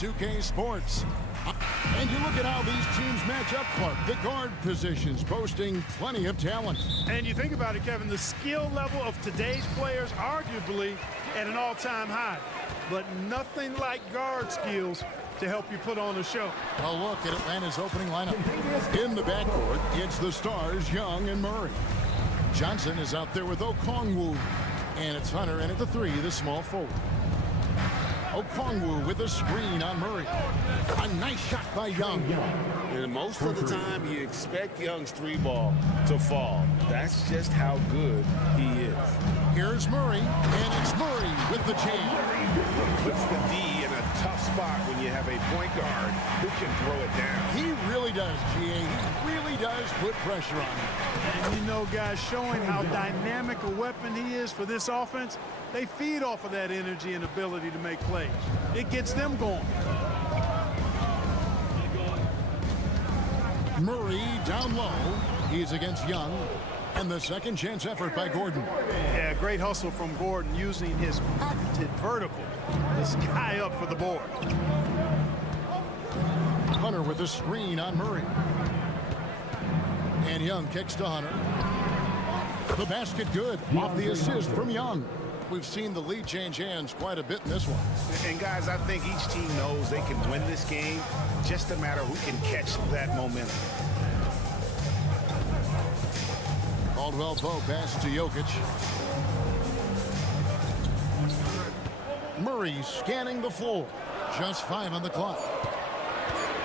2K Sports. And you look at how these teams match up, Clark. The guard positions boasting plenty of talent. And you think about it, Kevin, the skill level of today's players arguably at an all-time high. But nothing like guard skills to help you put on a show. A look at Atlanta's opening lineup. In the backcourt, it's the stars, Young and Murray. Johnson is out there with Okongwu. And it's Hunter in at the 3, the small forward. Okongwu with a screen on Murray. A nice shot by Young. And most of the time, you expect Young's 3-ball to fall. That's just how good he is. Here's Murray, and it's Murray with the jam. Puts the D in a tough spot when you have a point guard who can throw it down. He really does, GA. He really does put pressure on him. And you know, guys, showing how dynamic a weapon he is for this offense, they feed off of that energy and ability to make plays. It gets them going. Murray down low. He's against Young. And the second chance effort by Gordon. Yeah, great hustle from Gordon using his patented vertical to sky up for the board. Hunter with a screen on Murray. And Young kicks to Hunter. The basket good off the assist from Young. We've seen the lead change hands quite a bit in this one. And guys, I think each team knows they can win this game. Just a matter who can catch that momentum. Caldwell-Pope pass to Jokic. Murray scanning the floor. Just 5 on the clock.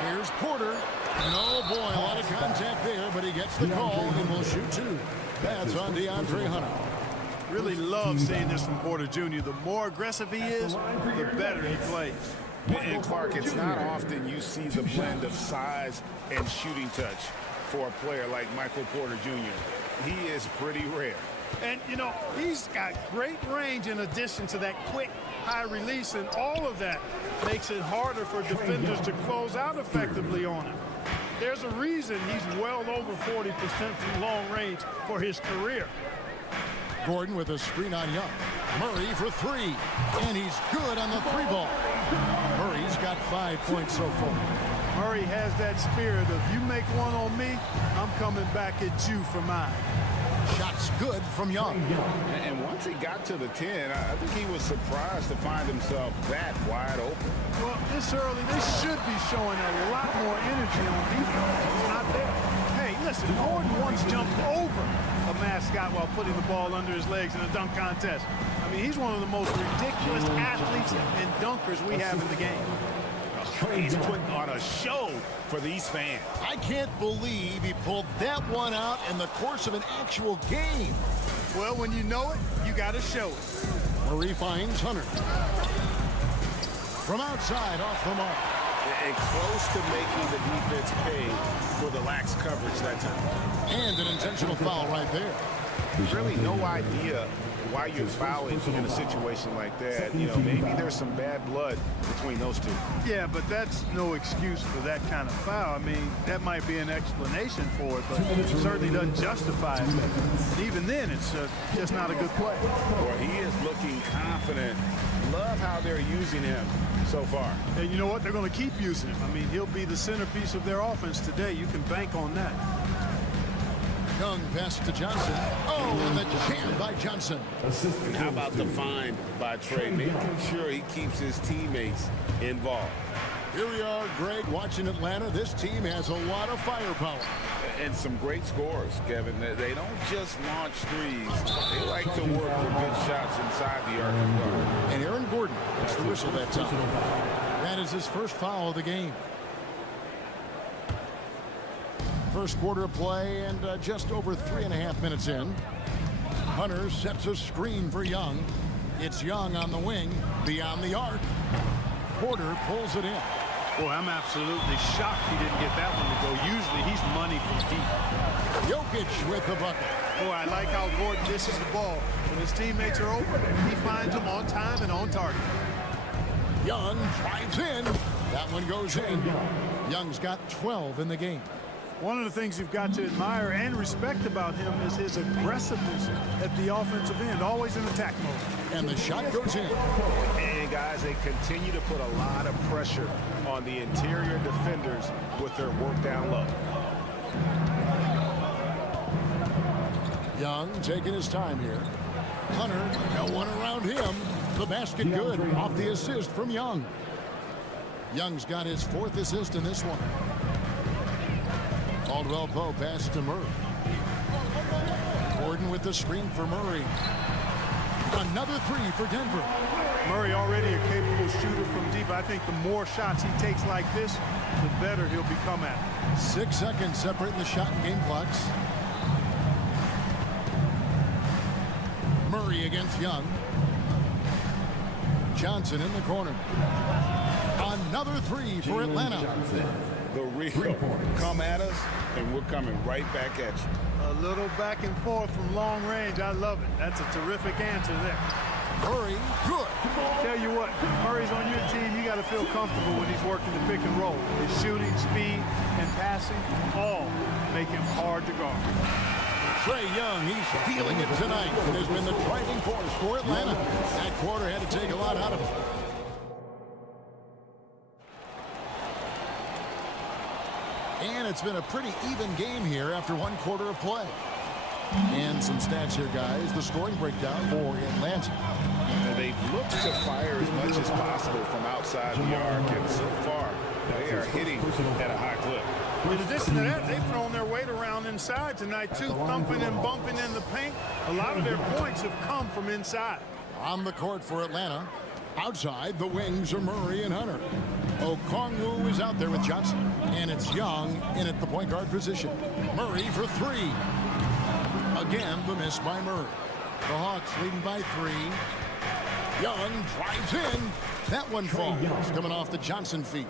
Here's Porter. And oh boy, a lot of contact there, but he gets the call and will shoot 2. That's on DeAndre Hunter. Really love seeing this from Porter Jr. The more aggressive he is, the better he plays. And Clark, it's not often you see the blend of size and shooting touch for a player like Michael Porter Jr. He is pretty rare. And, you know, he's got great range in addition to that quick, high release, and all of that makes it harder for defenders to close out effectively on him. There's a reason he's well over 40% from long range for his career. Gordon with a screen on Young. Murray for 3. And he's good on the 3-ball. Murray's got 5 points so far. Murray has that spirit of, you make one on me, I'm coming back at you for mine. Shots good from Young. And once he got to the 10, I think he was surprised to find himself that wide open. Well, this early, they should be showing a lot more energy on defense. It's not there. Hey, listen, Gordon once jumped over a mascot while putting the ball under his legs in a dunk contest. I mean, he's one of the most ridiculous athletes and dunkers we have in the game. He's putting on a show for these fans. I can't believe he pulled that one out in the course of an actual game. Well, when you know it, you got to show it. Murray finds Hunter. From outside, off the mark. And close to making the defense pay for the lax coverage that time. And an intentional foul right there. There's really no idea why you're fouling in a situation like that. You know, maybe there's some bad blood between those two. Yeah, but that's no excuse for that kind of foul. I mean, that might be an explanation for it, but it certainly doesn't justify it. And even then, it's just not a good play. Well, he is looking confident. Love how they're using him so far. And you know what? They're going to keep using him. I mean, he'll be the centerpiece of their offense today. You can bank on that. Young pass to Johnson. Oh, and the jam by Johnson. And how about the find by Trey, making sure he keeps his teammates involved. Here we are, Greg, watching Atlanta. This team has a lot of firepower. And some great scores, Kevin. They don't just launch threes. They like to work for good shots inside the arc as well. And Aaron Gordon gets the whistle that time. That is his first foul of the game. First quarter of play and just over 3.5 minutes in. Hunter sets a screen for Young. It's Young on the wing, beyond the arc. Porter pulls it in. Boy, I'm absolutely shocked he didn't get that one to go. Usually he's money from deep. Jokic with the bucket. Boy, I like how Gordon dishes the ball. When his teammates are open, he finds them on time and on target. Young drives in. That one goes in. Young's got 12 in the game. One of the things you've got to admire and respect about him is his aggressiveness at the offensive end, always in attack mode. And the shot goes in. And guys, they continue to put a lot of pressure on the interior defenders with their work down low. Young taking his time here. Hunter, no one around him. The basket good off the assist from Young. Young's got his 4th assist in this one. Caldwell Pope pass to Murray. Gordon with the screen for Murray. Another 3 for Denver. Murray already a capable shooter from deep. I think the more shots he takes like this, the better he'll become at it. 6 seconds separating the shot and game clocks. Murray against Young. Johnson in the corner. Another 3 for Atlanta. The real come at us, and we're coming right back at you. A little back and forth from long range. I love it. That's a terrific answer there. Murray, good. Tell you what, Murray's on your team. You got to feel comfortable when he's working the pick and roll. His shooting, speed, and passing all make him hard to guard. Trae Young, he's feeling it tonight. It has been the driving force for Atlanta. That quarter had to take a lot out of him. And it's been a pretty even game here after 1 quarter of play. And some stats here, guys. The scoring breakdown for Atlanta. And they've looked to fire as much as possible from outside the arc, and so far they are hitting at a high clip. In addition to that, they've thrown their weight around inside tonight, too, thumping and bumping in the paint. A lot of their points have come from inside. On the court for Atlanta. Outside, the wings are Murray and Hunter. Okongwu is out there with Johnson. And it's Young in at the point guard position. Murray for 3. Again, the miss by Murray. The Hawks leading by 3. Young drives in. That one falls. Coming off the Johnson feet.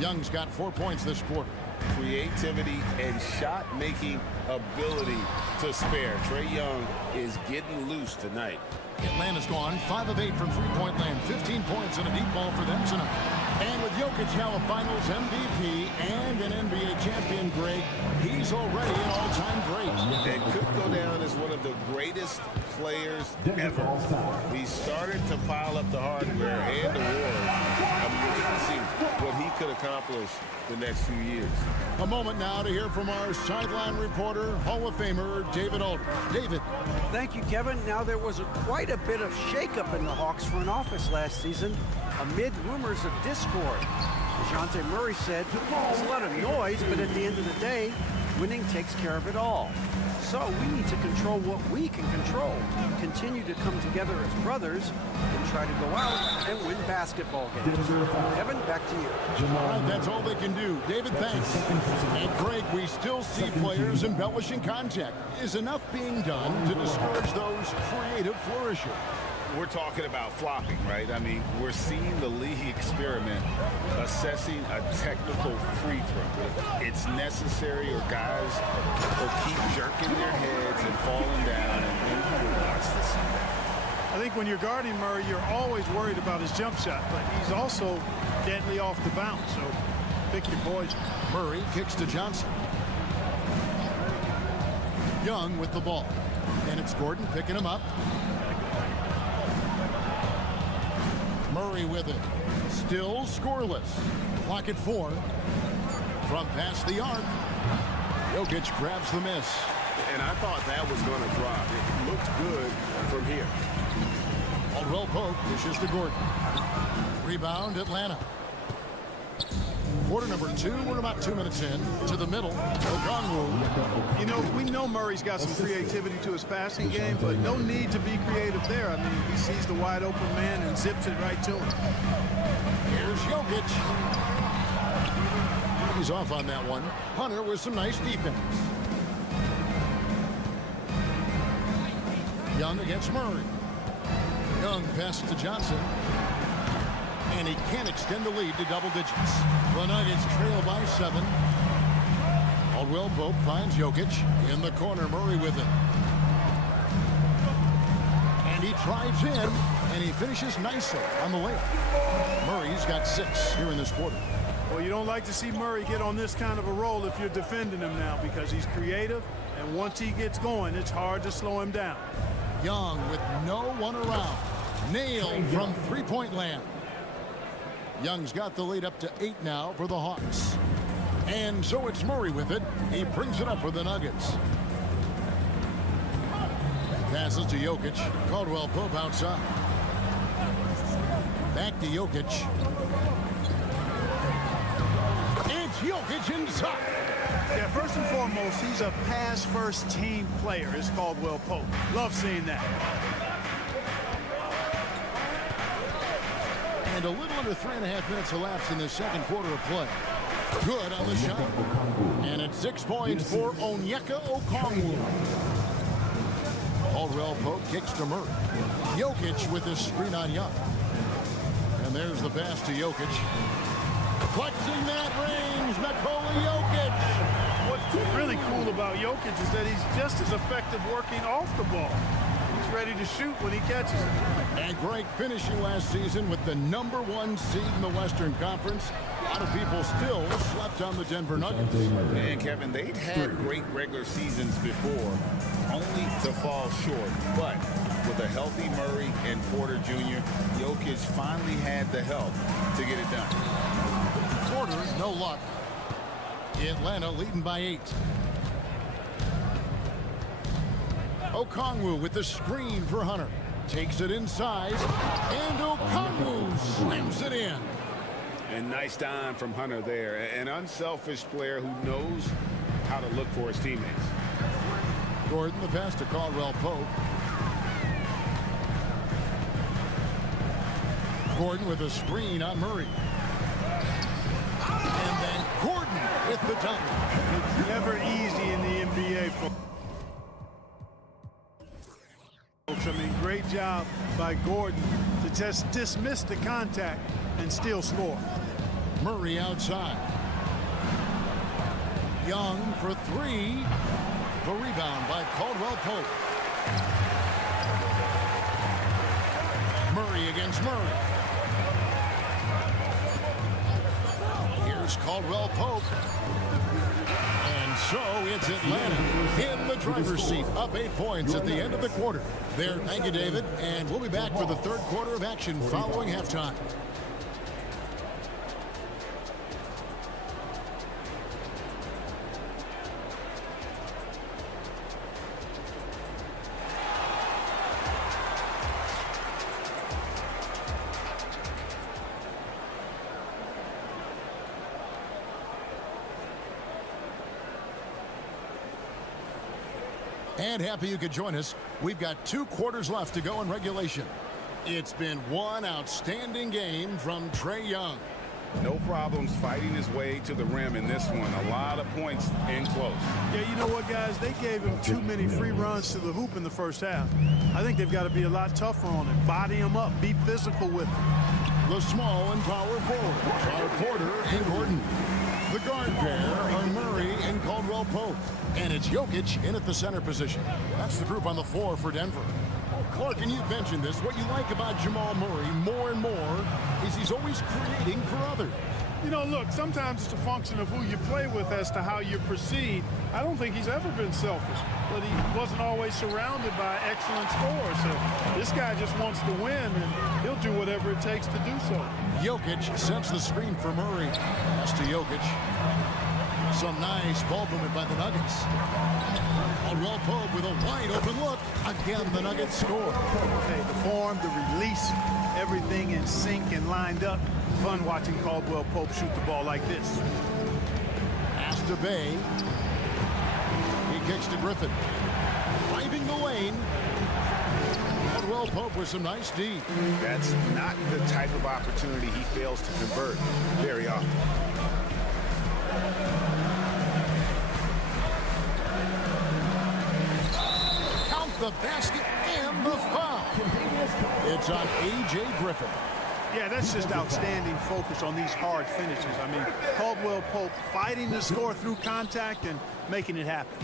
Young's got 4 points this quarter. Creativity and shot-making ability to spare. Trae Young is getting loose tonight. Atlanta's gone 5 of 8 from three-point land. 15 points and a deep ball for them tonight. And with Jokic now a Finals MVP and an NBA champion, Greg, he's already an all-time great. And could go down as one of the greatest players ever. He started to pile up the hardware and the war. Amazing what he could accomplish the next few years. A moment now to hear from our sideline reporter, Hall of Famer David Aldridge. David. Thank you, Kevin. Now, there was quite a bit of shakeup in the Hawks front office last season amid rumors of discord. DeJounte Murray said, there's a lot of noise, but at the end of the day, winning takes care of it all. So we need to control what we can control, continue to come together as brothers, and try to go out and win basketball games. Kevin, back to you. All right, that's all they can do. David, thanks. And Greg, we still see players embellishing contact. Is enough being done to discourage those creative flourishes? We're talking about flopping, right? I mean, we're seeing the league experiment assessing a technical free throw. It's necessary or guys will keep jerking their heads and falling down, and who wants to see that? I think when you're guarding Murray, you're always worried about his jump shot, but he's also deadly off the bounce, so pick your poison. Murray kicks to Johnson. Young with the ball. And it's Gordon picking him up. Murray with it. Still scoreless. Clock at 4. From past the arc. Jokic grabs the miss. And I thought that was going to drop. It looked good from here. Caldwell Pope dishes to Gordon. Rebound, Atlanta. Quarter number 2. We're about 2 minutes in. To the middle. Okongwu. You know, we know Murray's got some creativity to his passing game, but no need to be creative there. I mean, he sees the wide open man and zips it right to him. Here's Jokic. He's off on that one. Hunter with some nice defense. Young against Murray. Young passes to Johnson. And he can't extend the lead to double digits. The Nuggets trail by 7. Caldwell Pope finds Jokic in the corner. Murray with it. And he drives in, and he finishes nicely on the layup. Murray's got 6 here in this quarter. Well, you don't like to see Murray get on this kind of a roll if you're defending him now, because he's creative, and once he gets going, it's hard to slow him down. Young with no one around. Nailed from three-point land. Young's got the lead up to 8 now for the Hawks. And so it's Murray with it. He brings it up for the Nuggets. Passes to Jokic. Caldwell Pope outside. Back to Jokic. It's Jokic inside. Yeah, first and foremost, he's a pass-first team player, is Caldwell Pope. Love seeing that. And a little under 3.5 minutes elapsed in the second quarter of play. Good on the shot. And it's 6 points for Onyeka Okongwu. Caldwell Pope kicks to Murray. Jokic with the screen on Young. And there's the pass to Jokic. Flexing that range, Nikola Jokic. What's really cool about Jokic is that he's just as effective working off the ball. He's ready to shoot when he catches it. And great finishing last season with the #1 seed in the Western Conference. A lot of people still slept on the Denver Nuggets. And Kevin, they'd had great regular seasons before, only to fall short. But with a healthy Murray and Porter Jr., Jokic finally had the help to get it done. Porter, no luck. Atlanta leading by 8. Okongwu with the screen for Hunter. Takes it inside, and Okongwu slams it in. And nice dime from Hunter there. An unselfish player who knows how to look for his teammates. Gordon, the pass to Caldwell Pope. Gordon with a screen on Murray. And then Gordon with the dunk. It's never easy in the NBA. I mean, great job by Gordon to just dismiss the contact and still score. Murray outside. Young for 3. The rebound by Caldwell Pope. Murray against Murray. Here's Caldwell Pope. And so it's Atlanta in the driver's seat, up 8 points at the end of the quarter. There, thank you, David. And we'll be back for the third quarter of action following halftime. And happy you could join us. We've got 2 quarters left to go in regulation. It's been one outstanding game from Trae Young. No problems fighting his way to the rim in this one. A lot of points in close. Yeah, you know what, guys? They gave him too many free runs to the hoop in the first half. I think they've got to be a lot tougher on him. Body him up. Be physical with him. The small and power forwards are Porter and Gordon. The guard pair are Murray and Caldwell Pope. And it's Jokic in at the center position. That's the group on the floor for Denver. Clark, and you've mentioned this, what you like about Jamal Murray more and more is he's always creating for others. You know, look, sometimes it's a function of who you play with as to how you proceed. I don't think he's ever been selfish, but he wasn't always surrounded by excellent scorers. So this guy just wants to win, and he'll do whatever it takes to do so. Jokic sets the screen for Murray. Pass to Jokic. Some nice ball movement by the Nuggets. Caldwell Pope with a wide open look. Again, the Nuggets score. Hey, the form, the release, everything in sync and lined up. Fun watching Caldwell Pope shoot the ball like this. Pass to Bay. He kicks to Griffin. Driving the lane. Caldwell Pope with some nice D. That's not the type of opportunity he fails to convert very often. Count the basket and the foul. It's on A.J. Griffin. Yeah, that's just outstanding focus on these hard finishes. I mean, Caldwell Pope fighting to score through contact and making it happen.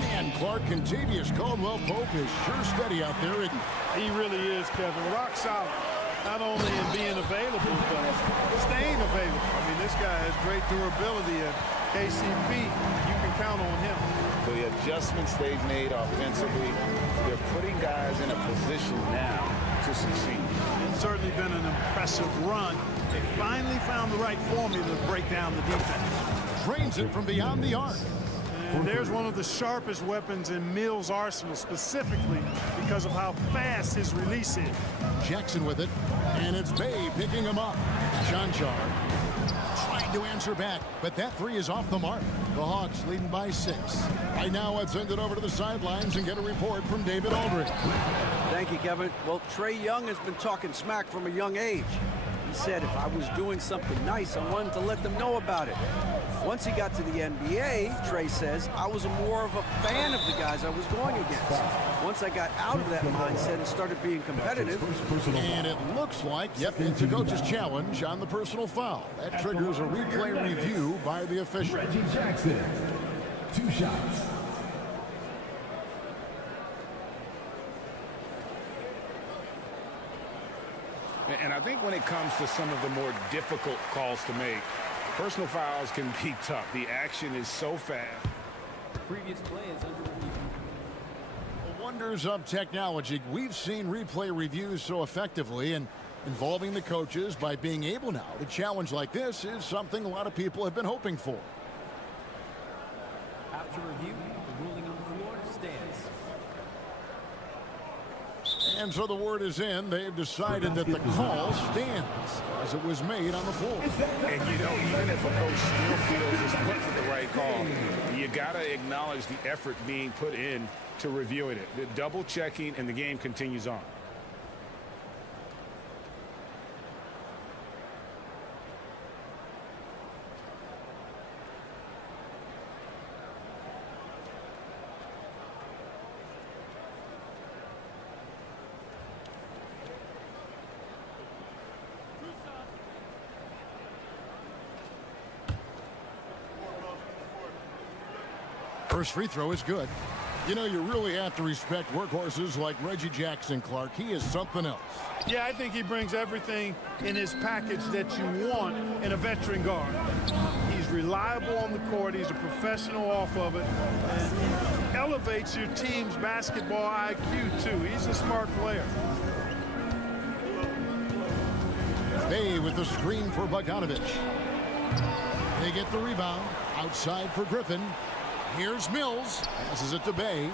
Man, Clark, Contavious Caldwell Pope is sure steady out there, isn't he? He really is, Kevin. Rock solid. not only in being available, but staying available. I mean, this guy has great durability, and KCP, you can count on him. The adjustments they've made offensively, they're putting guys in a position now to succeed. It's certainly been an impressive run. They finally found the right formula to break down the defense. Drains it from beyond the arc. And there's one of the sharpest weapons in Mills' arsenal, specifically because of how fast his release is. Jackson with it, and it's Bay picking him up. Janchar trying to answer back, but that three is off the mark. The Hawks leading by 6. Right now, let's send it over to the sidelines and get a report from David Aldridge. Thank you, Kevin. Well, Trae Young has been talking smack from a young age. He said if I was doing something nice, I wanted to let them know about it. Once he got to the NBA, Trae says, I was more of a fan of the guys I was going against. Once I got out of that mindset and started being competitive. And it looks like, yep, it's a coach's challenge on the personal foul. That triggers a replay review by the official. Reggie Jackson, 2 shots. And I think when it comes to some of the more difficult calls to make, personal fouls can be tough. The action is so fast. Previous play is under review. The wonders of technology. We've seen replay reviews so effectively, and involving the coaches by being able now to challenge like this is something a lot of people have been hoping for. After review, the ruling on the floor stands. And so the word is in. They've decided that the call stands as it was made on the floor. And you know, even if a coach still feels this wasn't the right call, you got to acknowledge the effort being put in to reviewing it. The double checking, and the game continues on. First free throw is good. You know, you really have to respect workhorses like Reggie Jackson, Clark. He is something else. Yeah, I think he brings everything in his package that you want in a veteran guard. He's reliable on the court. He's a professional off of it. And he elevates your team's basketball IQ, too. He's a smart player. Bay with the screen for Bogdanovich. They get the rebound. Outside for Griffin. Here's Mills. Passes it to Bay.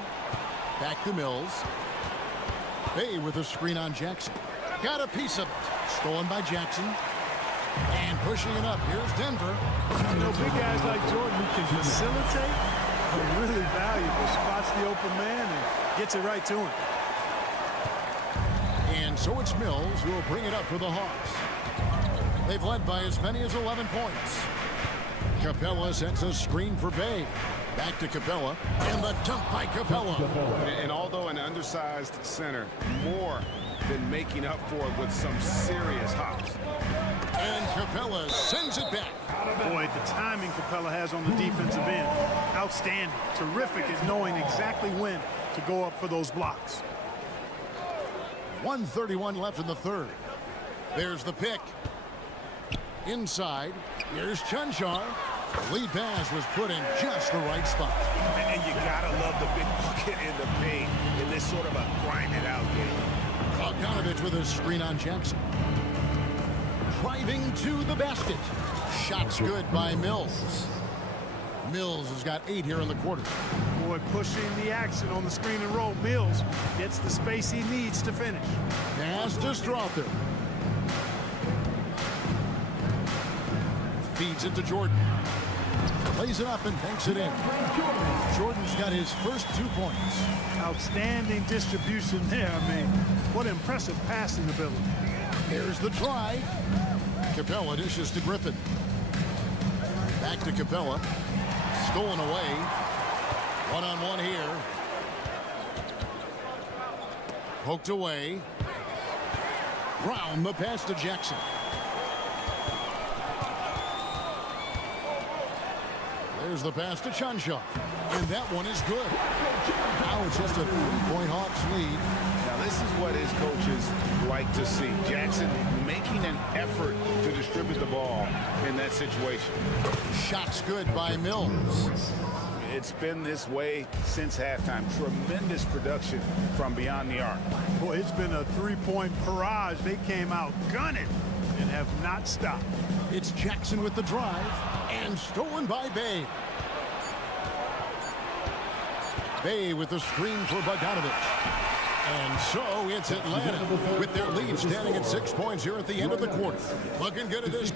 Back to Mills. Bay with a screen on Jackson. Got a piece of it. Stolen by Jackson. And pushing it up. Here's Denver. You know, big guys like Jordan who can facilitate are really valuable. Spots the open man and gets it right to him. And so it's Mills who will bring it up for the Hawks. They've led by as many as 11 points. Capella sends a screen for Bay. Back to Capella, and the dump by Capella. And although an undersized center, more than making up for it with some serious hops. And Capella sends it back. Boy, the timing Capella has on the defensive end, outstanding. Terrific at knowing exactly when to go up for those blocks. 1:31 left in the third. There's the pick. Inside, here's Janchar. The lead pass was put in just the right spot. And you gotta love the big bucket in the paint in this sort of a grinded out game. Bogdanovich with a screen on Jackson. Driving to the basket. Shots good by Mills. Mills has got 8 here in the quarter. Boy, pushing the action on the screen and roll. Mills gets the space he needs to finish. Pass to Strother. Feeds it to Jordan. Plays it up and banks it in. Jordan's got his first 2 points. Outstanding distribution there, I mean. What impressive passing ability. Here's the drive. Capella dishes to Griffin. Back to Capella. Stolen away. One-on-one here. Poked away. Brown, the pass to Jackson. Here's the pass to Chanshaw. And that one is good. Now it's just a 3-point Hawks lead. Now this is what his coaches like to see. Jackson making an effort to distribute the ball in that situation. Shots good by Mills. It's been this way since halftime. Tremendous production from beyond the arc. Boy, it's been a 3-point barrage. They came out gunning and have not stopped. It's Jackson with the drive and stolen by Bay. Bay with the screen for Bogdanovich. And so it's Atlanta with their lead standing at 6 points here at the end of the quarter. Looking good at this.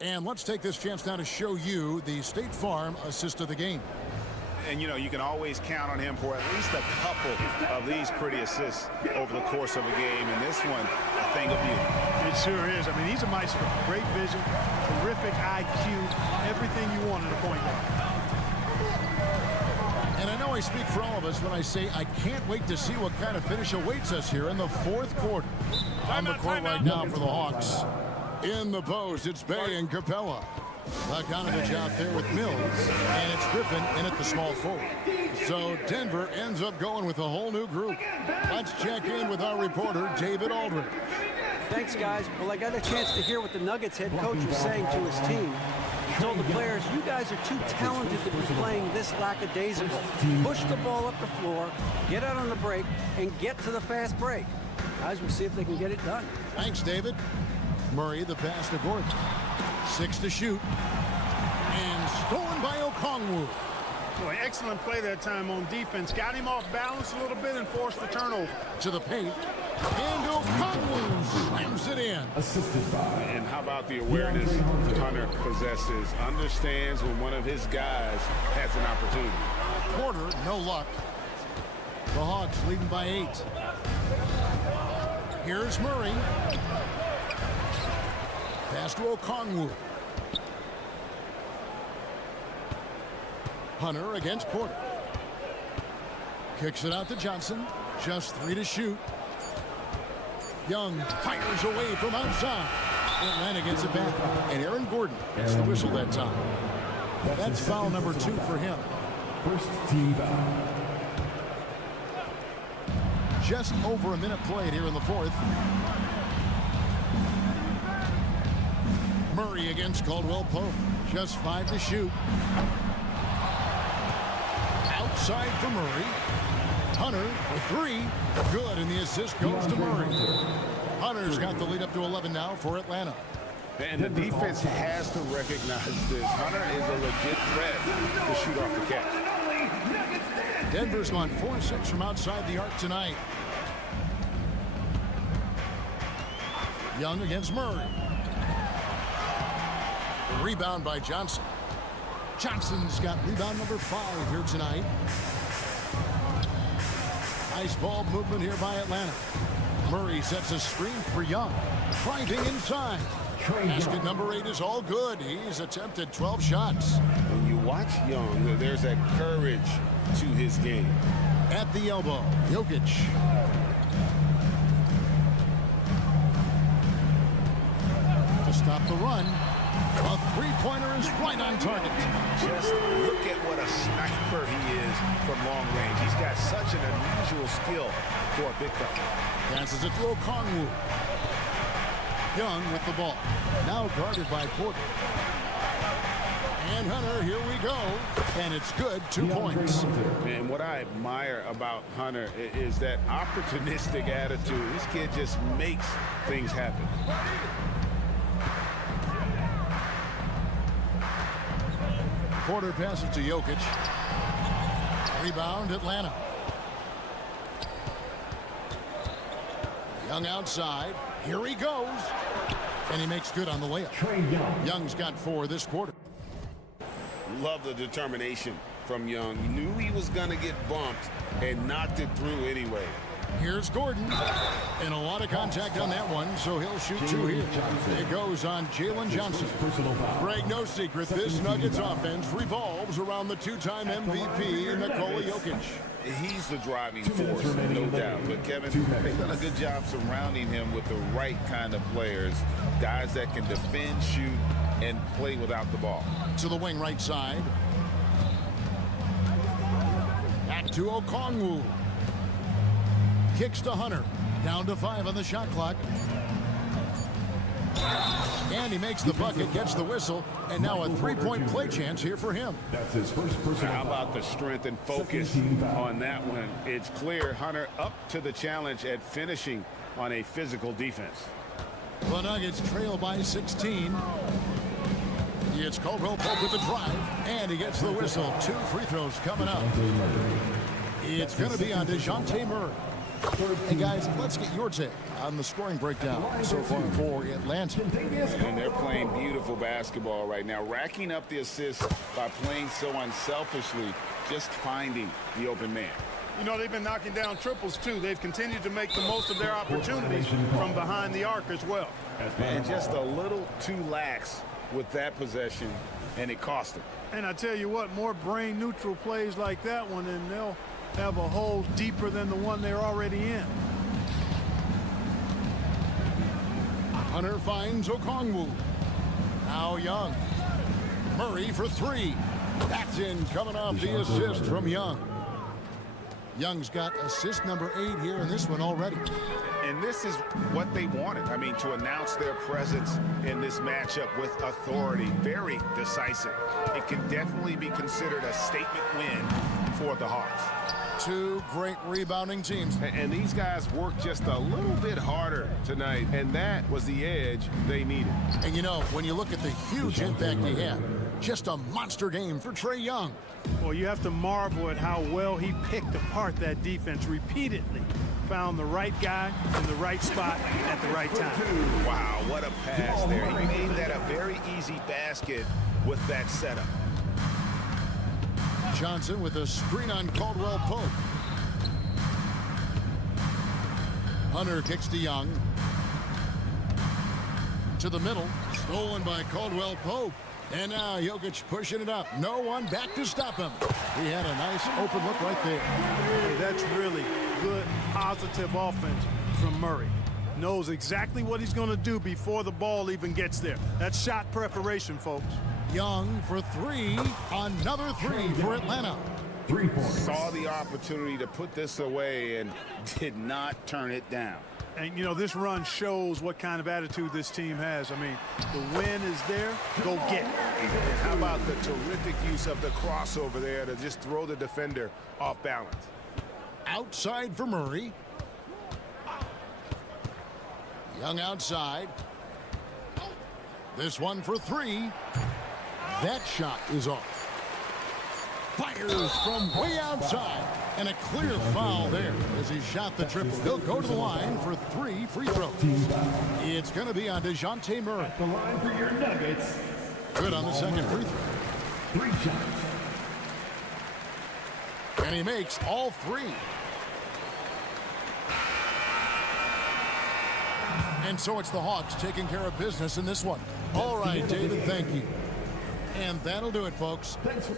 And let's take this chance now to show you the State Farm assist of the game. And, you know, you can always count on him for at least a couple of these pretty assists over the course of a game. And this one, a thing of beauty. It sure is. I mean, he's a maestro. Great vision, terrific IQ, everything you want in a point guard. And I know I speak for all of us when I say I can't wait to see what kind of finish awaits us here in the fourth quarter. On the court right now for the Hawks. In the post, it's Bay and Capella. Bogdanovich out there with Mills, and it's Griffin in at the small forward. So Denver ends up going with a whole new group. Let's check in with our reporter, David Aldridge. Thanks, guys. Well, I got a chance to hear what the Nuggets head coach was saying to his team. He told the players, you guys are too talented to be playing this lackadaisical. Push the ball up the floor, get out on the break, and get to the fast break. Guys, we'll see if they can get it done. Thanks, David. Murray, the pass to Gordon. 6 to shoot. And stolen by Okongwu. Boy, excellent play that time on defense. Got him off balance a little bit and forced the turnover. To the paint. And Okongwu slams it in. Assisted by. And how about the awareness Hunter possesses? Understands when one of his guys has an opportunity. Porter, no luck. The Hawks leading by 8. Here's Murray. Pass to Okongwu. Hunter against Porter. Kicks it out to Johnson. Just 3 to shoot. Young fires away from outside. Atlanta gets it back. And Aaron Gordon gets the whistle that time. That's foul number 2 for him. First team foul. Just over a minute played here in the fourth. Murray against Caldwell Pope. Just 5 to shoot. Outside for Murray. Hunter for 3. Good, and the assist goes to Murray. Hunter's got the lead up to 11 now for Atlanta. And the defense has to recognize this. Hunter is a legit threat to shoot off the catch. Denver's gone 4-6 from outside the arc tonight. Young against Murray. Rebound by Johnson. Johnson's got rebound number 5 here tonight. Nice ball movement here by Atlanta. Murray sets a screen for Young. Driving inside. Basket number 8 is all good. He's attempted 12 shots. When you watch Young, there's that courage to his game. At the elbow, Jokic. To stop the run. A three-pointer is right on target. Just look at what a sniper he is from long range. He's got such an unusual skill for a big fella. Passes it to Okongwu. Young with the ball. Now guarded by Porter. And Hunter, here we go. And it's good, 2 points. And what I admire about Hunter is that opportunistic attitude. This kid just makes things happen. Porter passes to Jokic. Rebound, Atlanta. Young outside. Here he goes. And he makes good on the layup. Young's got 4 this quarter. Love the determination from Young. Knew he was going to get bumped and knocked it through anyway. Here's Gordon. And a lot of contact on that one, so he'll shoot 2 here. It goes on Jalen Johnson. Greg, no secret, this Nuggets offense revolves around the 2-time MVP, Nikola Jokic. He's the driving force, no doubt. But, Kevin, they've done a good job surrounding him with the right kind of players. Guys that can defend, shoot, and play without the ball. To the wing right side. Back to Okongwu. Kicks to Hunter. Down to 5 on the shot clock. And he makes the bucket, gets the whistle, and now a three-point play chance here for him. That's his first personal How foul. about the strength and focus Second team foul. on that one? It's clear Hunter up to the challenge at finishing on a physical defense. The Nuggets trail by 16. It's Caldwell Pope with the drive, and he gets the whistle. 2 free throws coming up. It's going to be on DeJounte Murray. Hey, guys, let's get your take on the scoring breakdown so far for Atlanta. And they're playing beautiful basketball right now, racking up the assists by playing so unselfishly, just finding the open man. You know, they've been knocking down triples, too. They've continued to make the most of their opportunities from behind the arc as well. And just a little too lax with that possession, and it cost them. And I tell you what, more brain-neutral plays like that one, and they'll have a hole deeper than the one they're already in. Hunter finds Okongwu. Now Young. Murray for 3. That's in, coming off the assist from Young. Young's got assist number 8 here in this one already. And this is what they wanted. I mean, to announce their presence in this matchup with authority, very decisive. It can definitely be considered a statement win for the Hawks. 2 great rebounding teams. And these guys worked just a little bit harder tonight, and that was the edge they needed. And you know, when you look at the huge impact he had, just a monster game for Trae Young. Well, you have to marvel at how well he picked apart that defense repeatedly. Found the right guy in the right spot at the right time. Wow, what a pass there. He made that a very easy basket with that setup. Johnson with a screen on Caldwell Pope. Hunter kicks to Young. To the middle. Stolen by Caldwell Pope. And now Jokic pushing it up. No one back to stop him. He had a nice open look right there. Hey, that's really good, positive offense from Murray. Knows exactly what he's going to do before the ball even gets there. That's shot preparation, folks. Young for 3. Another 3 for Atlanta. 3 points. Saw the opportunity to put this away and did not turn it down. And, you know, this run shows what kind of attitude this team has. I mean, the win is there. Go get it. And how about the terrific use of the crossover there to just throw the defender off balance? Outside for Murray. Young outside. This one for 3. That shot is off. Fires from way outside. And a clear foul there as he shot the triple. He'll go to the line for 3 free throws. It's going to be on DeJounte Murray. The line for your Nuggets. Good on the second free throw. 3 shots. And he makes all 3. And so it's the Hawks taking care of business in this one. All right, David, thank you. And that'll do it, folks. Thanks for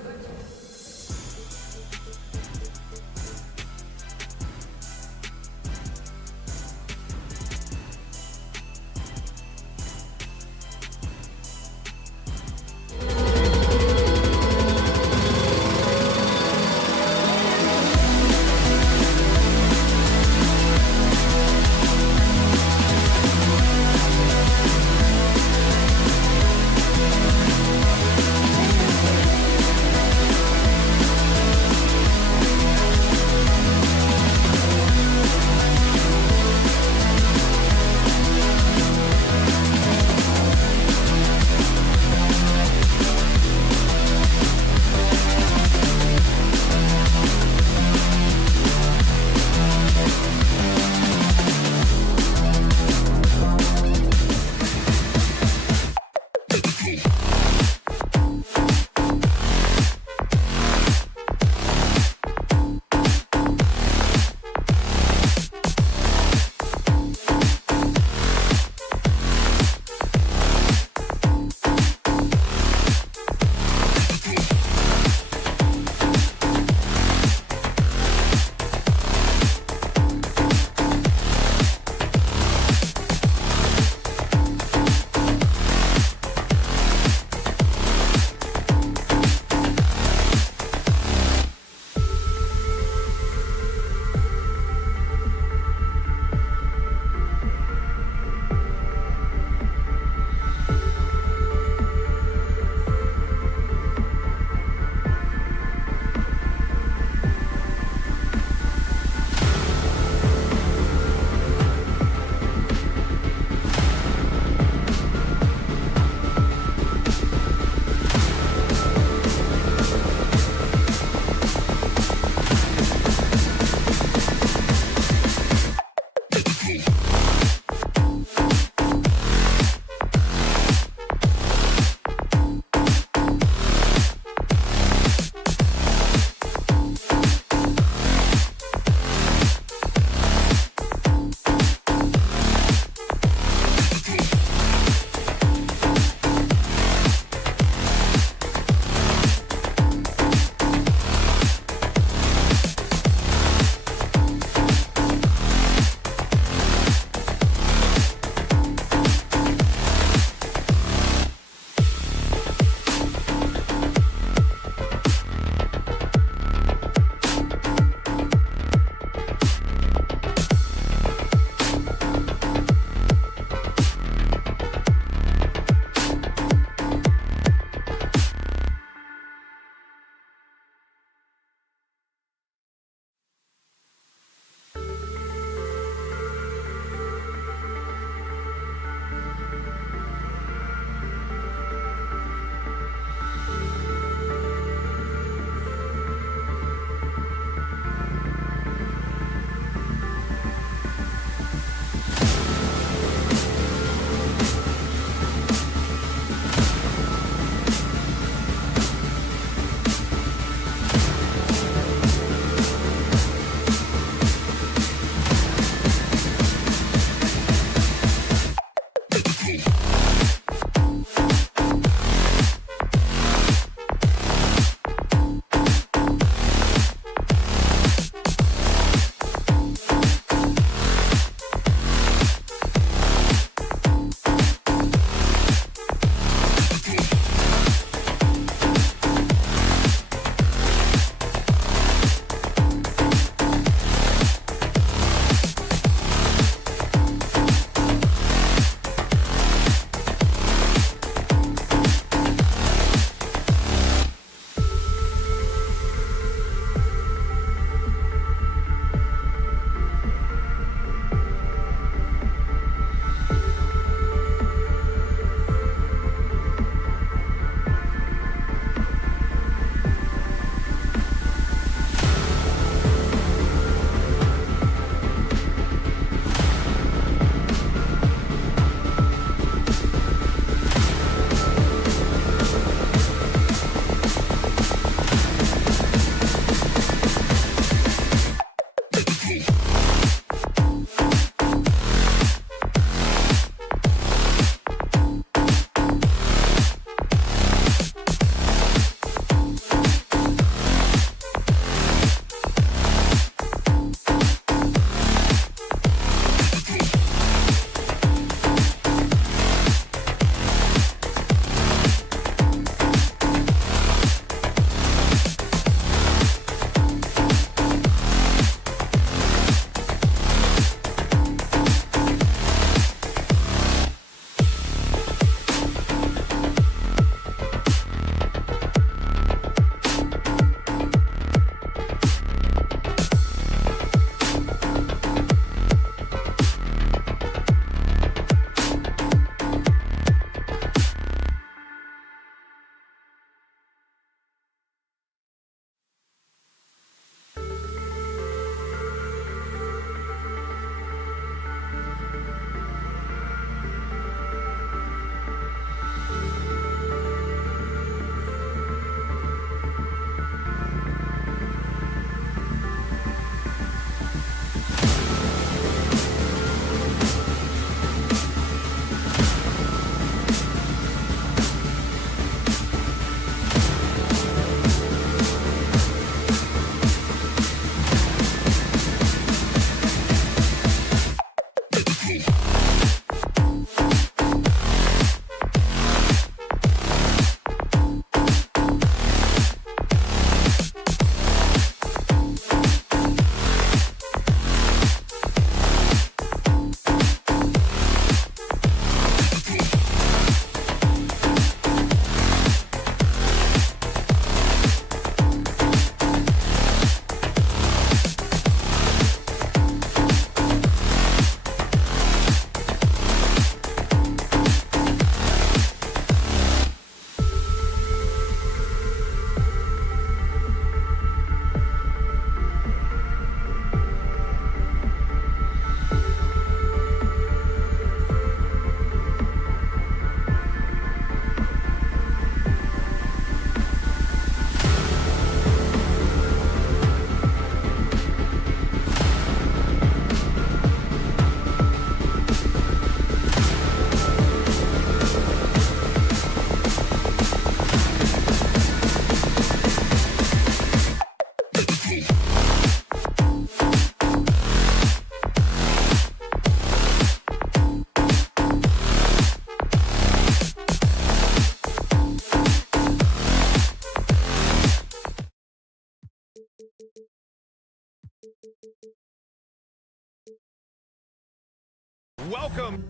Welcome.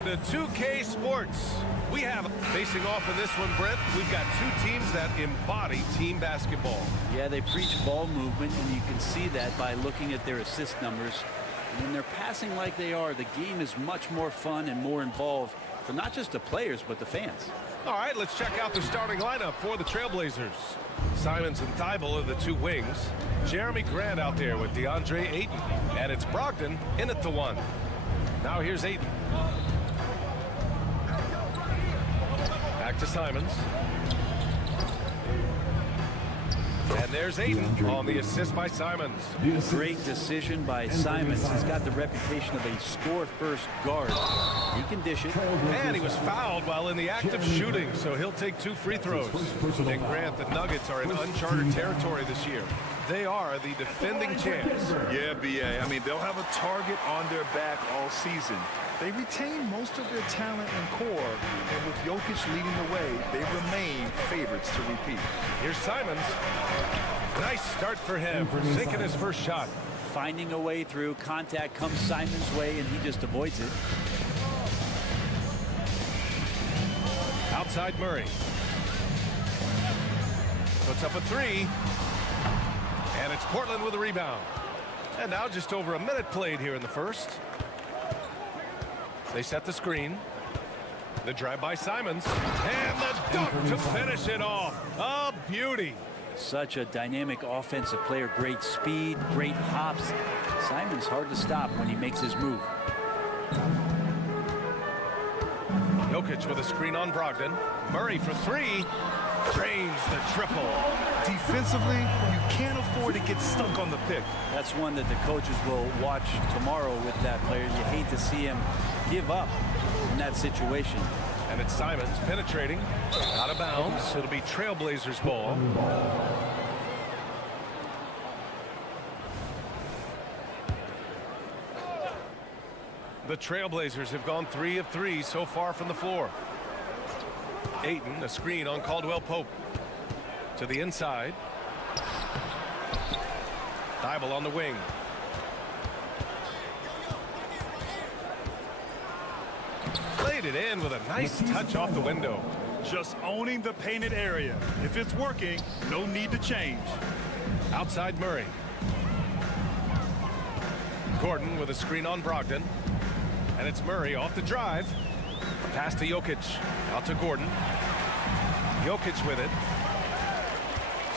The 2K Sports. We have facing off in this one, Brent. We've got two teams that embody team basketball. Yeah, they preach ball movement, and you can see that by looking at their assist numbers. When they're passing like they are, the game is much more fun and more involved for not just the players, but the fans. All right, let's check out the starting lineup for the Trailblazers. Simons and Thibault are the two wings. Jeremy Grant out there with DeAndre Ayton. And it's Brogdon in at the one. Now here's Ayton. Back to Simons. And there's Ayton on the assist by Simons. Great decision by Simons. He's got the reputation of a score-first guard. He can dish it. And he was fouled while in the act of shooting, so he'll take 2 free throws. And Grant, the Nuggets are in uncharted territory this year. They are the defending champs. Yeah, B.A. I mean, they'll have a target on their back all season. They retain most of their talent and core, and with Jokic leading the way, they remain favorites to repeat. Here's Simons. Nice start for him, sinking his first shot. Finding a way through. Contact comes Simons' way, and he just avoids it. Outside Murray. Puts up a 3. And it's Portland with a rebound. And now just over a minute played here in the first. They set the screen. The drive by Simons. And the dunk to finish it off. A beauty. Such a dynamic offensive player. Great speed, great hops. Simons hard to stop when he makes his move. Jokic with a screen on Brogdon. Murray for 3. Drains the triple. Defensively, you can't afford to get stuck on the pick. That's one that the coaches will watch tomorrow with that player. You hate to see him give up in that situation. And it's Simons penetrating. Out of bounds. It'll be Trailblazers ball. The Trailblazers have gone 3 of 3 so far from the floor. Ayton, a screen on Caldwell Pope. To the inside. Thibault on the wing. Played it in with a nice touch off the window. Just owning the painted area. If it's working, no need to change. Outside Murray. Gordon with a screen on Brogdon. And it's Murray off the drive. Pass to Jokic. Out to Gordon. Jokic with it.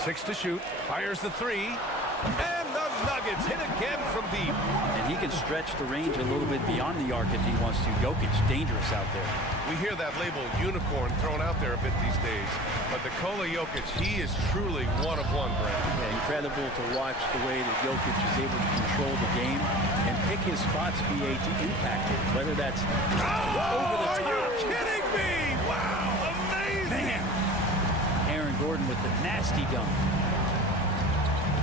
6 to shoot. Fires the 3. And the Nuggets hit again from deep. And he can stretch the range a little bit beyond the arc if he wants to. Jokic, dangerous out there. We hear that label unicorn thrown out there a bit these days. But Nikola Jokic, he is truly one of one, Brad. Yeah, incredible to watch the way that Jokic is able to control the game and pick his spots, B.A., to impact it. Whether that's over the top. Are you kidding me? Wow, amazing. Man. Aaron Gordon with the nasty dunk.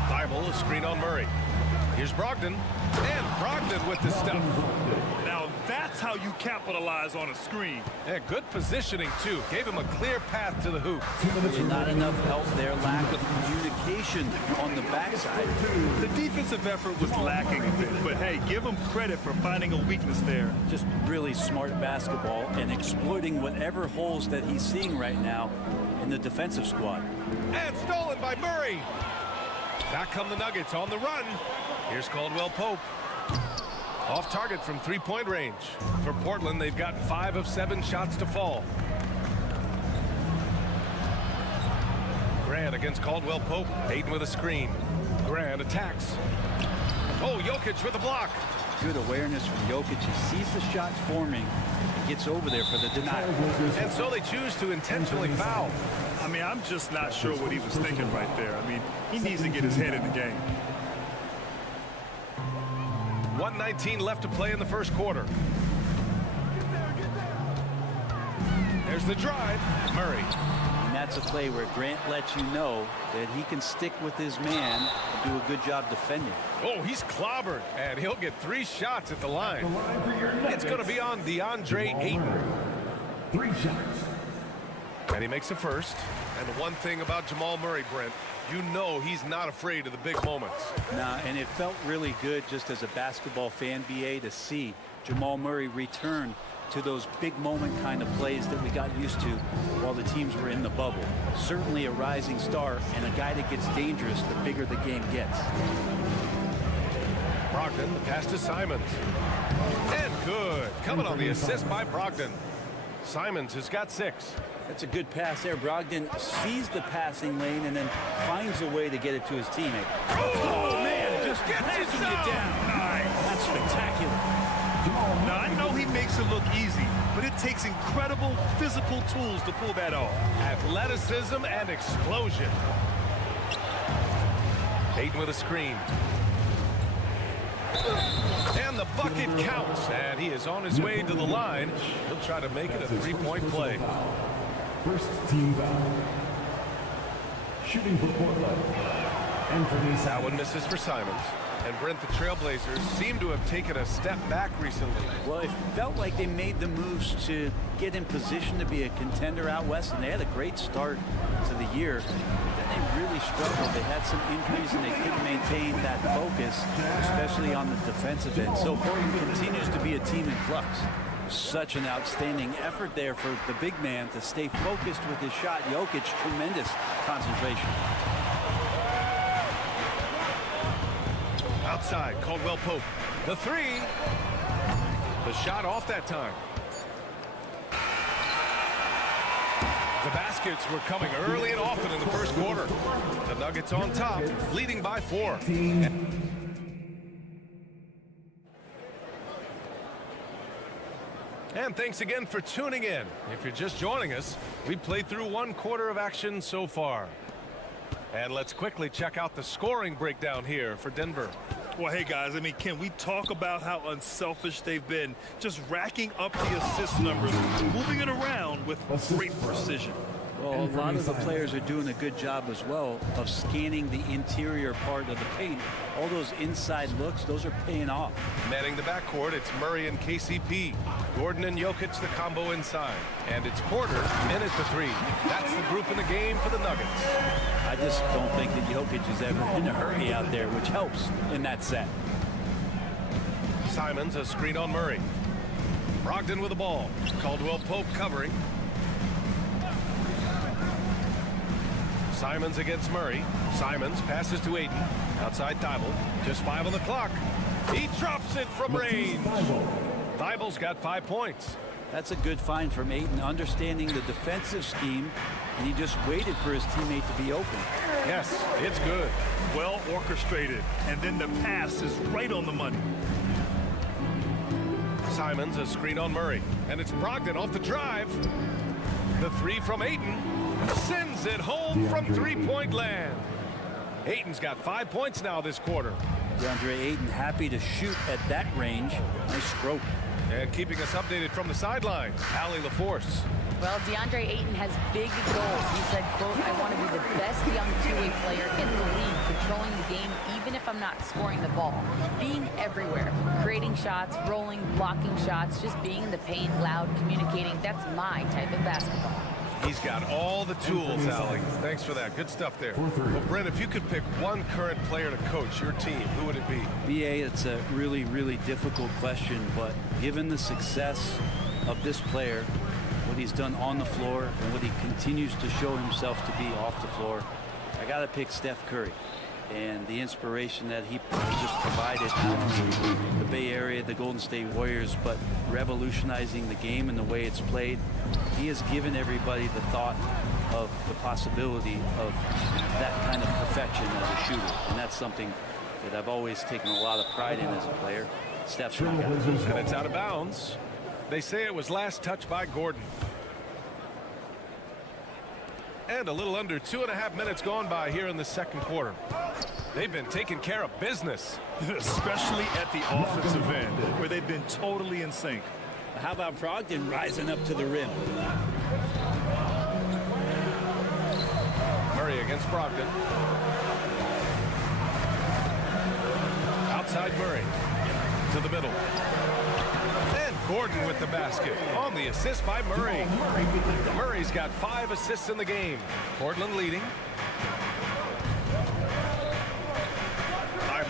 Thibault, a screen on Murray. Here's Brogdon. And Brogdon with the stuff. Now that's how you capitalize on a screen. Yeah, good positioning, too. Gave him a clear path to the hoop. Really not enough help there. Lack of communication on the backside. The defensive effort was lacking a bit, but hey, give him credit for finding a weakness there. Just really smart basketball and exploiting whatever holes that he's seeing right now in the defensive squad. And stolen by Murray. Back come the Nuggets on the run. Here's Caldwell Pope. Off target from 3-point range. For Portland, they've got 5 of 7 shots to fall. Grant against Caldwell Pope. Ayton with a screen. Grant attacks. Oh, Jokic with a block. Good awareness from Jokic. He sees the shot forming. He gets over there for the denial. And so they choose to intentionally foul. I mean, I'm just not sure what he was thinking right there. I mean, he needs to get his head in the game. 1:19 left to play in the first quarter. There's the drive. Murray. And that's That's a play where Grant lets you know that he can stick with his man and do a good job defending. Oh, he's clobbered, and he'll get 3 shots at the line. It's going to be on DeAndre Ayton. 3 shots. And he makes the first. And the one thing about Jamal Murray, Brent, you know he's not afraid of the big moments. Nah, and it felt really good just as a basketball fan, B.A., to see Jamal Murray return to those big moment kind of plays that we got used to while the teams were in the bubble. Certainly a rising star and a guy that gets dangerous the bigger the game gets. Brogdon, the pass to Simons. And good. Coming on the assist by Brogdon. Simons has got 6. That's a good pass there. Brogdon sees the passing lane and then finds a way to get it to his teammate. Oh man, just backing you down. Nice. That's spectacular. Now, I know he makes it look easy, but it takes incredible physical tools to pull that off. Athleticism and explosion. Ayton with a screen. And the bucket counts, and he is on his way to the line. He'll try to make it a 3-point play. First team foul. Shooting for Portland. And for the That one misses for Simons. And Brent, the Trailblazers seem to have taken a step back recently. Well, it felt like they made the moves to get in position to be a contender out west, and they had a great start to the year. Then they really struggled. They had some injuries, and they couldn't maintain that focus, especially on the defensive end. So Portland continues to be a team in flux. Such an outstanding effort there for the big man to stay focused with his shot. Jokic, tremendous concentration. Outside, Caldwell Pope. The 3. The shot off that time. The baskets were coming early and often in the first quarter. The Nuggets on top, leading by 4. And thanks again for tuning in. If you're just joining us, we played through 1 quarter of action so far. And let's quickly check out the scoring breakdown here for Denver. Well, hey, guys, I mean, can we talk about how unselfish they've been, just racking up the assist numbers, moving it around with great precision. Well, a lot of the players are doing a good job as well of scanning the interior part of the paint. All those inside looks, those are paying off. Manning the backcourt, it's Murray and KCP. Gordon and Jokic, the combo inside. And it's Porter in at the 3. That's the group in the game for the Nuggets. I just don't think that Jokic is ever in a hurry out there, which helps in that set. Simons, a screen on Murray. Brogdon with the ball. Caldwell Pope covering. Simons against Murray. Simons passes to Ayton. Outside Thibault. Just 5 on the clock. He drops it from range. Thibault's got 5 points. That's a good find from Ayton, understanding the defensive scheme, and he just waited for his teammate to be open. Yes, it's good. Well orchestrated, and then the pass is right on the money. Simons, a screen on Murray. And it's Brogdon off the drive. The 3 from Ayton. Sends it home from 3-point land. Ayton's got 5 points now this quarter. DeAndre Ayton happy to shoot at that range. Nice stroke. And keeping us updated from the sideline, Allie LaForce. Well, DeAndre Ayton has big goals. He said, quote, "I want to be the best young two-way player in the league, controlling the game even if I'm not scoring the ball. Being everywhere, creating shots, rolling, blocking shots, just being in the paint, loud, communicating. That's my type of basketball." He's got all the tools, Allie. Thanks for that. Good stuff there. Well, Brent, if you could pick one current player to coach your team, who would it be? B.A., it's a really, really difficult question, but given the success of this player, what he's done on the floor and what he continues to show himself to be off the floor, I got to pick Steph Curry. And the inspiration that he just provided out in the Bay Area, the Golden State Warriors, but revolutionizing the game and the way it's played. He has given everybody the thought of the possibility of that kind of perfection as a shooter. And that's something that I've always taken a lot of pride in as a player. Steph's my guy. And it's out of bounds. They say it was last touched by Gordon. And a little under 2.5 minutes gone by here in the second quarter. They've been taking care of business. Especially at the offensive end, where they've been totally in sync. How about Brogdon rising up to the rim? against Brogdon. Outside Murray to the middle. And Gordon with the basket on the assist by Murray. Murray's got 5 assists in the game. Portland leading.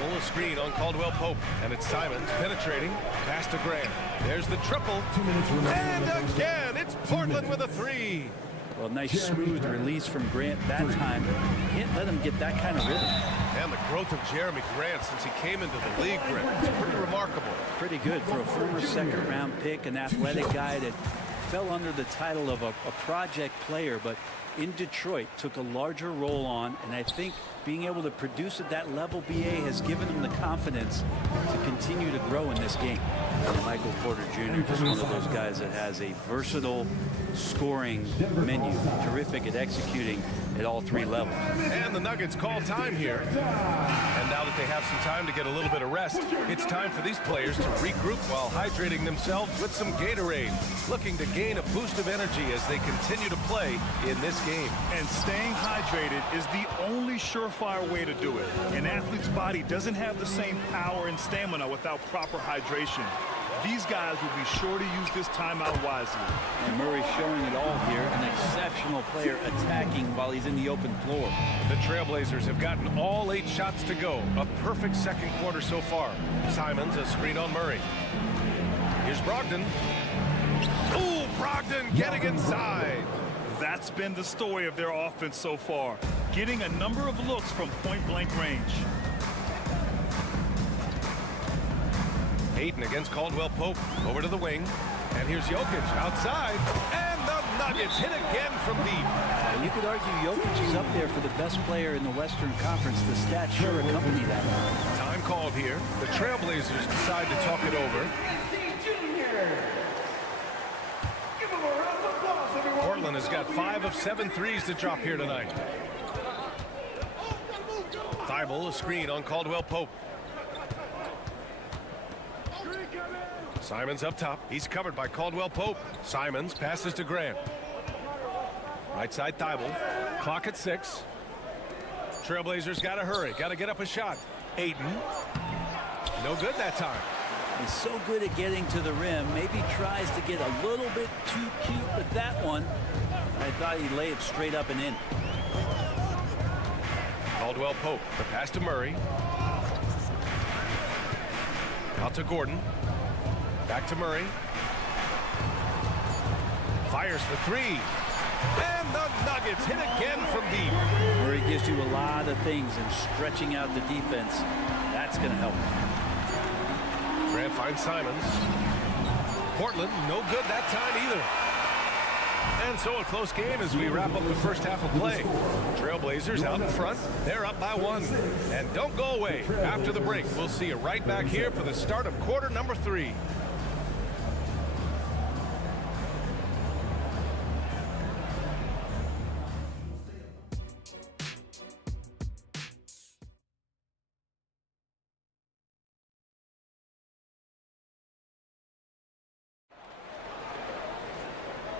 A screen on Caldwell Pope, and it's Simons penetrating pass to Grant. There's the triple, and again it's Portland with a 3. Well, nice smooth release from Grant that time. Can't let him get that kind of rhythm. And the growth of Jeremy Grant since he came into the league, Grant, it's pretty remarkable. Pretty good for a former second-round pick, an athletic guy that fell under the title of a project player, but in Detroit took a larger role on, and I think being able to produce at that level, B.A. has given him the confidence to continue to grow in this game. And Michael Porter Jr. just one of those guys that has a versatile scoring menu, terrific at executing at all 3 levels. And the Nuggets call time here. And now that they have some time to get a little bit of rest, it's time for these players to regroup while hydrating themselves with some Gatorade, looking to gain a boost of energy as they continue to play in this game. And staying hydrated is the only surefire way to do it. An athlete's body doesn't have the same power and stamina without proper hydration. These guys will be sure to use this timeout wisely. And Murray showing it all here, an exceptional player attacking while he's in the open floor. The Trailblazers have gotten all 8 shots to go. A perfect second quarter so far. Simons a screen on Murray. Here's Brogdon. Ooh, Brogdon getting inside. That's been the story of their offense so far, getting a number of looks from point-blank range. Ayton against Caldwell Pope. Over to the wing. And here's Jokic outside. And the Nuggets hit again from deep. You could argue Jokic is up there for the best player in the Western Conference. The stats sure accompany that. Time called here. The Trailblazers decide to talk it over. Portland has got 5 of 7 threes to drop here tonight. Thibault a screen on Caldwell Pope. Simons up top. He's covered by Caldwell Pope. Simons passes to Grant. Right side Thibault. Clock at 6. Trailblazers got to hurry. Got to get up a shot. Ayton. No good that time. He's so good at getting to the rim. Maybe tries to get a little bit too cute with that one. I thought he'd lay it straight up and in. Caldwell Pope. The pass to Murray. Out to Gordon. Back to Murray. Fires for 3. And the Nuggets hit again from deep. Murray gives you a lot of things, and stretching out the defense, that's going to help. Grant finds Simons. Portland, no good that time either. And so a close game as we wrap up the first half of play. Trailblazers out in front. They're up by 1. And don't go away. After the break, we'll see you right back here for the start of quarter number 3.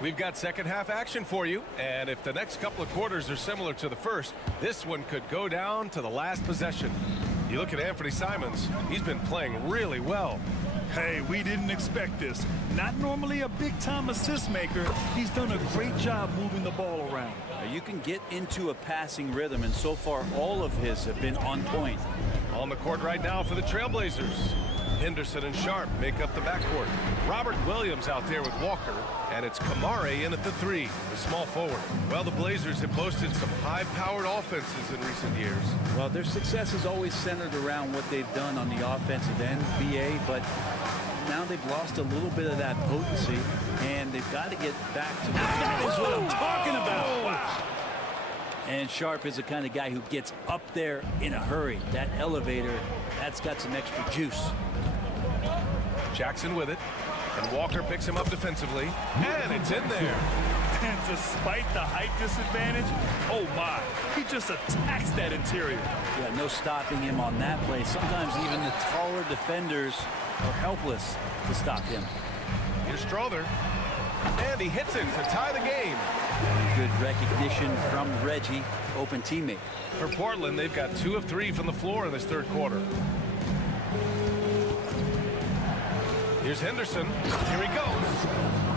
We've got second half action for you, and if the next couple of quarters are similar to the first, this one could go down to the last possession. You look at Anthony Simons, he's been playing really well. Hey, we didn't expect this. Not normally a big-time assist maker. He's done a great job moving the ball around. You can get into a passing rhythm, and so far all of his have been on point. On the court right now for the Trailblazers. Henderson and Sharp make up the backcourt. Robert Williams out there with Walker, and it's Kamare in at the 3, the small forward. Well, the Blazers have posted some high-powered offenses in recent years. Well, their success is always centered around what they've done on the offensive end, B.A., but now they've lost a little bit of that potency, and they've got to get back to that is what I'm talking about. Wow. And Sharp is the kind of guy who gets up there in a hurry. That elevator, that's got some extra juice. Jackson with it, and Walker picks him up defensively, and it's in there. And despite the height disadvantage, oh my, he just attacks that interior. Yeah, no stopping him on that play. Sometimes even the taller defenders are helpless to stop him. Here's Strother. And he hits it to tie the game. Good recognition from Reggie, open teammate. For Portland, they've got 2 of 3 from the floor in this third quarter. Here's Henderson. Here he goes.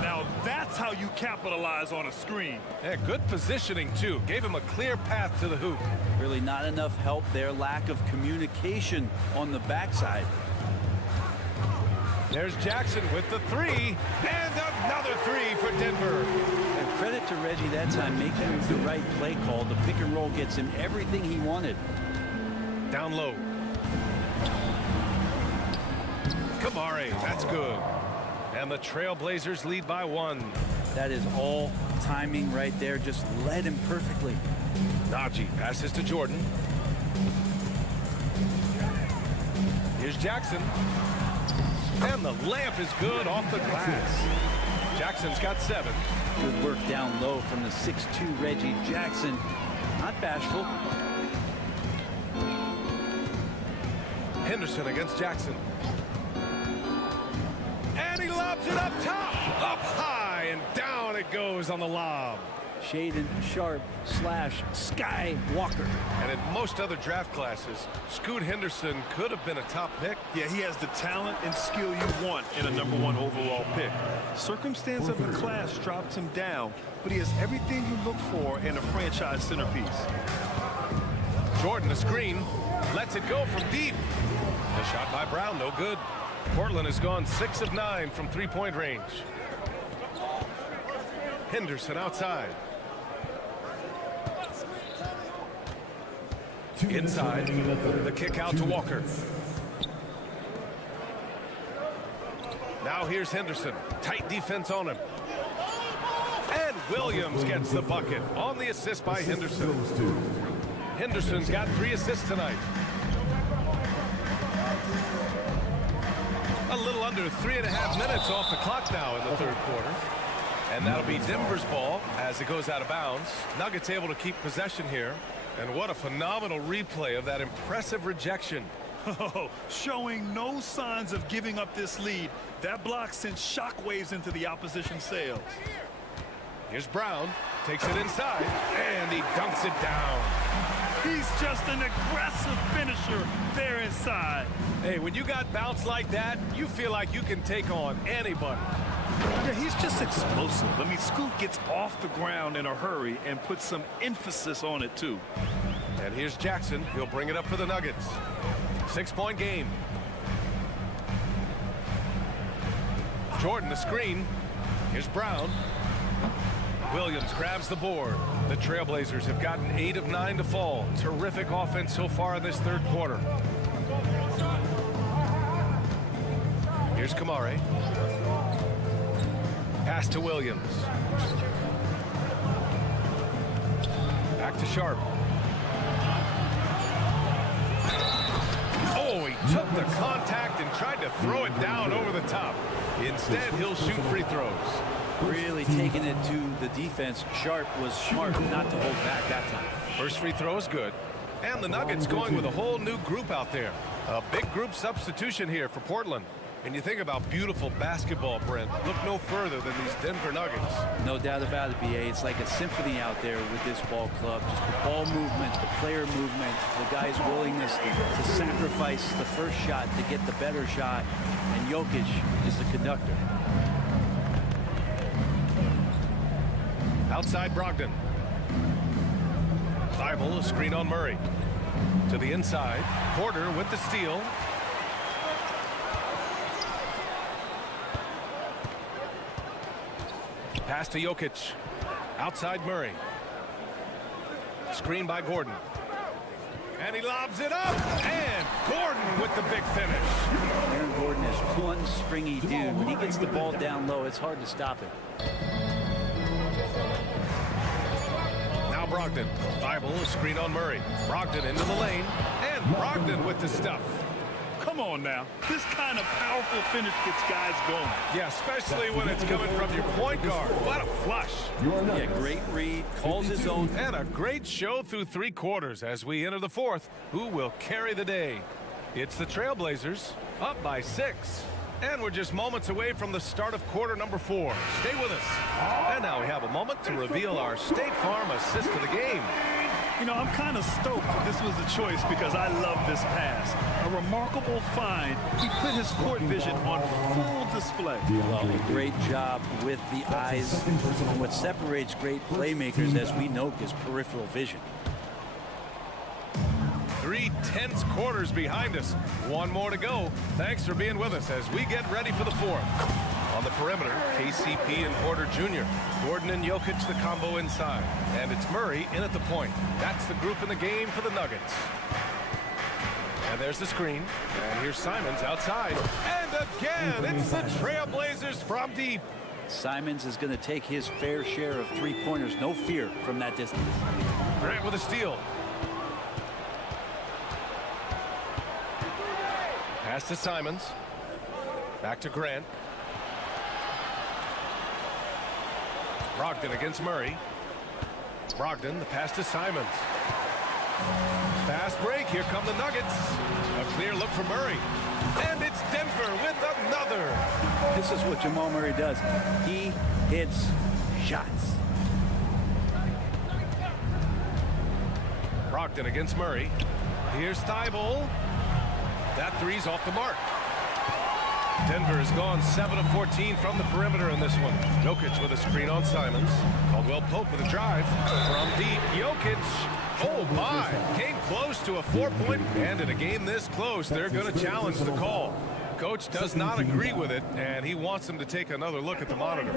Now that's how you capitalize on a screen. Yeah, good positioning, too. Gave him a clear path to the hoop. Really not enough help there. Lack of communication on the backside. There's Jackson with the 3. And another 3 for Denver. And credit to Reggie that time making the right play call. The pick and roll gets him everything he wanted. Down low. Kamari, that's good. And the Trailblazers lead by 1. That is all timing right there. Just led him perfectly. Najee passes to Jordan. Here's Jackson. And the layup is good off the glass. Jackson's got 7. Good work down low from the 6'2" Reggie Jackson. Not bashful. Henderson against Jackson. And he lobs it up top. Up high and down it goes on the lob. Shaden Sharp / Skywalker. And in most other draft classes, Scoot Henderson could have been a top pick. Yeah, he has the talent and skill you want in a #1 overall pick. Circumstance of the class dropped him down, but he has everything you look for in a franchise centerpiece. Jordan, the screen, lets it go from deep. The shot by Brown, no good. Portland has gone 6 of 9 from three-point range. Henderson outside. Inside, the kick out to Walker. Now here's Henderson. Tight defense on him. And Williams gets the bucket on the assist by Henderson. Henderson's got 3 assists tonight. A little under 3.5 minutes off the clock now in the third quarter. And that'll be Denver's ball as it goes out of bounds. Nuggets able to keep possession here. And what a phenomenal replay of that impressive rejection. Oh, showing no signs of giving up this lead. That block sent shockwaves into the opposition sails. Here's Brown, takes it inside, and he dunks it down. He's just an aggressive finisher there inside. Hey, when you got bounce like that, you feel like you can take on anybody. Yeah, he's just explosive. I mean, Scoot gets off the ground in a hurry and puts some emphasis on it, too. And here's Jackson. He'll bring it up for the Nuggets. 6-point game. Jordan, the screen. Here's Brown. Williams grabs the board. The Trailblazers have gotten 8 of 9 to fall. Terrific offense so far in this third quarter. Here's Kamari. Pass to Williams. Back to Sharp. Oh, he took the contact and tried to throw it down over the top. Instead, he'll shoot free throws. Really taking it to the defense. Sharp was smart not to hold back that time. First free throw is good. And the Nuggets going with a whole new group out there. A big group substitution here for Portland. And you think about beautiful basketball, Brent. Look no further than these Denver Nuggets. No doubt about it, B.A. It's like a symphony out there with this ball club. Just the ball movement, the player movement, the guy's willingness to sacrifice the first shot to get the better shot. And Jokic is the conductor. Outside Brogdon. Thibault, a screen on Murray. To the inside. Porter with the steal. Pass to Jokic. Outside Murray. Screen by Gordon. And he lobs it up. And Gordon with the big finish. Aaron Gordon is one springy dude. When he gets the ball down low, it's hard to stop him. Now Brogdon. Thibault, a screen on Murray. Brogdon into the lane. And Brogdon with the stuff. Come on now. This kind of powerful finish gets guys going. Yeah, especially when it's coming from your point guard. What a flush. Yeah, great read. Calls his own. And a great show through 3 quarters as we enter the fourth. Who will carry the day? It's the Trailblazers, up by 6. And we're just moments away from the start of quarter number 4. Stay with us. And now we have a moment to reveal our State Farm assist of the game. You know, I'm kind of stoked that this was a choice because I love this pass. A remarkable find. He put his court vision on full display. Well, a great job with the eyes. And what separates great playmakers, as we know, is peripheral vision. 3 tense quarters behind us. One more to go. Thanks for being with us as we get ready for the 4th. On the perimeter, KCP and Porter Jr. Gordon and Jokic the combo inside. And it's Murray in at the point. That's the group in the game for the Nuggets. And there's the screen. And here's Simons outside. And again, it's the Trailblazers from deep. Simons is going to take his fair share of three-pointers. No fear from that distance. Grant with a steal. Pass to Simons. Back to Grant. Brogdon against Murray. Brogdon, the pass to Simons. Fast break. Here come the Nuggets. A clear look for Murray. And it's Denver with another. This is what Jamal Murray does. He hits shots. Brogdon against Murray. Here's Thibault. That three's off the mark. Denver has gone 7 of 14 from the perimeter in this one. Jokic with a screen on Simons. Caldwell Pope with a drive from deep. Jokic, oh my, came close to a 4-point. And in a game this close, they're going to challenge the call. Coach does not agree with it, and he wants them to take another look at the monitor.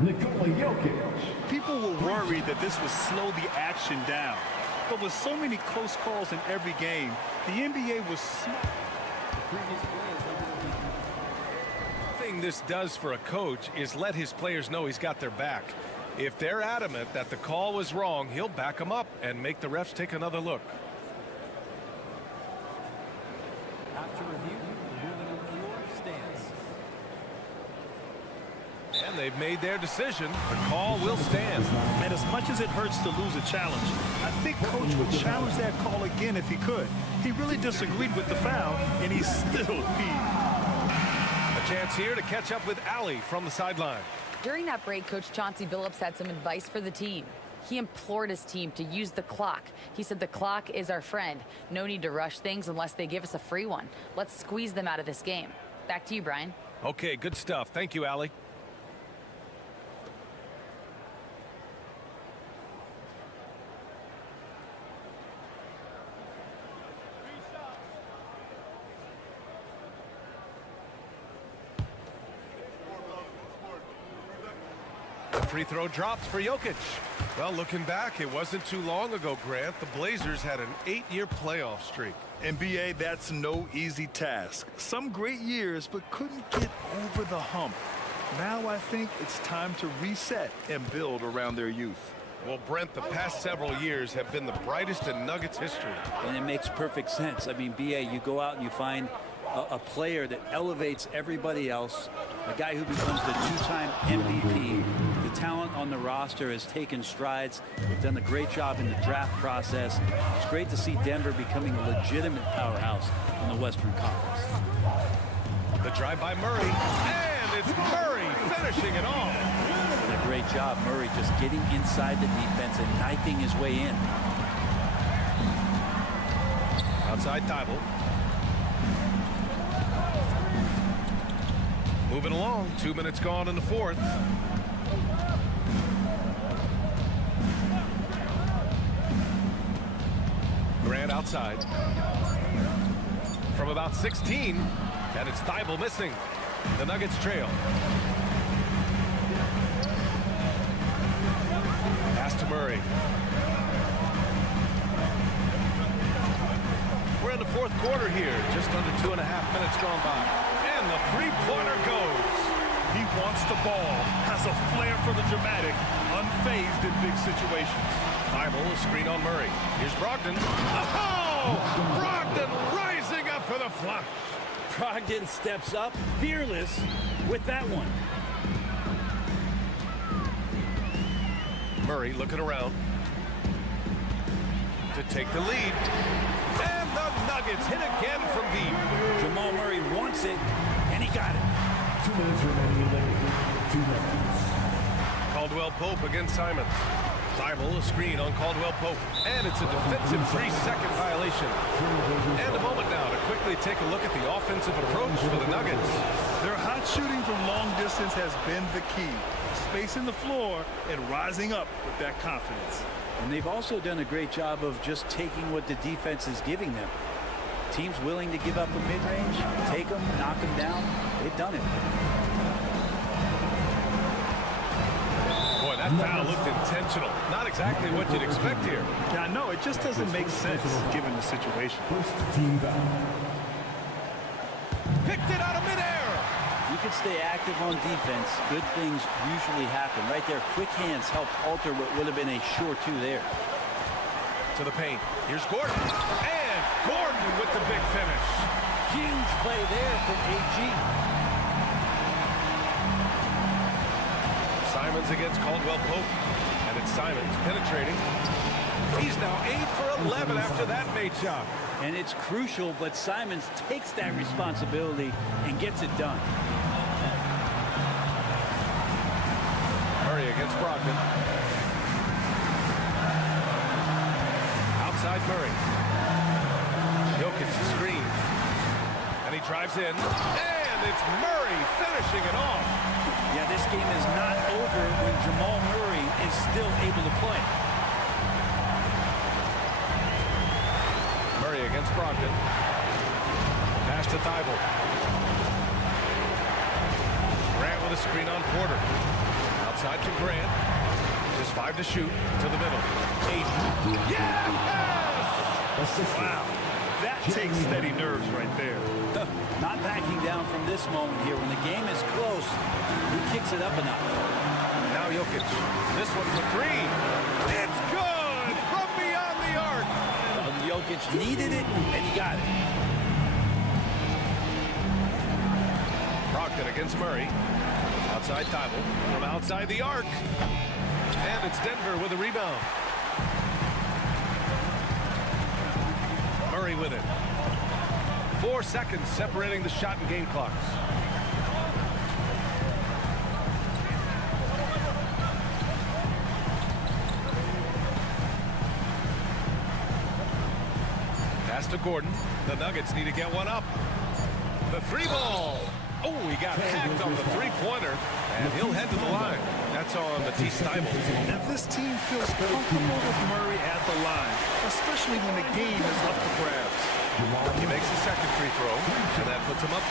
Nikola Jokic. People were worried that this would slow the action down. But with so many close calls in every game, the NBA was smart. Previous play is under review. Thing this does for a coach is let his players know he's got their back. If they're adamant that the call was wrong, he'll back them up and make the refs take another look. After review, the ruling on the floor stands. And they've made their decision. The call will stand. And as much as it hurts to lose a challenge, I think Coach would challenge that call again if he could. He really disagreed with the foul, and he's still peeved. A chance here to catch up with Allie from the sideline. During that break, Coach Chauncey Billups had some advice for the team. He implored his team to use the clock. He said the clock is our friend. No need to rush things unless they give us a free one. Let's squeeze them out of this game. Back to you, Brian. Okay, good stuff. Thank you, Allie. Free throw drops for Jokic. Well, looking back, it wasn't too long ago, Grant. The Blazers had an 8-year playoff streak. NBA, that's no easy task. Some great years, but couldn't get over the hump. Now I think it's time to reset and build around their youth. Well, Brent, the past several years have been the brightest in Nuggets history. And it makes perfect sense. I mean, B.A., you go out and you find a player that elevates everybody else, a guy who becomes the 2-time MVP. The talent on the roster has taken strides. They've done a great job in the draft process. It's great to see Denver becoming a legitimate powerhouse in the Western Conference. The drive by Murray, and it's Murray finishing it off. And a great job, Murray just getting inside the defense and knifing his way in. Outside Thibault. Moving along, 2 minutes gone in the 4th. Grant outside. From about 16, and it's Thibault missing. The Nuggets trail. Pass to Murray. We're in the 4th quarter here, just under 2.5 minutes gone by. And the three-pointer goes. He wants the ball, has a flair for the dramatic, unfazed in big situations. Thibault, a screen on Murray. Here's Brogdon. Oh! Brogdon rising up for the flush. Brogdon steps up, fearless with that one. Murray looking around to take the lead. And the Nuggets hit again from deep. Jamal Murray wants it, and he got it. 2 minutes remaining in the game. 2 minutes. Caldwell Pope against Simons. Thibault, a screen on Caldwell Pope. And it's a defensive 3-second violation. And a moment now to quickly take a look at the offensive approach for the Nuggets. Their hot shooting from long distance has been the key. Spacing the floor and rising up with that confidence. And they've also done a great job of just taking what the defense is giving them. Teams willing to give up a mid-range, take them, knock them down. They've done it. Boy, that foul looked intentional. Not exactly what you'd expect here. Yeah, no, it just doesn't make sense given the situation. First team foul. Picked it out of midair. You can stay active on defense. Good things usually happen. Right there, quick hands helped alter what would have been a sure two there. To the paint. Here's Gordon. And Gordon with the big finish. Huge play there from A.G. Simons against Caldwell Pope. And it's Simons penetrating. He's now 8 for 11 after that made shot. And it's crucial, but Simons takes that responsibility and gets it done. Murray against Brogdon. Outside Murray. Jokic screen. And he drives in. And it's Murray finishing it off. Yeah, this game is not over when Jamal Murray is still able to play. Murray against Brogdon. Pass to Thibault. Grant with a screen on Porter. Outside to Grant. Just 5 to shoot. To the middle. 8. Yes! Wow. That takes steady nerves right there. Not backing down from this moment here. When the game is close, he kicks it up a notch. Now Jokic. This one for 3. It's good from beyond the arc. Jokic needed it, and he got it. Brogdon against Murray. Outside Thibault. From outside the arc. And it's Denver with a rebound. Murray with it. 4 seconds separating the shot and game clocks. Pass to Gordon. The Nuggets need to get one up. The 3-ball. Oh, he got hacked on the 3-pointer, and he'll head to the line. That's on Matisse Thybulle. And this team feels comfortable with Murray at the line, especially when the game is up for grabs. He makes the second free throw, and that puts him up 5.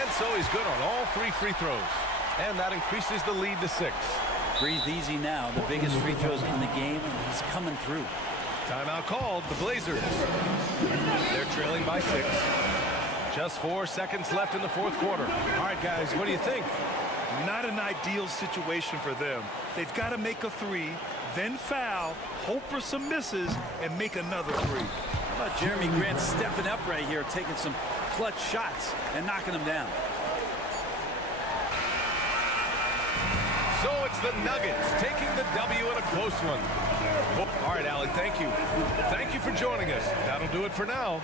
And so he's good on all 3 free throws. And that increases the lead to 6. Breathe easy now. The biggest free throws in the game, and he's coming through. Timeout called, the Blazers. They're trailing by 6. Just 4 seconds left in the 4th quarter. All right, guys, what do you think? Not an ideal situation for them. They've got to make a 3, then foul, hope for some misses, and make another 3. How about Jeremy Grant stepping up right here, taking some clutch shots and knocking them down. So it's the Nuggets taking the W in a close one. All right, Allie, thank you. Thank you for joining us. That'll do it for now.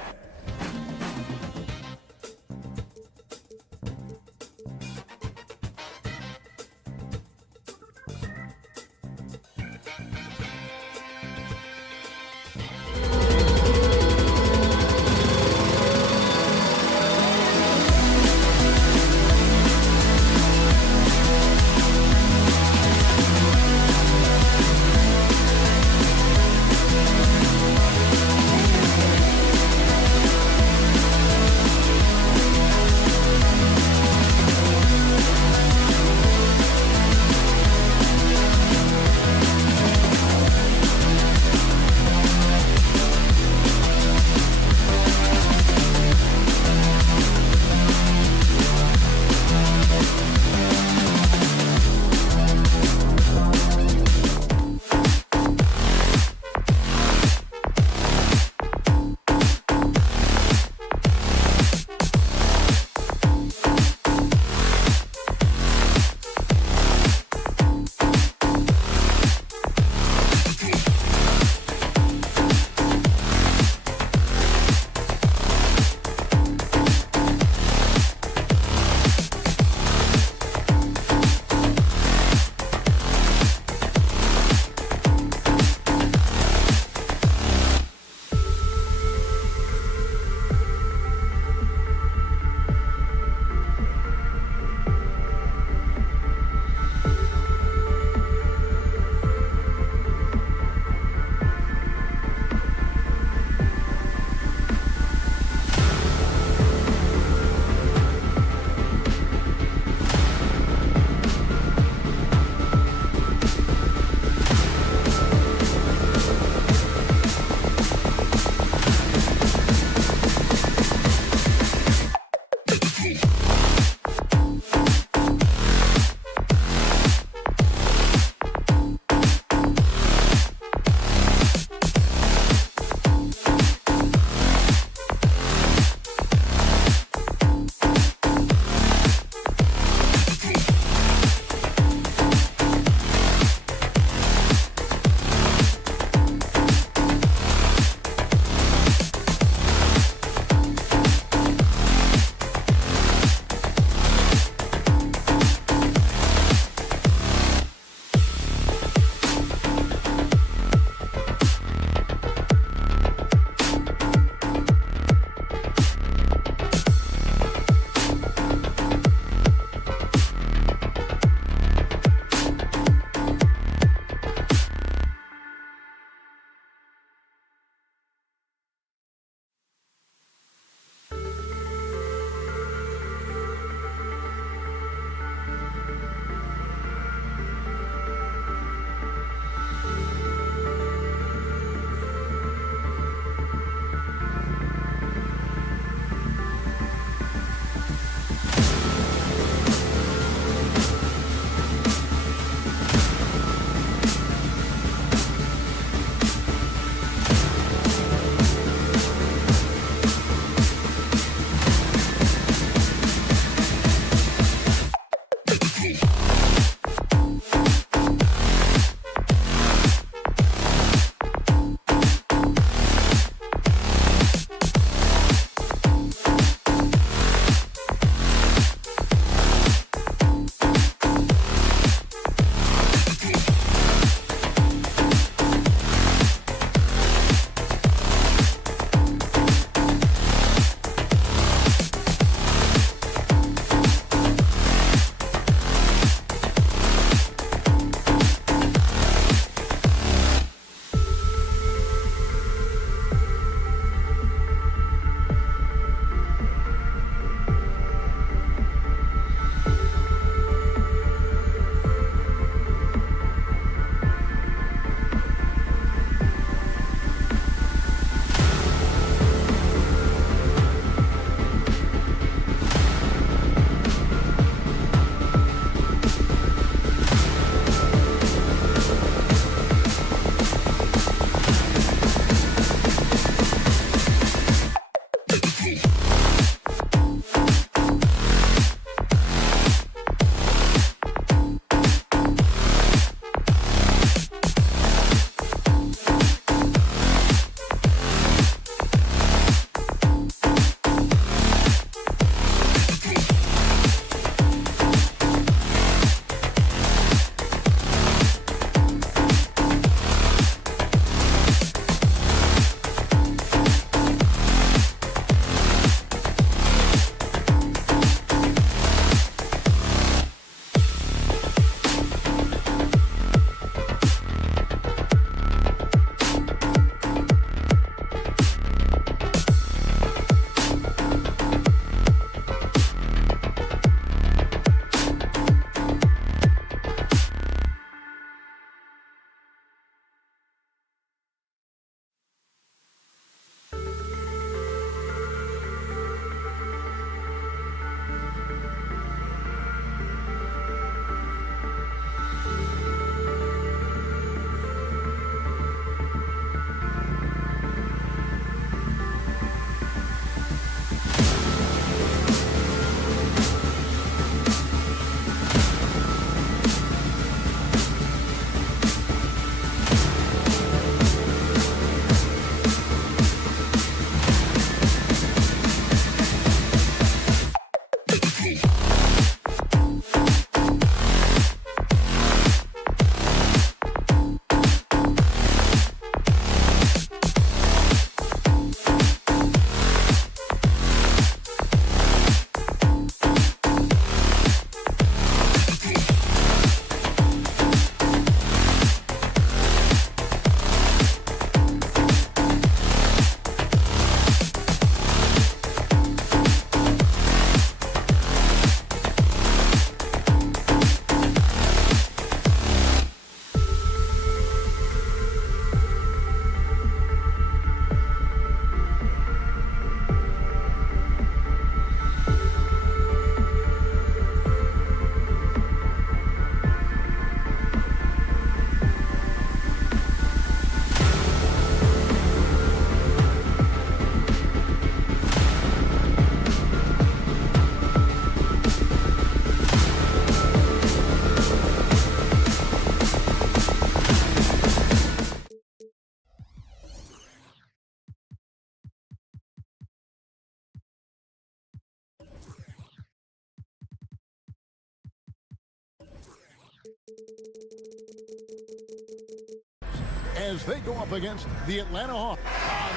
as they go up against the Atlanta Hawks.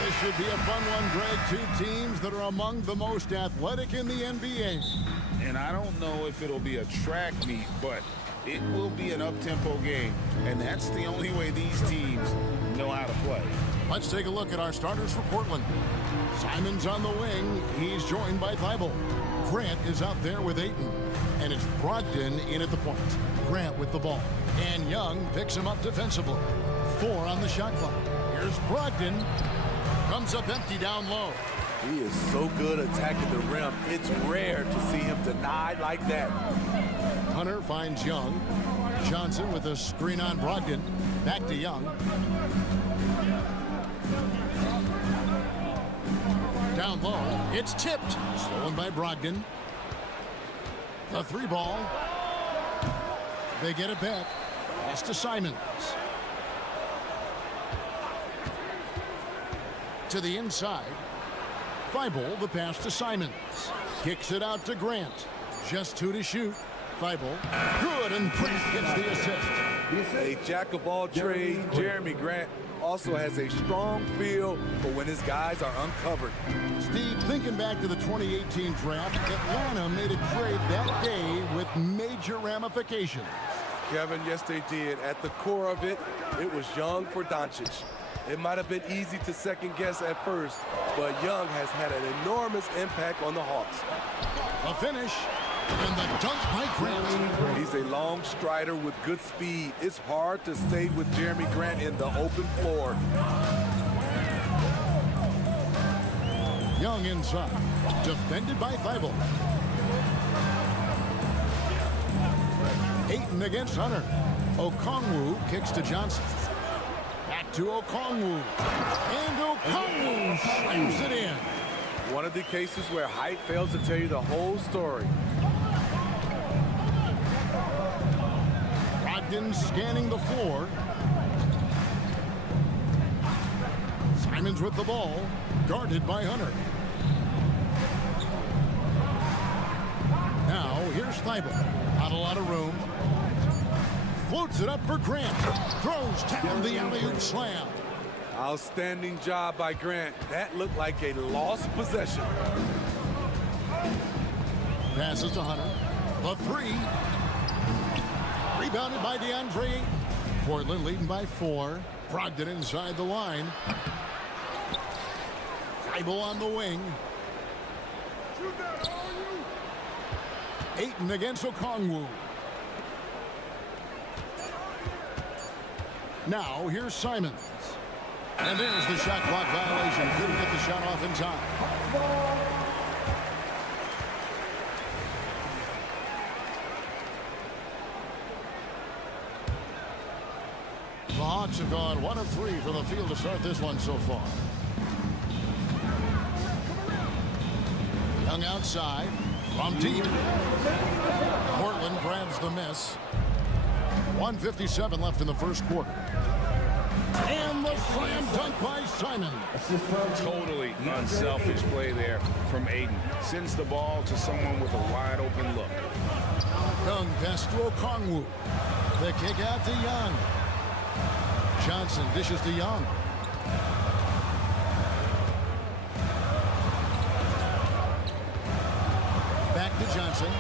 This should be a fun one, Greg. Two teams that are among the most athletic in the NBA. And I don't know if it'll be a track meet, but it will be an up-tempo game. And that's the only way these teams know how to play. Let's take a look at our starters for Portland. Simon's on the wing. He's joined by Thibault. Grant is out there with Ayton. And it's Brogdon in at the point. Grant with the ball. And Young picks him up defensively. 4 on the shot clock. Here's Brogdon. Comes up empty down low. He is so good attacking the rim. It's rare to see him denied like that. Hunter finds Young. Johnson with a screen on Brogdon. Back to Young. Down low. It's tipped. Stolen by Brogdon. The 3 ball. They get it back. Pass to Simons. To the inside. Thibault, the pass to Simons. Kicks it out to Grant. Just 2 to shoot. Thibault, good, and Grant gets the assist. A jack of all trades, Jeremy Grant also has a strong feel for when his guys are uncovered. Steve, thinking back to the 2018 draft, Atlanta made a trade that day with major ramifications. Kevin, yes they did. At the core of it, it was Young for Doncic. It might have been easy to second guess at first, but Young has had an enormous impact on the Hawks. A finish, and the dunk by Grant. He's a long strider with good speed. It's hard to stay with Jeremy Grant in the open floor. Young inside, defended by Thibault. Ayton against Hunter. Okongwu kicks to Johnson. Back to Okongwu. And Okongwu slams it in. One of the cases where height fails to tell you the whole story. Brogdon scanning the floor. Simons with the ball, guarded by Hunter. Now here's Thibault. Not a lot of room. Floats it up for Grant. Throws down the alley-oop slam. Outstanding job by Grant. That looked like a lost possession. Passes to Hunter. The 3. Rebounded by DeAndre Ayton. Portland leading by 4. Brogdon inside the line. Thibault on the wing. Ayton against Okongwu. Now here's Simons. And there's the shot clock violation. Couldn't get the shot off in time. The Hawks have gone 1 of 3 from the field to start this one so far. Young outside. From deep. Portland grabs the miss. 1:57 left in the first quarter. And the slam dunk by Simon. Totally unselfish play there from Ayton. Sends the ball to someone with a wide open look. Young pass to Okongwu. The kick out to Young. Johnson dishes to Young. Back to Johnson.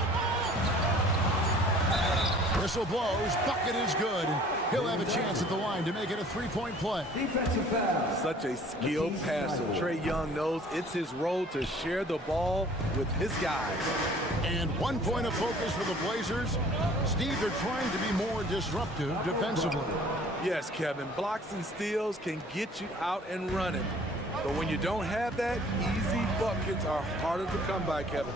Whistle blows. Bucket is good. He'll have a chance at the line to make it a 3-point play. Defensive foul. Such a skilled passer. Trae Young knows it's his role to share the ball with his guys. And 1 point of focus for the Blazers. Steve, they're trying to be more disruptive defensively. Yes, Kevin. Blocks and steals can get you out and running. But when you don't have that, easy buckets are harder to come by, Kevin.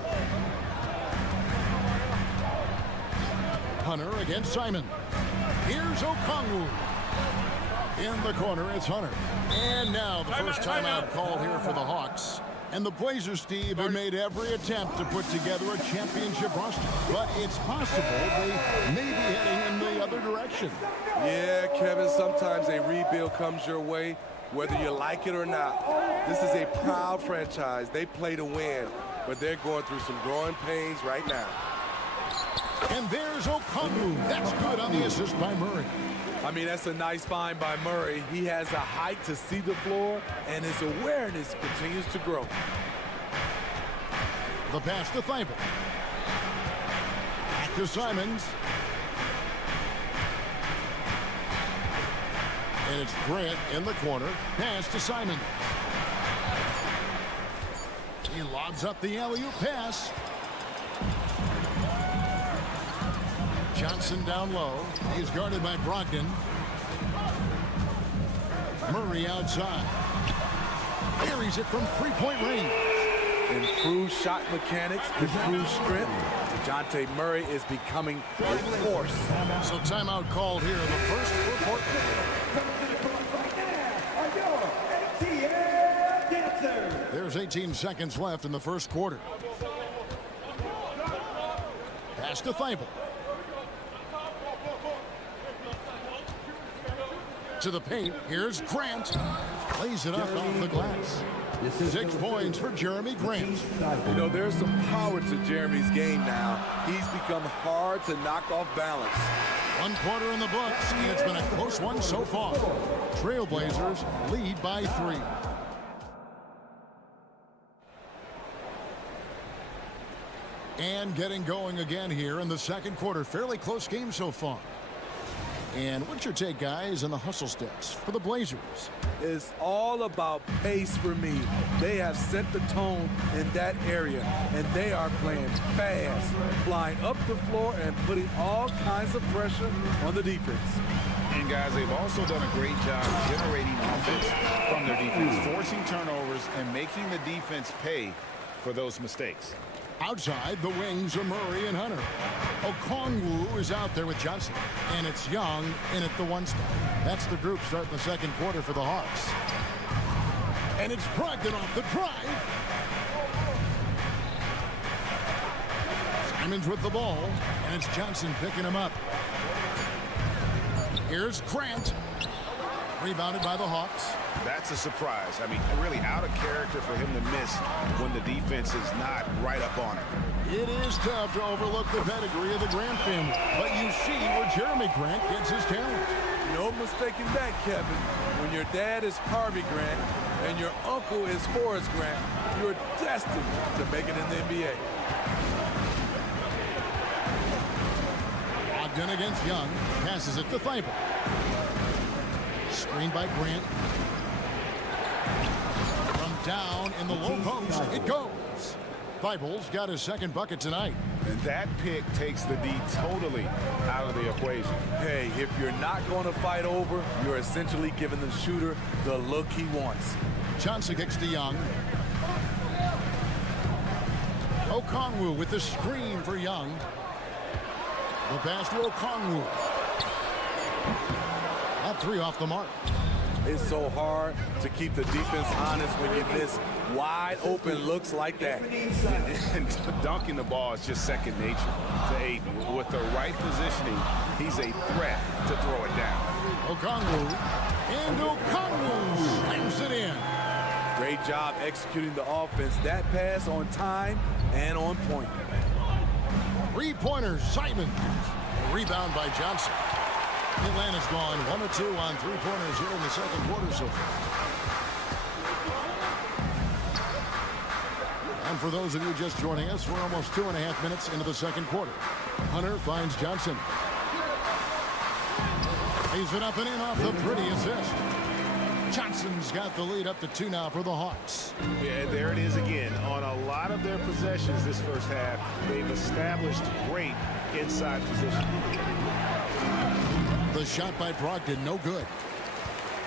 Hunter against Simon. Here's Okongwu. In the corner, it's Hunter. And now the first timeout call here for the Hawks. And the Blazers, Steve, have made every attempt to put together a championship roster. But it's possible they may be heading in the other direction. Yeah, Kevin, sometimes a rebuild comes your way, whether you like it or not. This is a proud franchise. They play to win, but they're going through some growing pains right now. And there's Okongwu. That's good on the assist by Murray. I mean, that's a nice find by Murray. He has a height to see the floor, and his awareness continues to grow. The pass to Thibault. Back to Simons. And it's Grant in the corner. Pass to Simon. He lobs up the alley-oop pass. Johnson down low. He's guarded by Brogdon. Murray outside. Carries it from three-point range. Improved shot mechanics, improved strength. DeJounte Murray is becoming a force. So timeout called here in the first quarter. There's 18 seconds left in the first quarter. Pass to Thibault. To the paint. Here's Grant. Lays it up off the glass. 6 points for Jeremy Grant. You know, there's some power to Jeremy's game now. He's become hard to knock off balance. 1 quarter in the books, and it's been a close one so far. Trailblazers lead by 3. And getting going again here in the second quarter. Fairly close game so far. And what's your take, guys, on the hustle steps for the Blazers? It's all about pace for me. They have set the tone in that area, and they are playing fast, flying up the floor and putting all kinds of pressure on the defense. And, guys, they've also done a great job generating offense from their defense, forcing turnovers and making the defense pay for those mistakes. Outside, the wings are Murray and Hunter. Okongwu is out there with Johnson. And it's Young in at the 1 spot. That's the group starting the second quarter for the Hawks. And it's Brogdon off the drive. Simons with the ball. And it's Johnson picking him up. Here's Grant. Rebounded by the Hawks. That's a surprise. I mean, really out of character for him to miss when the defense is not right up on him. It is tough to overlook the pedigree of the Grant family, but you see where Jeremy Grant gets his talent. No mistaking that, Kevin. When your dad is Harvey Grant and your uncle is Horace Grant, you're destined to make it in the NBA. Brogdon against Young. Passes it to Thibault. Screened by Grant. From down in the low post, it goes. Thibault's got his second bucket tonight. And that pick takes the D totally out of the equation. Hey, if you're not going to fight over, you're essentially giving the shooter the look he wants. Johnson kicks to Young. Okongwu with the screen for Young. The pass to Okongwu. That 3 off the mark. It's so hard to keep the defense honest when you miss wide open looks like that. And dunking the ball is just second nature to Aiden. With the right positioning, he's a threat to throw it down. Okongwu. And Okongwu slams it in. Great job executing the offense. That pass on time and on point. 3-pointers, Simon. Rebound by Johnson. Atlanta's gone 1 or 2 on 3-pointers here in the second quarter so far. And for those of you just joining us, we're almost 2.5 minutes into the second quarter. Hunter finds Johnson. Lays it up and in off the pretty assist. Johnson's got the lead up to 2 now for the Hawks. Yeah, there it is again. On a lot of their possessions this first half, they've established great inside position. The shot by Brogdon, no good.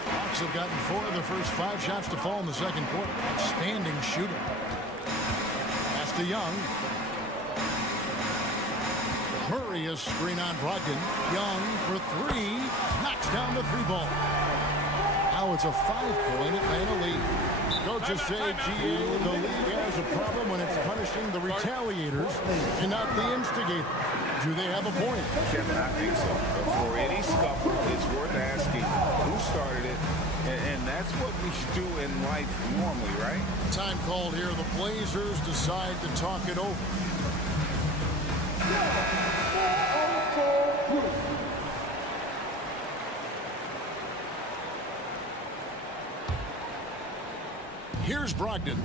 Hawks have gotten 4 of the first 5 shots to fall in the second quarter. Outstanding shooting. Pass to Young. Murray is screen on Brogdon. Young for 3. Knocks down the 3 ball. Now it's a 5-point Atlanta lead. Coaches say, GA, the league has a problem when it's punishing the retaliators and not the instigators. Do they have a point? Kevin, I think so. For any scuffle, it's worth asking who started it, and that's what we do in life normally, right? Time called here. The Blazers decide to talk it over. Here's Brogdon.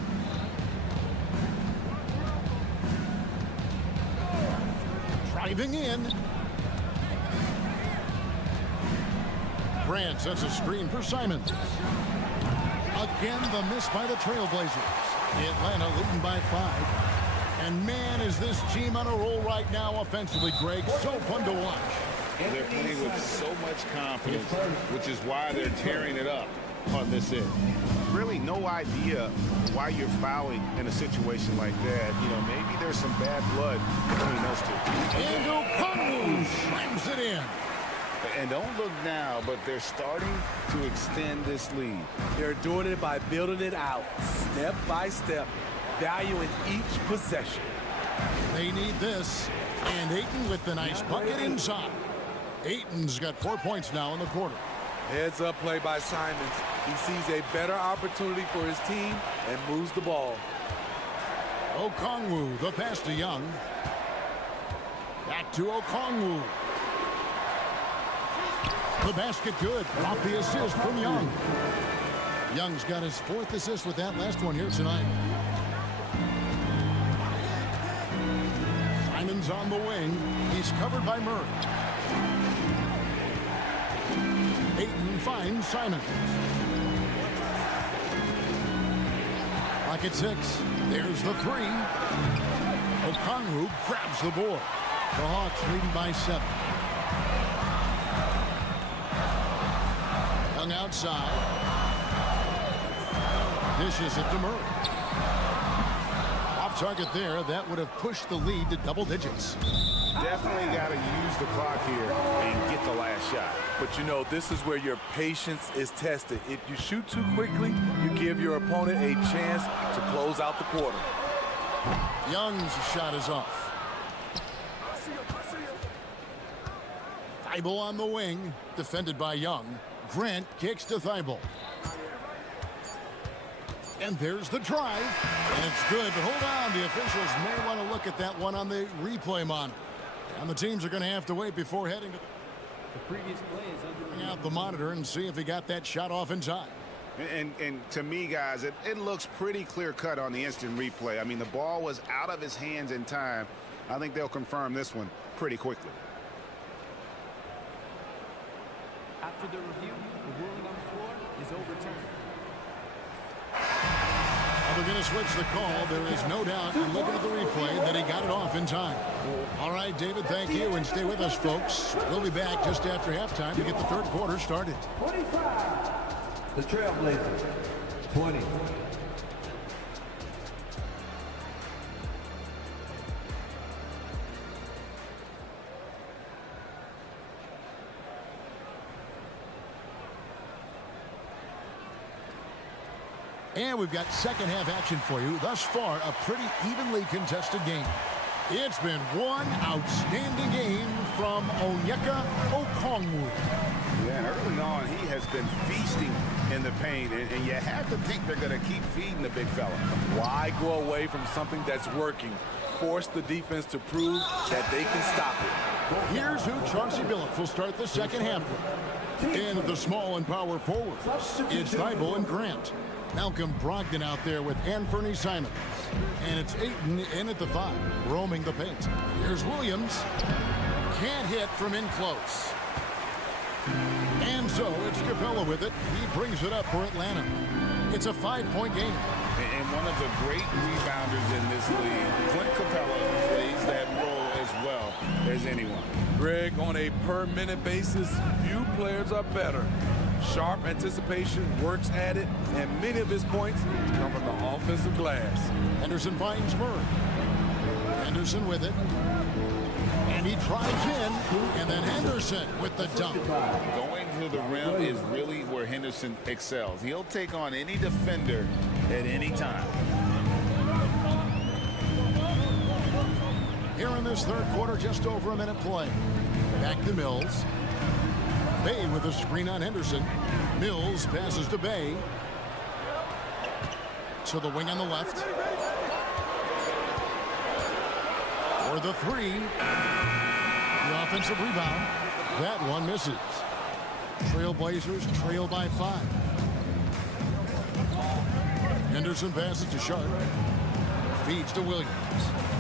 Driving in. Grant sets a screen for Simons. Again, the miss by the Trailblazers. Atlanta leading by 5. And man, is this team on a roll right now offensively, Greg. So fun to watch. They're playing with so much confidence, which is why they're tearing it up on this end. Really no idea why you're fouling in a situation like that. You know, maybe there's some bad blood between those two. And Okongwu slams it in. And don't look now, but they're starting to extend this lead. They're doing it by building it out, step by step, valuing each possession. They need this. And Ayton with the nice bucket inside. Ayton's got 4 points now in the quarter. Heads up play by Simons. He sees a better opportunity for his team and moves the ball. Okongwu, the pass to Young. Back to Okongwu. The basket good. Off the assist from Young. Young's got his 4th assist with that last one here tonight. Simons on the wing. He's covered by Murray. Ayton finds Simons. Clock at 6. There's the 3. Okongwu grabs the board. The Hawks leading by 7. Young outside. Dishes it to Murray. Off target there. That would have pushed the lead to double digits. Definitely got to use the clock here and get the last shot. But you know, this is where your patience is tested. If you shoot too quickly, you give your opponent a chance to close out the quarter. Young's shot is off. Thibault on the wing, defended by Young. Grant kicks to Thibault. And there's the drive. And it's good, but hold on. The officials may want to look at that one on the replay monitor. And the teams are going to have to wait before heading to The previous play is under bring out the monitor and see if he got that shot off in time. And to me, guys, it looks pretty clear-cut on the instant replay. I mean, the ball was out of his hands in time. I think they'll confirm this one pretty quickly. After the review, the ruling on the floor is overturned. They're going to switch the call. There is no doubt, in looking at the replay, that he got it off in time. All right, David, thank you, and stay with us, folks. We'll be back just after halftime to get the third quarter started. 25. The Trailblazers, 20. And we've got second half action for you. Thus far, a pretty evenly contested game. It's been one outstanding game from Onyeka Okongwu. Yeah, and early on, he has been feasting in the paint, and you have to think they're going to keep feeding the big fella. Why go away from something that's working? Force the defense to prove that they can stop it. Here's who Chauncey Billups will start the second half with. In the small and power forwards, it's Thibault and Grant. Malcolm Brogdon out there with Anthony Simons. And it's Ayton in at the 5, roaming the paint. Here's Williams. Can't hit from in close. And so it's Capella with it. He brings it up for Atlanta. It's a 5-point game. And one of the great rebounders in this league, Clint Capella, plays that role as well as anyone. Greg, on a per-minute basis, few players are better. Sharp anticipation, works at it, and many of his points come from the offensive glass. Henderson finds Murray. Henderson with it. And he drives in, and then Henderson with the dunk. Going to the rim is really where Henderson excels. He'll take on any defender at any time. Here in this third quarter, just over a minute play. Back to Mills. Bay with a screen on Henderson. Mills passes to Bay. To the wing on the left. For the 3. The offensive rebound. That one misses. Trailblazers trail by 5. Henderson passes to Sharp. Feeds to Williams.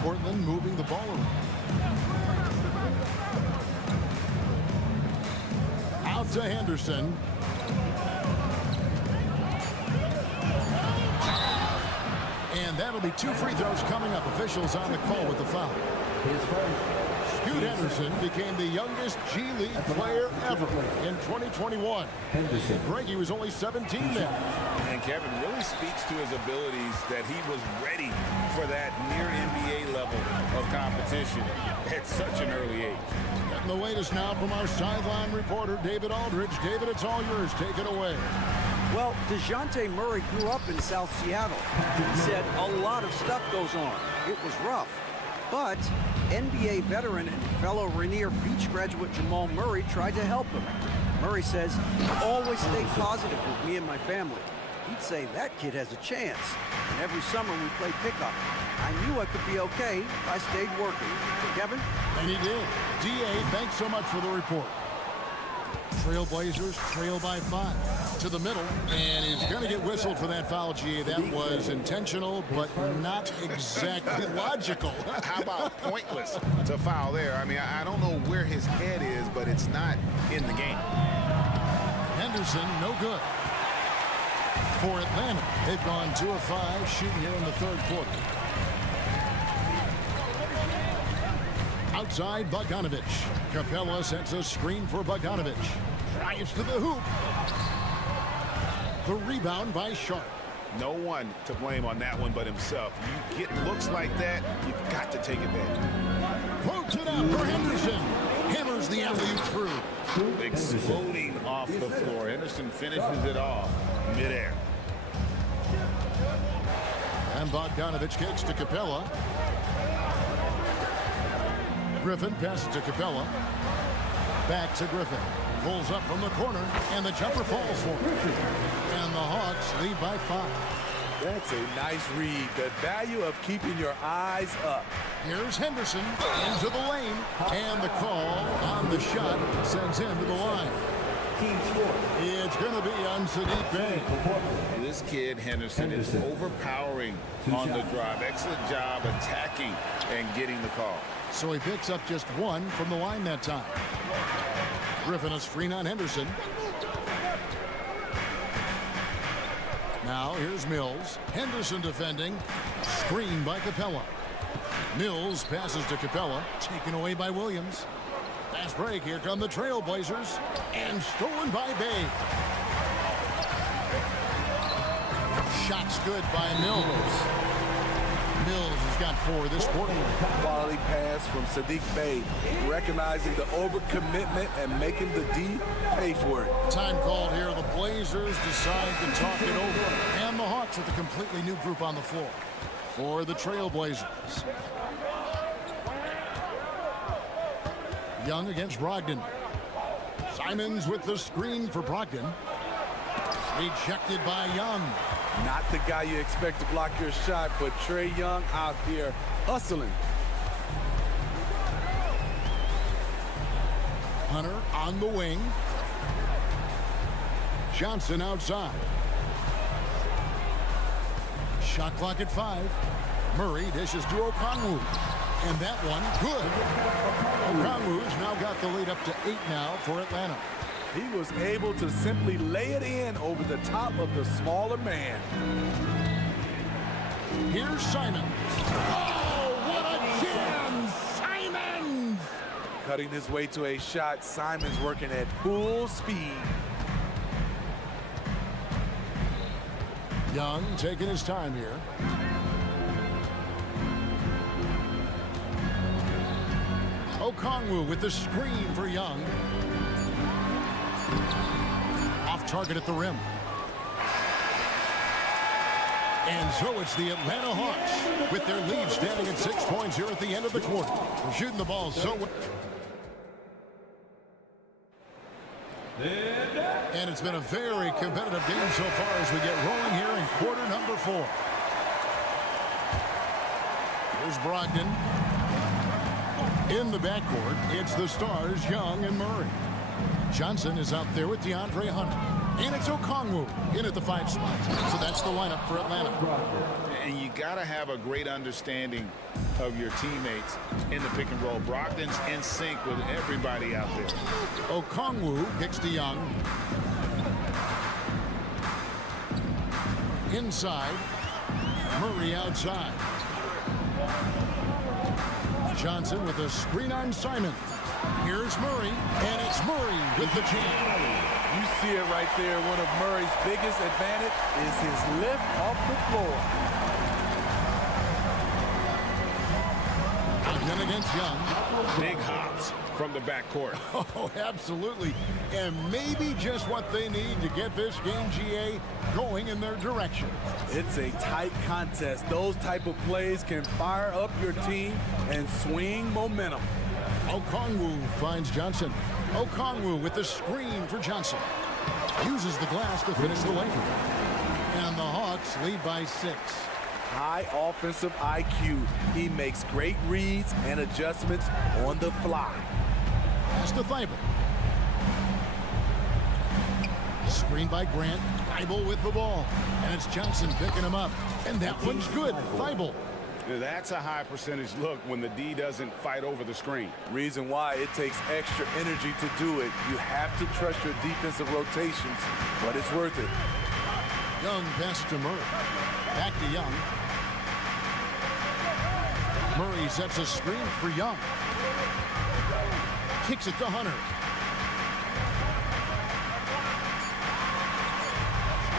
Portland moving the ball around. Out to Henderson. And that'll be 2 free throws coming up. Officials on the call with the foul. Scoot Henderson became the youngest G League player ever in 2021. Greg, he was only 17 then. And Kevin really speaks to his abilities that he was ready for that near NBA level of competition at such an early age. And the latest now from our sideline reporter, David Aldridge. David, it's all yours. Take it away. Well, DeJounte Murray grew up in South Seattle. He said a lot of stuff goes on. It was rough. But NBA veteran and fellow Rainier Beach graduate Jamal Murray tried to help him. Murray says, he always stayed positive with me and my family. He'd say that kid has a chance. And every summer we played pickup. I knew I could be okay if I stayed working. Kevin? And he did. D.A., thanks so much for the report. Trailblazers trail by 5 to the middle, and he's going to get whistled for that foul. G.A. That was intentional, but not exactly logical. How about pointless to foul there? I mean, I don't know where his head is, but it's not in the game. Henderson, no good. For Atlanta, they've gone 2 of 5 shooting here in the third quarter. Outside, Bogdanovich. Capella sets a screen for Bogdanovich. Drives to the hoop. The rebound by Sharp. No one to blame on that one but himself. You get looks like that, you've got to take it back. Pokes it out for Henderson. Hammers the alley-oop through. Exploding off the floor. Henderson finishes it off midair. And Bogdanovich kicks to Capella. Griffin passes to Capella. Back to Griffin. Pulls up from the corner, and the jumper falls for him. And the Hawks lead by 5. That's a nice read. The value of keeping your eyes up. Here's Henderson into the lane, and the call on the shot sends him to the line. It's going to be on Sadiq Bey. This kid, Henderson, is overpowering on the drive. Excellent job attacking and getting the call. So he picks up just 1 from the line that time. Griffin a screen on Henderson. Now here's Mills. Henderson defending. Screen by Capella. Mills passes to Capella. Taken away by Williams. Fast break. Here come the Trailblazers. And stolen by Bay. Shots good by Mills. Mills has got 4 this quarter. Quality pass from Sadiq Bey, recognizing the overcommitment and making the D pay for it. Time called here. The Blazers decide to talk it over. And the Hawks with a completely new group on the floor for the Trailblazers. Young against Brogdon. Simons with the screen for Brogdon. Rejected by Young. Not the guy you expect to block your shot, but Trae Young out here hustling. Hunter on the wing. Johnson outside. Shot clock at 5. Murray dishes to Okongwu. And that one, good. Okongwu's now got the lead up to 8 now for Atlanta. He was able to simply lay it in over the top of the smaller man. Here's Simons. Oh, what a jam! Simons! Cutting his way to a shot. Simons working at full speed. Young taking his time here. Okongwu with the screen for Young. Off target at the rim. And so it's the Atlanta Hawks with their lead standing at 6 points here at the end of the quarter. They're shooting the ball so well. And it's been a very competitive game so far as we get rolling here in quarter number 4. Here's Brogdon. In the backcourt, it's the stars, Young and Murray. Johnson is out there with DeAndre Hunter. And it's Okongwu in at the 5 spot. So that's the lineup for Atlanta. And you got to have a great understanding of your teammates in the pick and roll. Brogdon's in sync with everybody out there. Okongwu kicks to Young. Inside. Murray outside. Johnson with a screen on Simon. Here's Murray, and it's Murray with the jam. You see it right there. One of Murray's biggest advantage is his lift off the floor. And then against Young. Big hops from the backcourt. Oh, absolutely. And maybe just what they need to get this game, GA, going in their direction. It's a tight contest. Those type of plays can fire up your team and swing momentum. Okongwu finds Johnson. Okongwu with the screen for Johnson. Uses the glass to finish the lane. And the Hawks lead by 6. High offensive IQ. He makes great reads and adjustments on the fly. Pass to Thibault. Screen by Grant. Thibault with the ball. And it's Johnson picking him up. And that one's good. Thibault. That's a high percentage look when the D doesn't fight over the screen. Reason why it takes extra energy to do it. You have to trust your defensive rotations, but it's worth it. Young pass to Murray. Back to Young. Murray sets a screen for Young. Kicks it to Hunter.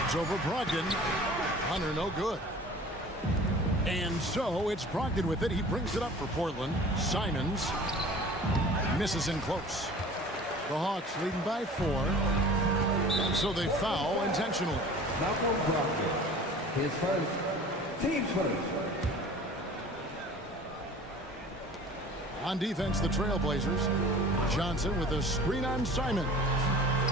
It's over Brogdon. Hunter no good. And so it's Brogdon with it. He brings it up for Portland. Simons misses in close. The Hawks leading by 4. And so they foul intentionally. His first. Team's first. On defense, the Trailblazers. Johnson with a screen on Simon.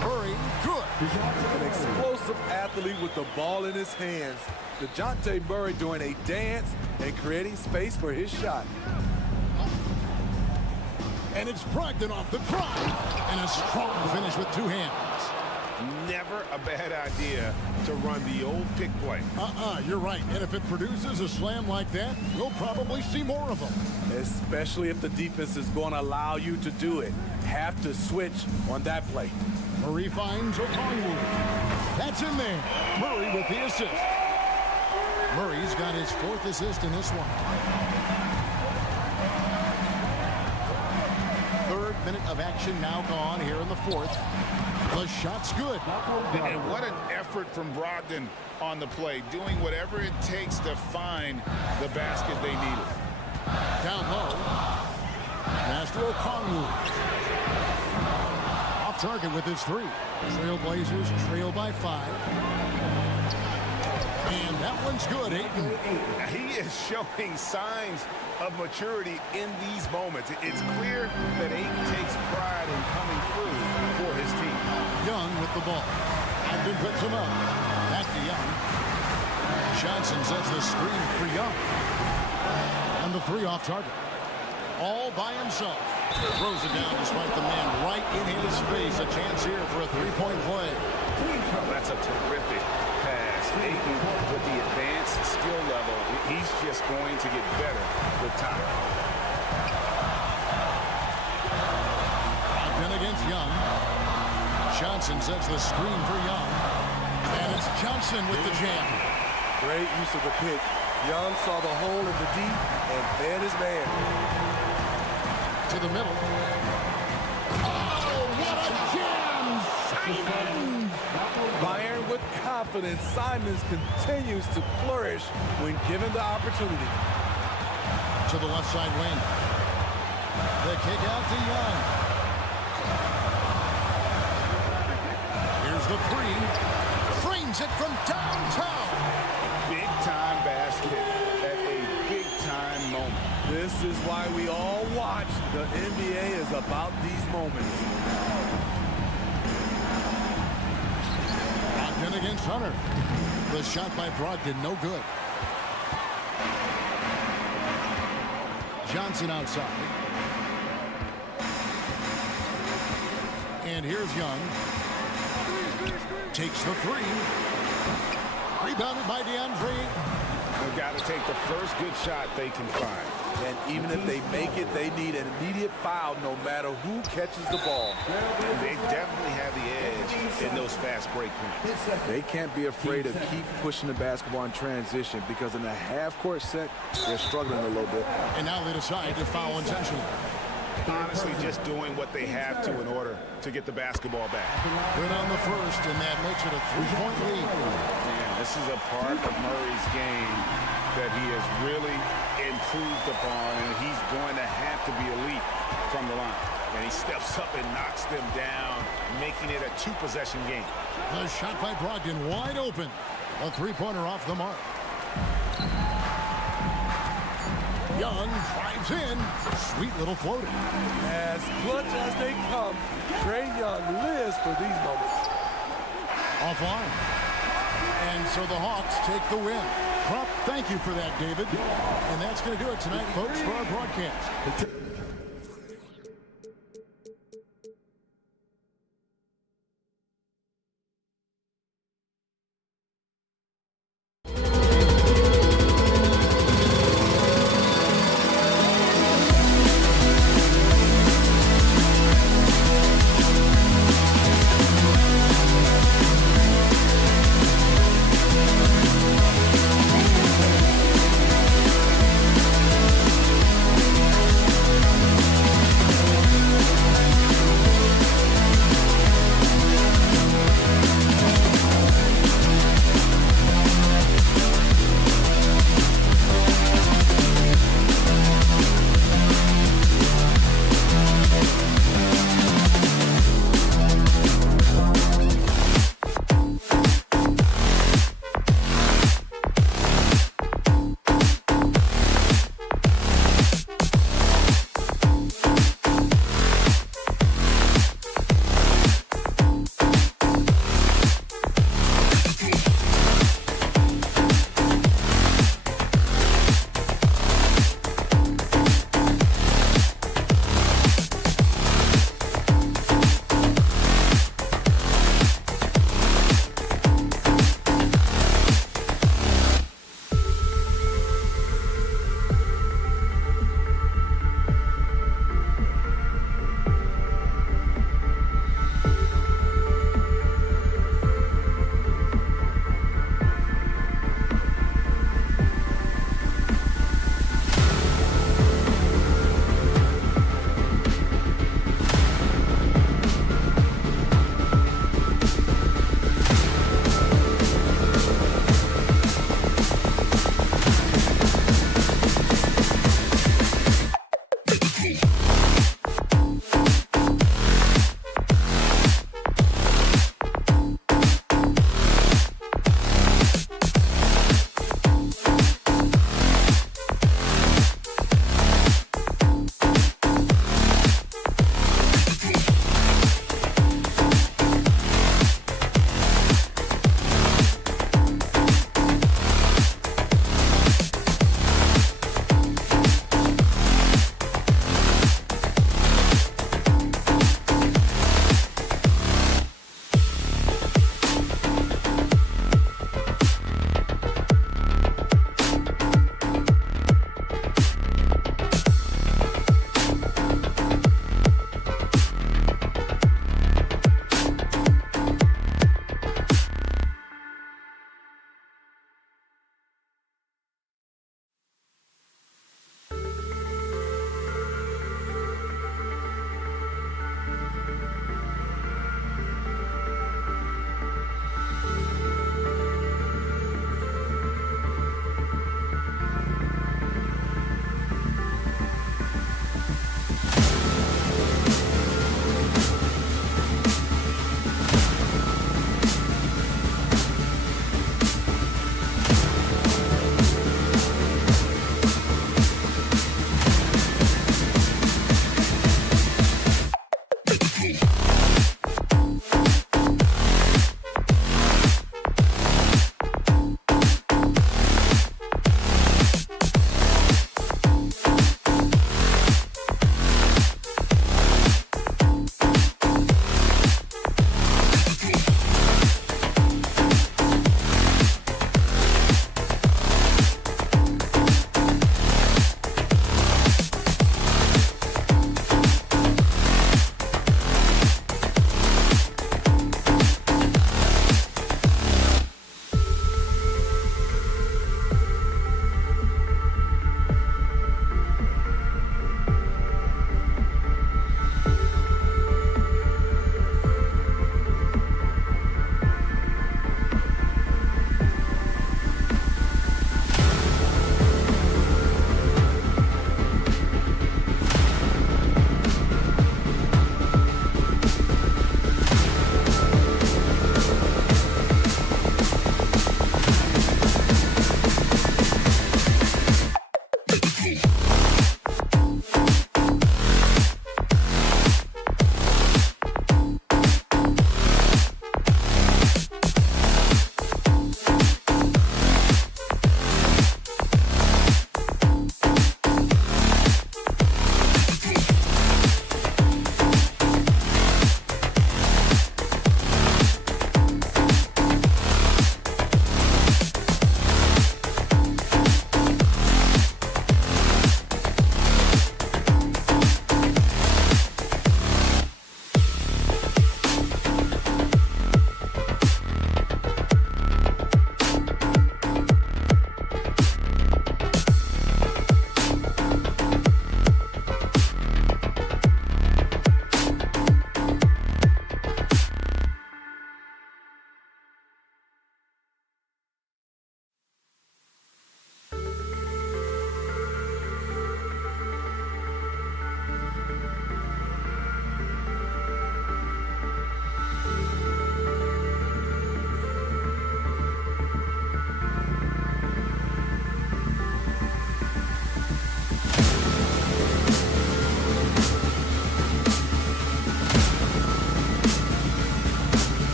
Murray, good. An explosive athlete with the ball in his hands. DeJounte Murray doing a dance and creating space for his shot. And it's Brogdon off the drive. And a strong finish with 2 hands. Never a bad idea to run the old pick play. You're right. And if it produces a slam like that, we'll probably see more of them. Especially if the defense is going to allow you to do it. Have to switch on that play. Murray finds Okongwu. That's in there. Murray with the assist. Murray's got his 4th assist in this one. 3rd minute of action now gone here in the 4th. The shot's good. And what an effort from Brogdon on the play, doing whatever it takes to find the basket they needed. Down low. Master Okongwu. Off target with his 3. Trailblazers trail by 5. And that one's good, Ayton. He is showing signs of maturity in these moments. It's clear that Ayton takes pride in coming through for his team. Young with the ball. Brogdon puts him up. Back to Young. Johnson sets the screen for Young. And the 3 off target. All by himself. Throws it down despite the man right in his face. A chance here for a 3-point play. That's a terrific pass. Ayton with the advanced skill level, he's just going to get better with time. Brogdon against Young. Johnson sets the screen for Young. And it's Johnson with the jam. Great use of the pick. Young saw the hole in the D and fed his man. To the middle. Oh, what a jam! Simons! Firing with confidence, Simons continues to flourish when given the opportunity. To the left side wing. The kick out to Young. Here's the 3. Frames it from downtown. Big time basket at a big time moment. This is why we all watch. The NBA is about these moments. Brogdon against Hunter. The shot by Brogdon, no good. Johnson outside. And here's Young. takes the three. Rebounded by DeAndre. They've got to take the first good shot they can find. And even if they make it, they need an immediate foul no matter who catches the ball. And they definitely have the edge in those fast break points. They can't be afraid to keep pushing the basketball in transition because in a half-court set, they're struggling a little bit. And now they decide to foul intentionally. Honestly, just doing what they have to in order to get the basketball back. Good on the first, and that makes it a 3-point lead. Man, this is a part of Murray's game that he has really improved upon, and he's going to have to be elite from the line. And he steps up and knocks them down, making it a two-possession game. The shot by Brogdon wide open. A three-pointer off the mark. Young drives in. Sweet little floater. As clutch as they come, Trae Young lives for these moments. Offline. And so the Hawks take the win. Crump, thank you for that, David. And that's going to do it tonight, folks, for our broadcast.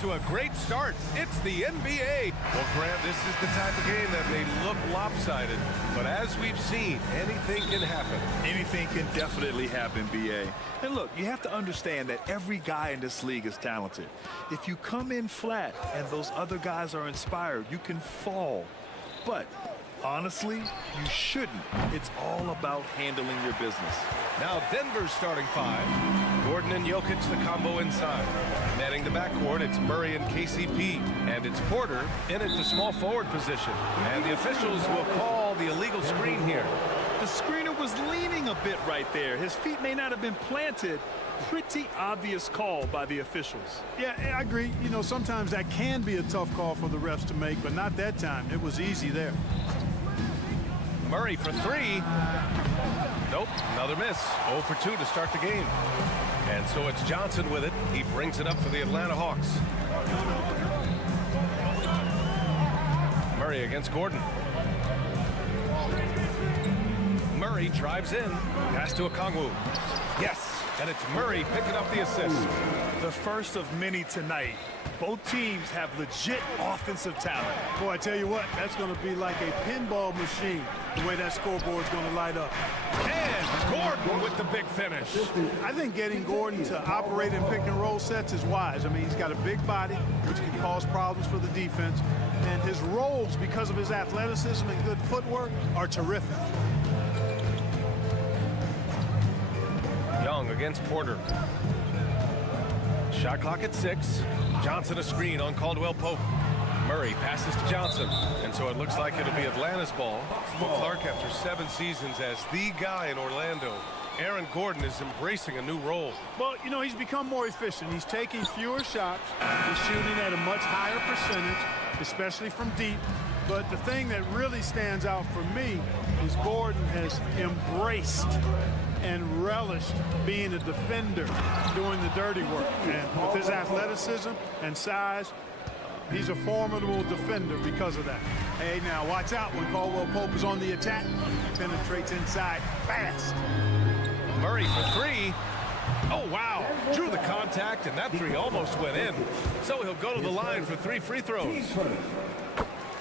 To a great start. It's the NBA. Well, Grant, this is the type of game that may look lopsided, but as we've seen, anything can happen. Anything can definitely happen, B.A. And look, you have to understand that every guy in this league is talented. If you come in flat and those other guys are inspired, you can fall. But honestly, you shouldn't. It's all about handling your business. Now Denver's starting five. Gordon and Jokic, the combo inside. Manning the backcourt, it's Murray and KCP. And it's Porter in at the small forward position. And the officials will call the illegal screen here. The screener was leaning a bit right there. His feet may not have been planted. Pretty obvious call by the officials. Yeah, I agree. You know, sometimes that can be a tough call for the refs to make, but not that time. It was easy there. Murray for three. Nope, another miss. 0 for 2 to start the game. And so it's Johnson with it. He brings it up for the Atlanta Hawks. Murray against Gordon. Murray drives in. Pass to Okongwu. Yes, and it's Murray picking up the assist. The first of many tonight. Both teams have legit offensive talent. Boy, I tell you what, that's going to be like a pinball machine, the way that scoreboard's going to light up. And Gordon with the big finish. I think getting Gordon to operate in pick and roll sets is wise. I mean, he's got a big body, which can cause problems for the defense. And his rolls, because of his athleticism and good footwork, are terrific. Young against Porter. Shot clock at 6. Johnson a screen on Caldwell Pope. Murray passes to Johnson, and so it looks like it'll be Atlanta's ball. But Clark, after 7 seasons as the guy in Orlando, Aaron Gordon is embracing a new role. Well, you know, he's become more efficient. He's taking fewer shots. He's shooting at a much higher percentage, especially from deep. But the thing that really stands out for me is Gordon has embraced and relished being a defender, doing the dirty work. And with his athleticism and size, he's a formidable defender because of that. Hey, now watch out when Caldwell Pope is on the attack. Penetrates inside fast. Murray for 3. Oh, wow. Drew the contact, and that 3 almost went in. So he'll go to the line for 3 free throws.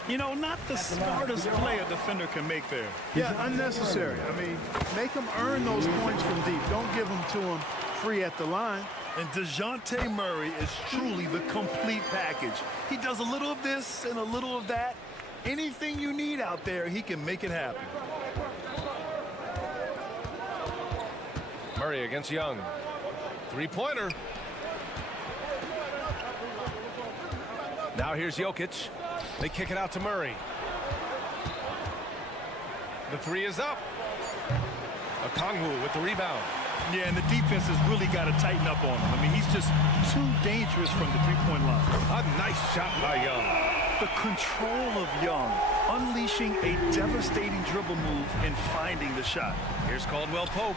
You know, not the smartest play a defender can make there. Yeah, unnecessary. I mean, make them earn those points from deep. Don't give them to them free at the line. And DeJounte Murray is truly the complete package. He does a little of this and a little of that. Anything you need out there, he can make it happen. Murray against Young. 3-pointer. Now here's Jokic. They kick it out to Murray. The 3 is up. Okongwu with the rebound. Yeah, and the defense has really got to tighten up on him. I mean, he's just too dangerous from the three-point line. A nice shot by Young. The control of Young, unleashing a devastating dribble move and finding the shot. Here's Caldwell Pope.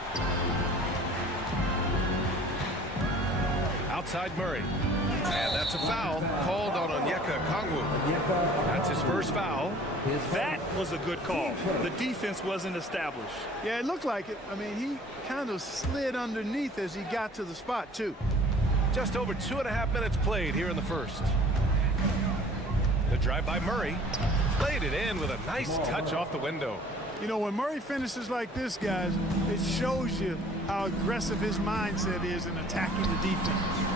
Outside Murray. And that's a foul called on Onyeka Okongwu. That's his first foul. That was a good call. The defense wasn't established. Yeah, it looked like it. I mean, he kind of slid underneath as he got to the spot, too. Just over 2.5 minutes played here in the first. The drive by Murray. Played it in with a nice touch off the window. You know, when Murray finishes like this, guys, it shows you how aggressive his mindset is in attacking the defense.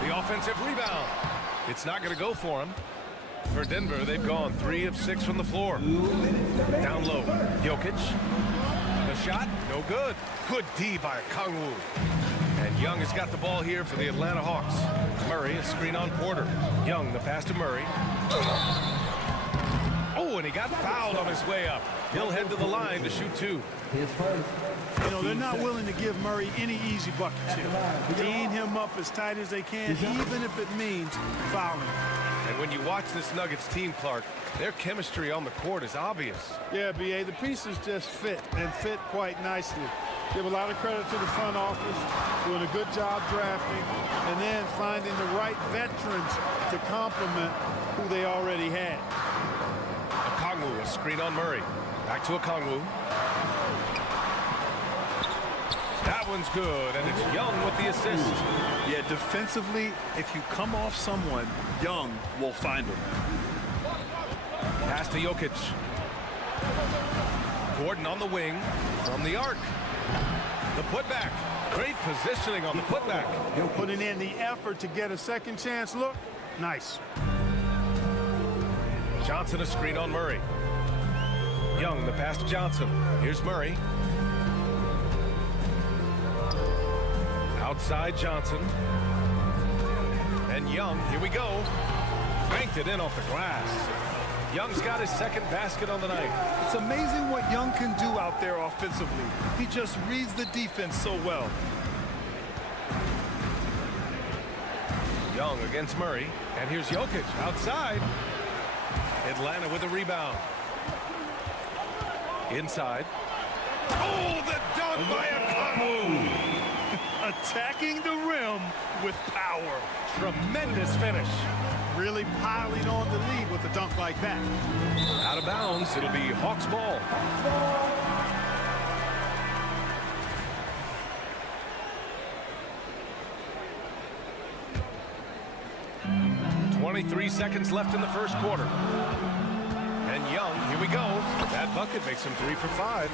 The offensive rebound. It's not going to go for him. For Denver, they've gone 3 of 6 from the floor. Down low, Jokic. The shot, no good. Good D by Okongwu. And Young has got the ball here for the Atlanta Hawks. Murray, a screen on Porter. Young, the pass to Murray. Oh, and he got fouled on his way up. He'll head to the line to shoot 2. You know, they're not willing to give Murray any easy buckets here. Gain him up as tight as they can, even if it means fouling. And when you watch this Nuggets team, Clark, their chemistry on the court is obvious. Yeah, B.A., the pieces just fit, and fit quite nicely. Give a lot of credit to the front office, doing a good job drafting, and then finding the right veterans to complement who they already had. Okongwu, a screen on Murray. Back to Okongwu. That one's one's good, and it's Young with the assist. Yeah, defensively, if you come off someone, Young will find him. Pass to Jokic. Gordon on the wing from the arc. The putback. Great positioning on the putback. Putting in the effort to get a second chance look. Nice. Johnson a screen on Murray. Young, the pass to Johnson. Here's Murray. Outside Johnson. And Young, here we go. Banked it in off the glass. Young's got his second basket on the night. It's amazing what Young can do out there offensively. He just reads the defense so well. Young against Murray. And here's Jokic outside. Atlanta with a rebound. Inside. Oh, the dunk by Okongwu. Attacking the rim with power. Tremendous finish. Really piling on the lead with a dunk like that. Out of bounds. It'll be Hawks ball. .23 seconds left in the first quarter. And Young, here we go. That bucket makes him 3 for 5.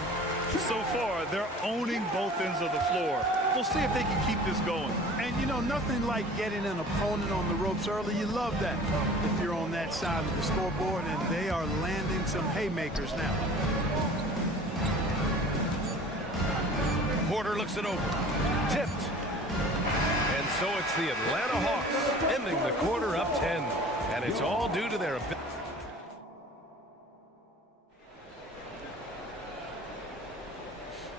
So far, they're owning both ends of the floor. We'll see if they can keep this going. And, you know, nothing like getting an opponent on the ropes early. You love that if you're on that side of the scoreboard, and they are landing some haymakers now. Porter looks it over. Tipped. And so it's the Atlanta Hawks ending the quarter up 10. And it's all due to their ability.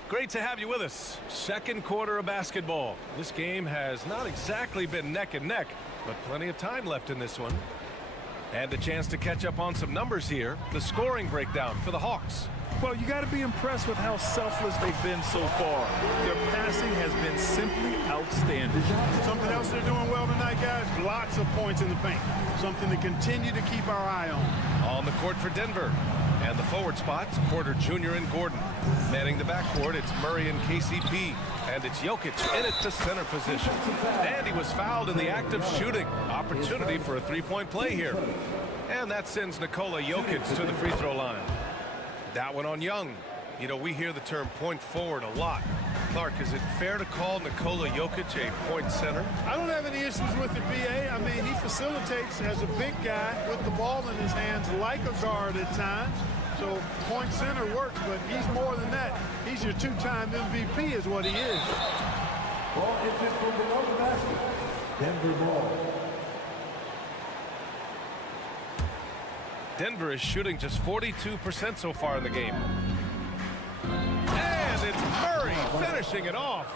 Great to have you with us. Second quarter of basketball. This game has not exactly been neck and neck, but plenty of time left in this one. And a chance to catch up on some numbers here. The scoring breakdown for the Hawks. Well, you got to be impressed with how selfless they've been so far. Their passing has been simply outstanding. Something else they're doing well tonight, guys. Lots of points in the paint. Something to continue to keep our eye on. On the court for Denver. And the forward spots, Porter Jr. and Gordon. Manning the backcourt, it's Murray and KCP. And it's Jokic in at the center position. And he was fouled in the act of shooting. Opportunity for a three-point play here. And that sends Nikola Jokic to the free throw line. That one on Young. You know, we hear the term point forward a lot. Clark, is it fair to call Nikola Jokic a point center? I don't have any issues with it, B.A. I mean, he facilitates as a big guy with the ball in his hands like a guard at times. So point center works, but he's more than that. He's your two-time MVP is what he is. Ball is hit from below the basket. Denver ball. Denver is shooting just 42% so far in the game. And it's Murray finishing it off.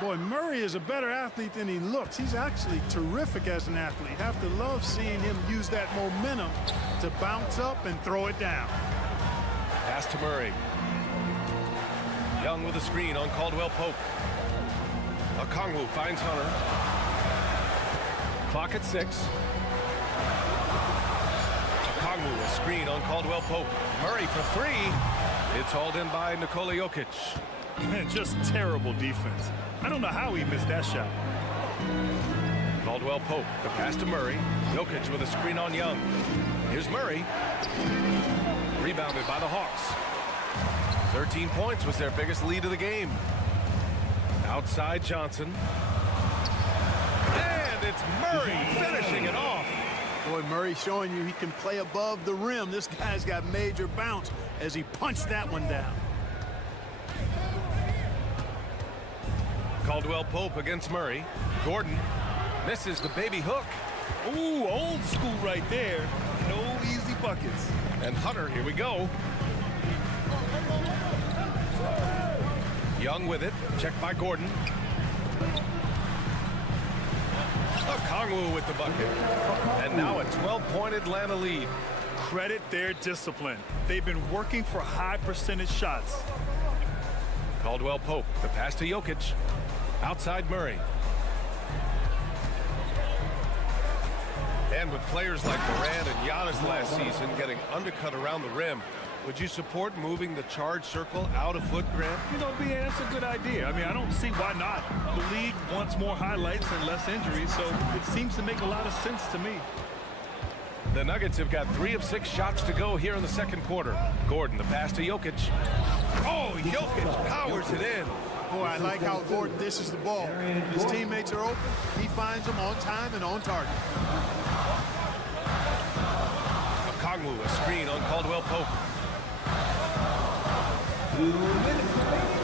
Boy, Murray is a better athlete than he looks. He's actually terrific as an athlete. You have to love seeing him use that momentum to bounce up and throw it down. Pass to Murray. Young with a screen on Caldwell Pope. Okongwu finds Hunter. Clock at 6. Okongwu a screen on Caldwell Pope. Murray for 3. It's hauled in by Nikola Jokic. Man, just terrible defense. I don't know how he missed that shot. Caldwell Pope, the pass to Murray. Jokic with a screen on Young. Here's Murray. Rebounded by the Hawks. 13 points was their biggest lead of the game. Outside Johnson. And it's Murray finishing it off. Boy, Murray showing you he can play above the rim. This guy's got major bounce as he punched that one down. Caldwell Pope against Murray. Gordon misses the baby hook. Ooh, old school right there. No easy buckets. And Hunter, here we go. Young with it. Checked by Gordon. Okongwu with the bucket. And now a 12-point Atlanta lead. Credit their discipline. They've been working for high percentage shots. Caldwell Pope, the pass to Jokic. Outside Murray. And with players like Durant and Giannis last season getting undercut around the rim, Would you support moving the charge circle out a foot, Grant? You know, BA, that's a good idea. I mean, I don't see why not. The league wants more highlights and less injuries, so it seems to make a lot of sense to me. The Nuggets have got 3 of 6 shots to go here in the second quarter. Gordon, the pass to Jokic. Oh, Jokic powers it in. Boy, I like how Gordon dishes the ball. His teammates are open. He finds them on time and on target. Okongwu, a screen on Caldwell Pope.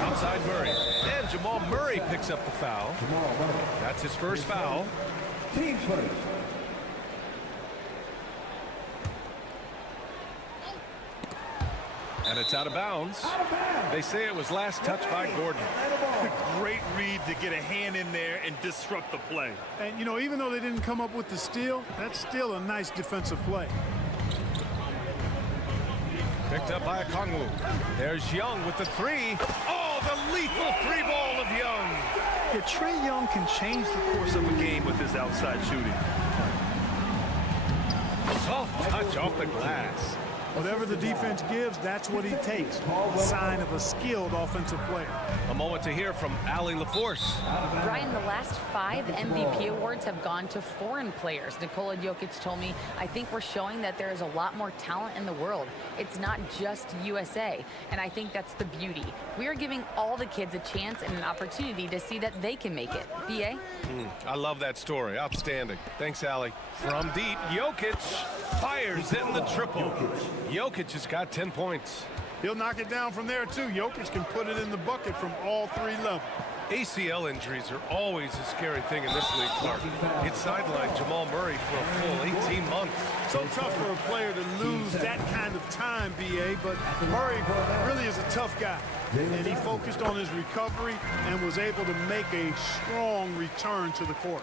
Outside Murray. And Jamal Murray picks up the foul. That's his first foul. Team first. And it's out of bounds. They say it was last touched by Gordon. Great read to get a hand in there and disrupt the play. And, you know, even though they didn't come up with the steal, that's still a nice defensive play. Picked up by Okongwu. There's Young with the 3. Oh, the lethal 3-ball of Young. Yeah, Trae Young can change the course of a game with his outside shooting. Soft touch off the glass. Whatever the defense gives, that's what he takes. A sign of a skilled offensive player. A moment to hear from Allie LaForce. Brian, the last 5 MVP awards have gone to foreign players. Nikola Jokic told me, I think we're showing that there is a lot more talent in the world. It's not just USA. And I think that's the beauty. We are giving all the kids a chance and an opportunity to see that they can make it. B.A.? I love that story. Outstanding. Thanks, Allie. From deep, Jokic fires in the triple. Jokic has got 10 points. He'll knock it down from there, too. Jokic can put it in the bucket from all 3 levels. ACL injuries are always a scary thing in this league, Clark. It sidelined Jamal Murray for a full 18 months. So tough for a player to lose that kind of time, B.A., but Murray really is a tough guy. And he focused on his recovery and was able to make a strong return to the court.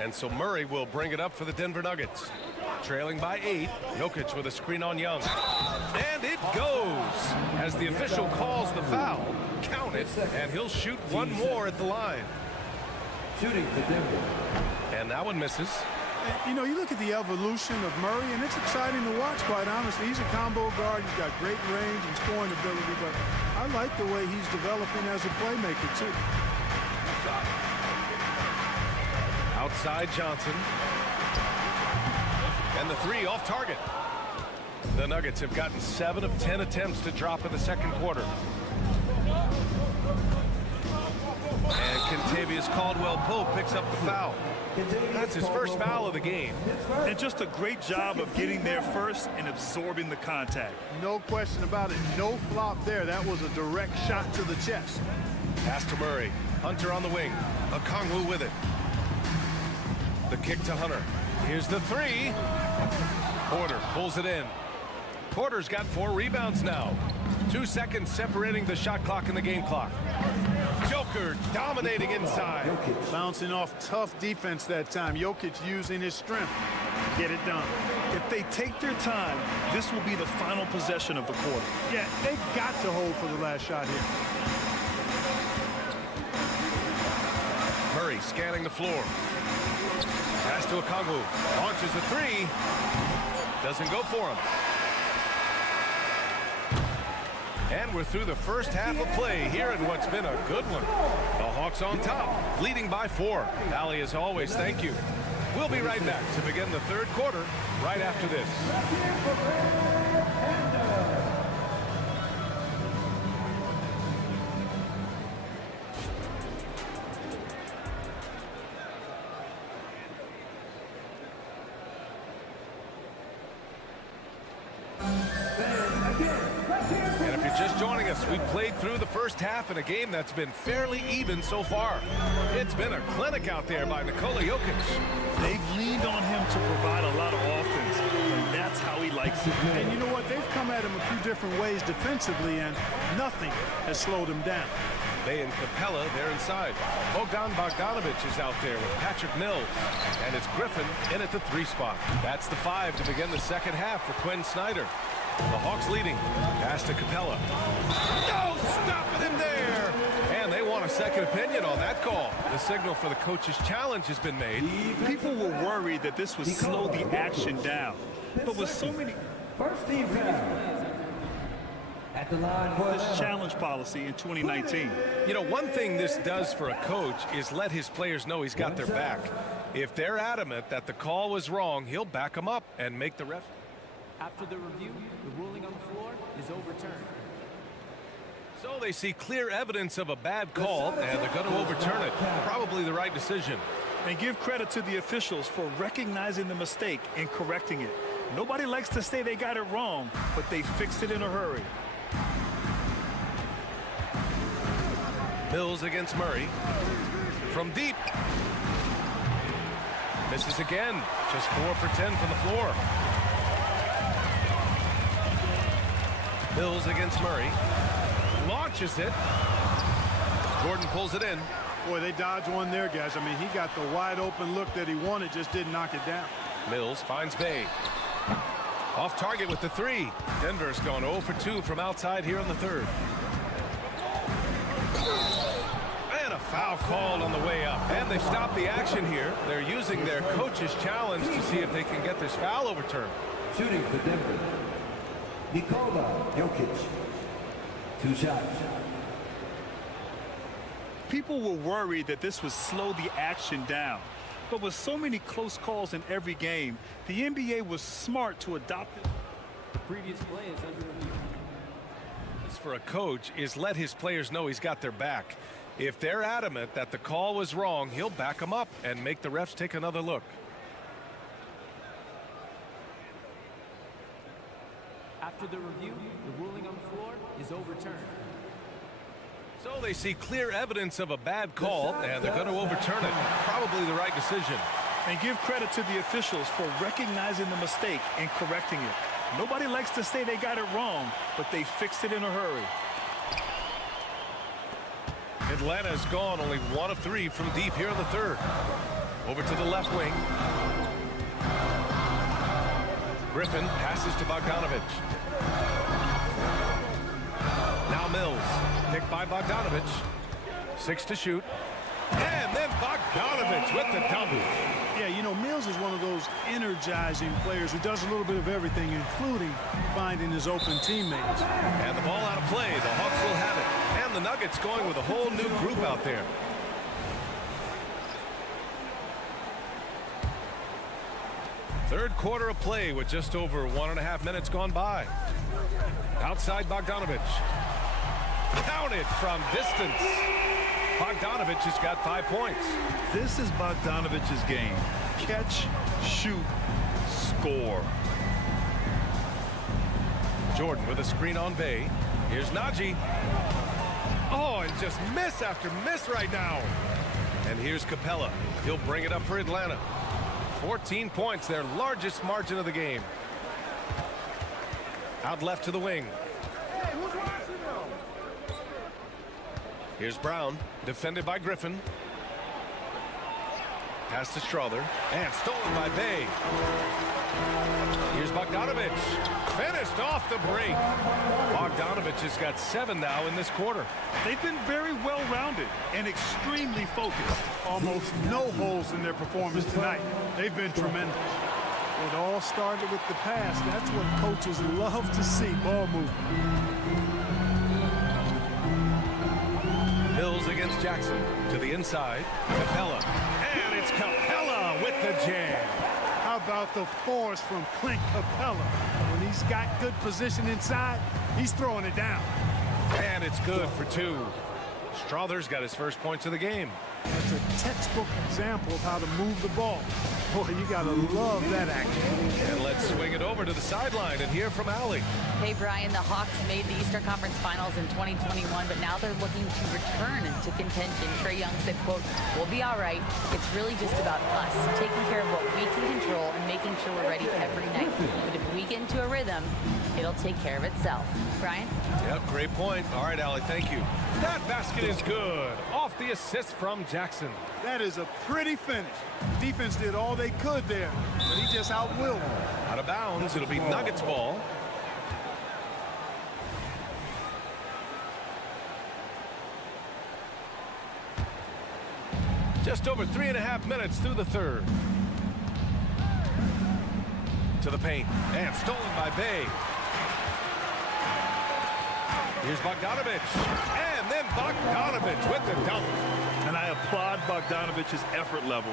And so Murray will bring it up for the Denver Nuggets. Trailing by 8, Jokic with a screen on Young. And it goes as the official calls the foul. Count it, and he'll shoot one more at the line. Shooting for Denver. And that one misses. You know, you look at the evolution of Murray, and it's exciting to watch, quite honestly. He's a combo guard. He's got great range and scoring ability, but I like the way he's developing as a playmaker, too. Outside Johnson. And the 3 off target. The Nuggets have gotten 7 of 10 attempts to drop in the second quarter. And Kentavious Caldwell-Pope picks up the foul. That's his first foul of the game. And just a great job of getting there first and absorbing the contact. No question about it. No flop there. That was a direct shot to the chest. Pass to Murray. Hunter on the wing. Okongwu with it. The kick to Hunter. Here's the 3. Porter pulls it in. Porter's got 4 rebounds now. 2 seconds separating the shot clock and the game clock. Joker dominating inside. Bouncing off tough defense that time. Jokic using his strength to get it done. If they take their time, this will be the final possession of the quarter. Yeah, they've got to hold for the last shot here. Murray scanning the floor. Pass to Okongwu. Launches the 3. Doesn't go for him. And we're through the first half of play here in what's been a good one. The Hawks on top, leading by 4. Allie, as always, thank you. We'll be right back to begin the third quarter right after this. And if you're just joining us, we played through the first half in a game that's been fairly even so far. It's been a clinic out there by Nikola Jokic. They've leaned on him to provide a lot of offense, and that's how he likes it. And you know what? They've come at him a few different ways defensively, and nothing has slowed him down. They and Capella, they're inside. Bogdan Bogdanovic is out there with Patrick Mills. And it's Griffin in at the 3 spot. That's the 5 to begin the second half for Quinn Snyder. The Hawks leading. Pass to Capella. No, stopping him there. And they want a second opinion on that call. The signal for the coach's challenge has been made. People were worried that this would slow the action down. But with so many... First team foul. At the line for this challenge policy in 2019. You know, one thing this does for a coach is let his players know he's got their back. If they're adamant that the call was wrong, he'll back them up and make the ref. After the review, the ruling on the floor is overturned. So they see clear evidence of a bad call, and they're going to overturn it. Probably the right decision. And give credit to the officials for recognizing the mistake and correcting it. Nobody likes to say they got it wrong, but they fixed it in a hurry. Mills against Murray. From deep. Misses again. Just 4 for 10 from the floor. Mills against Murray. Launches it. Gordon pulls it in. Boy, they dodged one there, guys. I mean, he got the wide open look that he wanted, just didn't knock it down. Mills finds Bay. Off target with the 3. Denver's gone 0 for 2 from outside here in the third. And a foul called on the way up. And they've stopped the action here. They're using their coach's challenge to see if they can get this foul overturned. shooting for Denver. Jokic. 2 shots. People were worried that this would slow the action down. But with so many close calls in every game, the NBA was smart to adopt it. The previous play is under review. This for a coach is let his players know he's got their back. If they're adamant that the call was wrong, he'll back them up and make the refs take another look. After the review, the ruling on the floor is overturned. So they see clear evidence of a bad call, and they're going to overturn it. Probably the right decision. And give credit to the officials for recognizing the mistake and correcting it. Nobody likes to say they got it wrong, but they fixed it in a hurry. Atlanta's gone only 1 of 3 from deep here in the third. Over to the left wing. Griffin passes to Bogdanovich. Now Mills. Picked by Bogdanovich. 6 to shoot. And then Bogdanovich with the double. Yeah, you know, Mills is one of those energizing players who does a little bit of everything, including finding his open teammates. And the ball out of play. The Hawks will have it. And the Nuggets going with a whole new group out there. Third quarter of play with just over 1.5 minutes gone by. Outside Bogdanovich. Counted from distance. Bogdanovich has got 5 points. This is Bogdanovich's game. Catch, shoot, score. Jordan with a screen on Bay. Here's Najee. Oh, and just miss after miss right now. And here's Capella. He'll bring it up for Atlanta. 14 points, their largest margin of the game. Out left to the wing. Here's Brown, defended by Griffin. Pass to Strother, and stolen by Bay. Here's Bogdanovich, finished off the break. Bogdanovich has got 7 now in this quarter. They've been very well-rounded and extremely focused. Almost no holes in their performance tonight. They've been tremendous. It all started with the pass. That's what coaches love to see, ball movement. Mills against Jackson to the inside. Capella. And it's Capella with the jam. How about the force from Clint Capella? When he's got good position inside, he's throwing it down. And it's good for 2. Strother's got his first points of the game. That's a textbook example of how to move the ball. Boy, you gotta love that action. And let's swing it over to the sideline and hear from Allie. Hey, Brian, the Hawks made the Eastern Conference Finals in 2021, but now they're looking to return to contention. Trae Young said, quote, "We'll be all right. It's really just about us, taking care of what we can control and making sure we're ready every night. But if we get into a rhythm, it'll take care of itself." Brian? Yep, great point. All right, Allie, thank you. That basket is good. Off the assist from Jackson. That is a pretty finish. Defense did all they could there, but he just outwilled them. Out of bounds, it'll be Nuggets ball. Just over 3.5 minutes through the third. To the paint, and stolen by Bay. Here's Bogdanovich. And then Bogdanovich with the dunk. And I applaud Bogdanovich's effort level,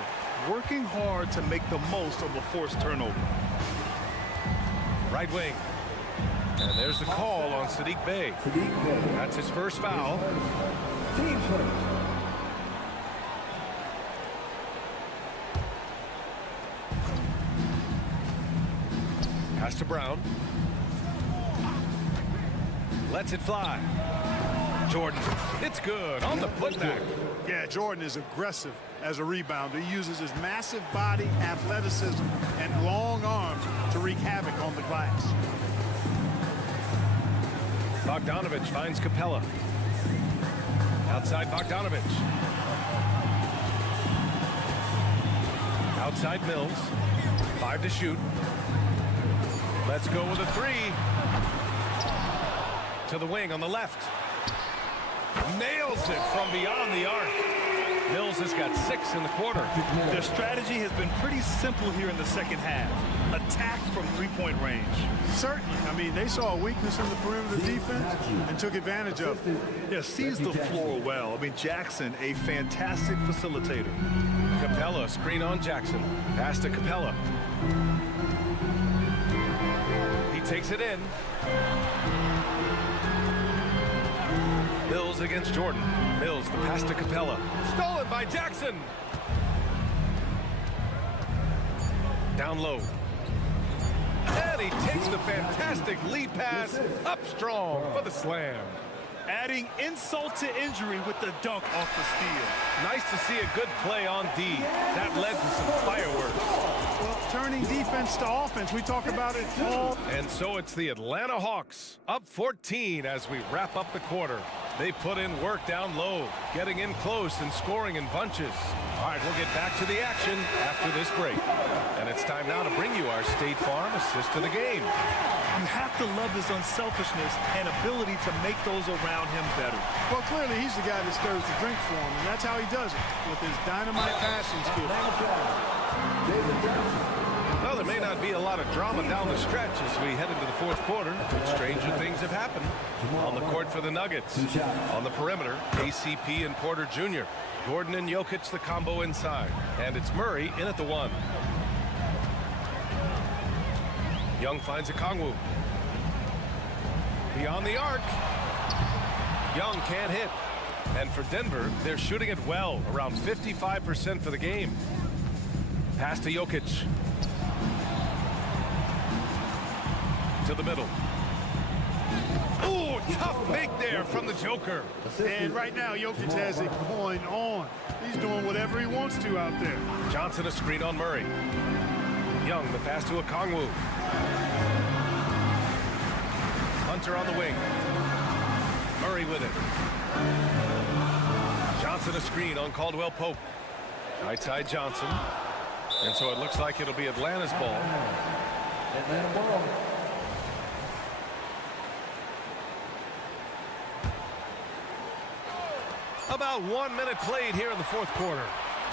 working hard to make the most of a forced turnover. Right wing. And there's the call on Saddiq Bey. That's his first foul. Team first. Pass to Brown. Lets it fly. Jordan. It's good on the putback. Yeah, Jordan is aggressive as a rebounder. He uses his massive body, athleticism, and long arms to wreak havoc on the glass. Bogdanovich finds Capella. Outside Bogdanovich. Outside Mills. 5 to shoot. Let's go with a 3. To the wing on the left. Nails it from beyond the arc. Mills has got 6 in the quarter. Their strategy has been pretty simple here in the second half. Attack from three-point range. Certainly. I mean, they saw a weakness in the perimeter defense and took advantage of it. Yeah, sees the floor well. I mean, Jackson, a fantastic facilitator. Capella, screen on Jackson. Pass to Capella. He takes it in. Mills against Jordan. Mills, the pass to Capella. Stolen by Jackson. Down low. And he takes the fantastic lead pass up strong for the slam. Adding insult to injury with the dunk off the steal. Nice to see a good play on D. That led to some fireworks. Well, turning defense to offense, we talk about it all. And so it's the Atlanta Hawks up 14 as we wrap up the quarter. They put in work down low, getting in close and scoring in bunches. All right, we'll get back to the action after this break. And it's time now to bring you our State Farm assist to the game. You have to love his unselfishness and ability to make those around him better. Well, clearly he's the guy that stirs the drink for him, and that's how he does it, with his dynamite passing skills. Well, there may not be a lot of drama down the stretch as we head into the fourth quarter, but stranger things have happened. On the court for the Nuggets. On the perimeter, KCP and Porter Jr. Gordon and Jokic the combo inside. And it's Murray in at the 1. Young finds a Kongwu. Beyond the arc. Young can't hit. And for Denver, they're shooting it well, around 55% for the game. Pass to Jokic. To the middle. Ooh, tough make there from the Joker. And right now, Jokic has it going on. He's doing whatever he wants to out there. Johnson a screen on Murray. Young, the pass to a Kongwu. Hunter on the wing. Murray with it. Johnson a screen on Caldwell Pope. Right side Johnson. And so it looks like it'll be Atlanta's ball. Atlanta ball. About 1 minute played here in the fourth quarter.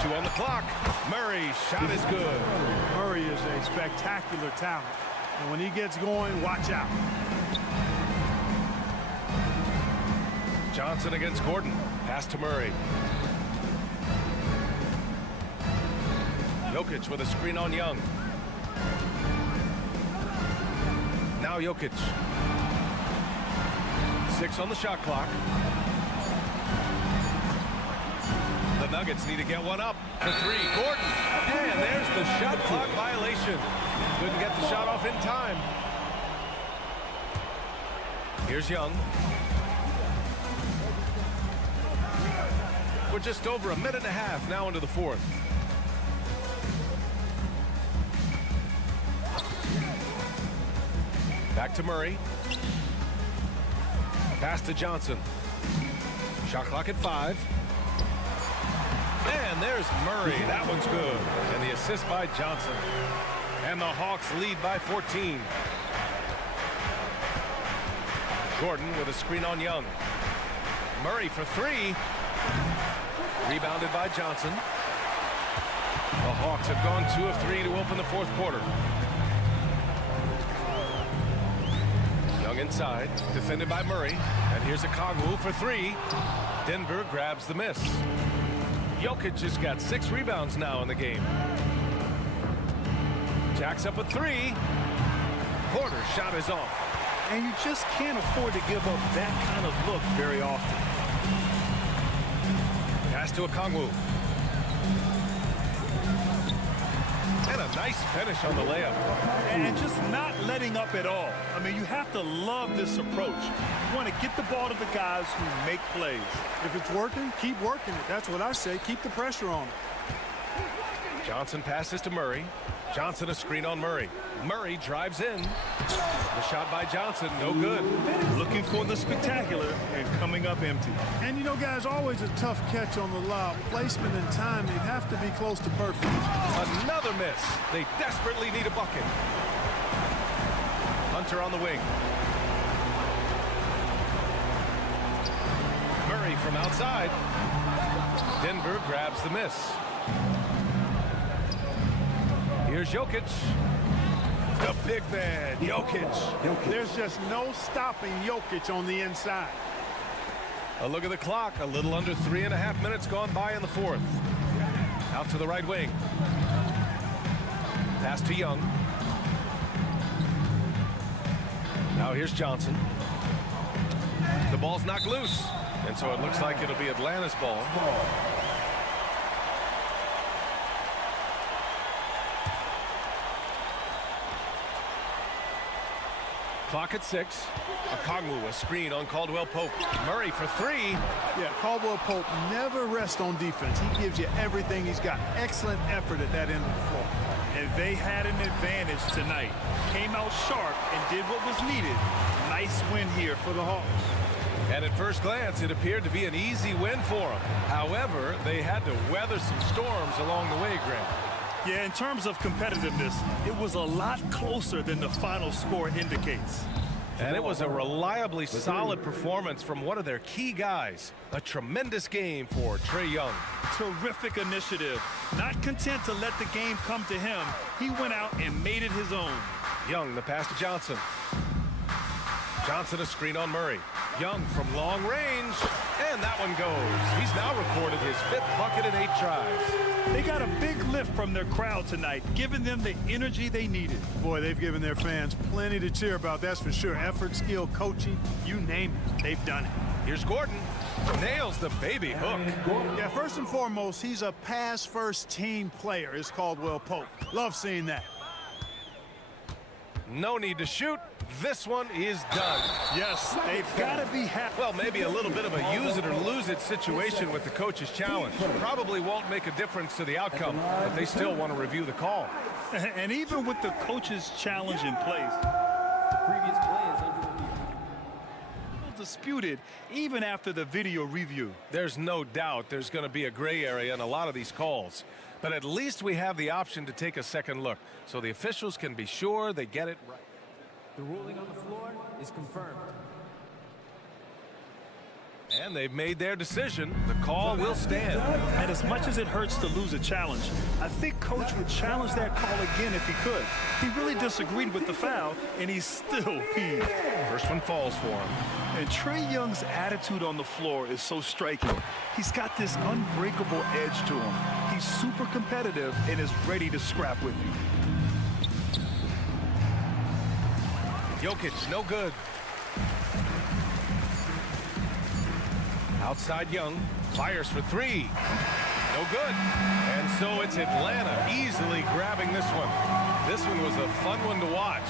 2 on the clock. Murray's shot is good. Murray is a spectacular talent. And when he gets going, watch out. Johnson against Gordon. Pass to Murray. Jokic with a screen on Young. Now Jokic. 6 on the shot clock. The Nuggets need to get one up for 3. Gordon. And there's the shot clock violation. Couldn't get the shot off in time. Here's Young. We're just over a minute and a half now into the fourth. Back to Murray. Pass to Johnson. Shot clock at 5. And there's Murray. That one's good. And the assist by Johnson. And the Hawks lead by 14. Gordon with a screen on Young. Murray for 3. Rebounded by Johnson. The Hawks have gone 2 of 3 to open the fourth quarter. Young Young inside, defended by Murray. And here's a Kongwu for three. Denver grabs the miss. Jokic has got 6 rebounds now in the game. Jacks up a three. Porter's shot is off. And you just can't afford to give up that kind of look very often. Pass to a Kongwu. And a nice finish on the layup. And just not letting up at all. I mean, you have to love this approach. You want to get the ball to the guys who make plays. If it's working, keep working it. That's what I say. Keep the pressure on it. Johnson passes to Murray. Johnson a screen on Murray. Murray drives in. The shot by Johnson, no good. Looking for the spectacular and coming up empty. And you know, guys, always a tough catch on the lob. Placement and timing have to be close to perfect. Another miss. They desperately need a bucket. Hunter on the wing. Murray from outside. Denver grabs the miss. Here's Jokic. The big man, Jokic. There's just no stopping Jokic on the inside. A look at the clock. A little under 3.5 minutes gone by in the fourth. Out to the right wing. Pass to Young. Now here's Johnson. The ball's knocked loose. And so it looks like it'll be Atlanta's ball. Clock at 6. A Kongwu, a screen on Caldwell Pope. Murray for three. Yeah, Caldwell Pope never rests on defense. He gives you everything. He's got excellent effort at that end of the floor. And they had an advantage tonight. Came out sharp and did what was needed. Nice win here for the Hawks. And at first glance, it appeared to be an easy win for them. However, they had to weather some storms along the way, Grant. Yeah, in terms of competitiveness, it was a lot closer than the final score indicates. And it was a reliably solid performance from one of their key guys. A tremendous game for Trae Young. Terrific initiative. Not content to let the game come to him, he went out and made it his own. Young, the pass to Johnson. Johnson a screen on Murray. Young from long range, and that one goes. He's now recorded his 5th bucket in 8 tries. They got a big lift from their crowd tonight, giving them the energy they needed. Boy, they've given their fans plenty to cheer about, that's for sure. Effort, skill, coaching, you name it, they've done it. Here's Gordon. Nails the baby hook. Yeah, first and foremost, he's a pass-first team player, is Caldwell Pope. Love seeing that. No need to shoot. This one is done. Yes, they've got to be happy. Well, maybe a little bit of a use it or lose it situation with the coach's challenge. Probably won't make a difference to the outcome, but they still want to review the call. And even with the coach's challenge in place, The previous play is under review. disputed even after the video review. There's no doubt there's going to be a gray area in a lot of these calls. But at least we have the option to take a second look, so the officials can be sure they get it right. The ruling on the floor is confirmed. And they've made their decision. The call will stand. And as much as it hurts to lose a challenge, I think Coach would challenge that call again if he could. He really disagreed with the foul, and he's still peeved. First one falls for him. And Trae Young's attitude on the floor is so striking. He's got this unbreakable edge to him. He's super competitive and is ready to scrap with you. Jokic, no good. Outside Young, fires for three. No good. And so it's Atlanta easily grabbing this one. This one was a fun one to watch.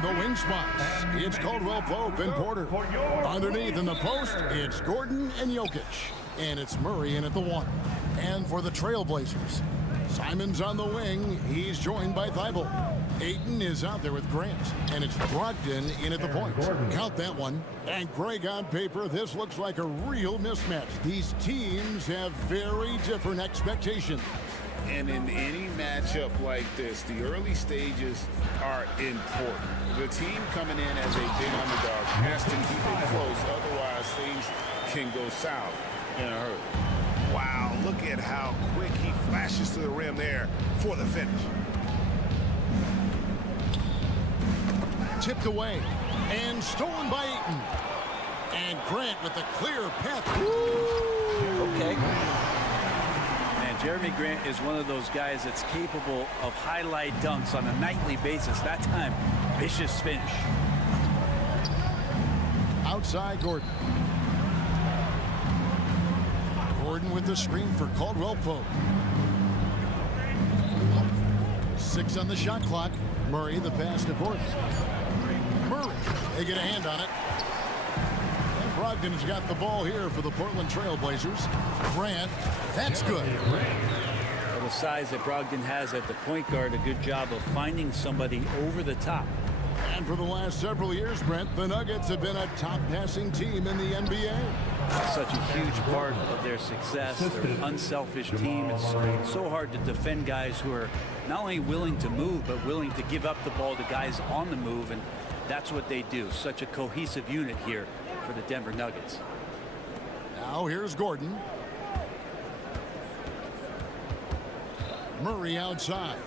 in the wing spots, it's Caldwell Pope and Porter. Underneath in the post, it's Gordon and Jokic. And it's Murray in at the 1. And for the Trailblazers, Simon's on the wing. He's joined by Thibault. Ayton is out there with Grant. And it's Brogdon in at the point. Count that one. And Greg, on paper, this looks like a real mismatch. These teams have very different expectations. And in any matchup like this, the early stages are important. The team coming in as a big underdog has to keep it close. Otherwise, things can go south in a hurry. Wow, look at how quick he flashes to the rim there for the finish. Tipped away and stolen by Ayton. And Grant with a clear path. Okay. Man, Jeremy Grant is one of those guys that's capable of highlight dunks on a nightly basis. That time, vicious finish. Outside Gordon. Gordon with the screen for Caldwell Pope. 6 on the shot clock. Murray the pass to Gordon. Murray, they get a hand on it. And Brogdon's got the ball here for the Portland Trailblazers. Grant, that's good. Well, the size that Brogdon has at the point guard, a good job of finding somebody over the top. And for the last several years, Brent, the Nuggets have been a top passing team in the NBA. Such a huge part of their success. They're an unselfish team. It's so hard to defend guys who are not only willing to move, but willing to give up the ball to guys on the move, and that's what they do. Such a cohesive unit here for the Denver Nuggets. Now here's Gordon. Murray outside.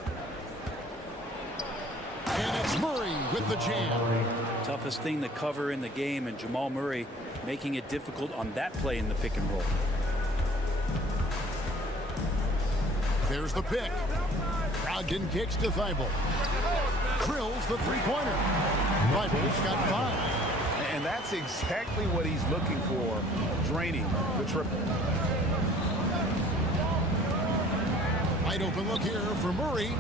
And it's Murray with the jam. Toughest thing to cover in the game, and Jamal Murray making it difficult on that play in the pick and roll. There's the pick. Brogdon kicks to Thibault. Drills the three-pointer. Thibault's got 5. And that's exactly what he's looking for, draining the triple. Wide open look here for Murray.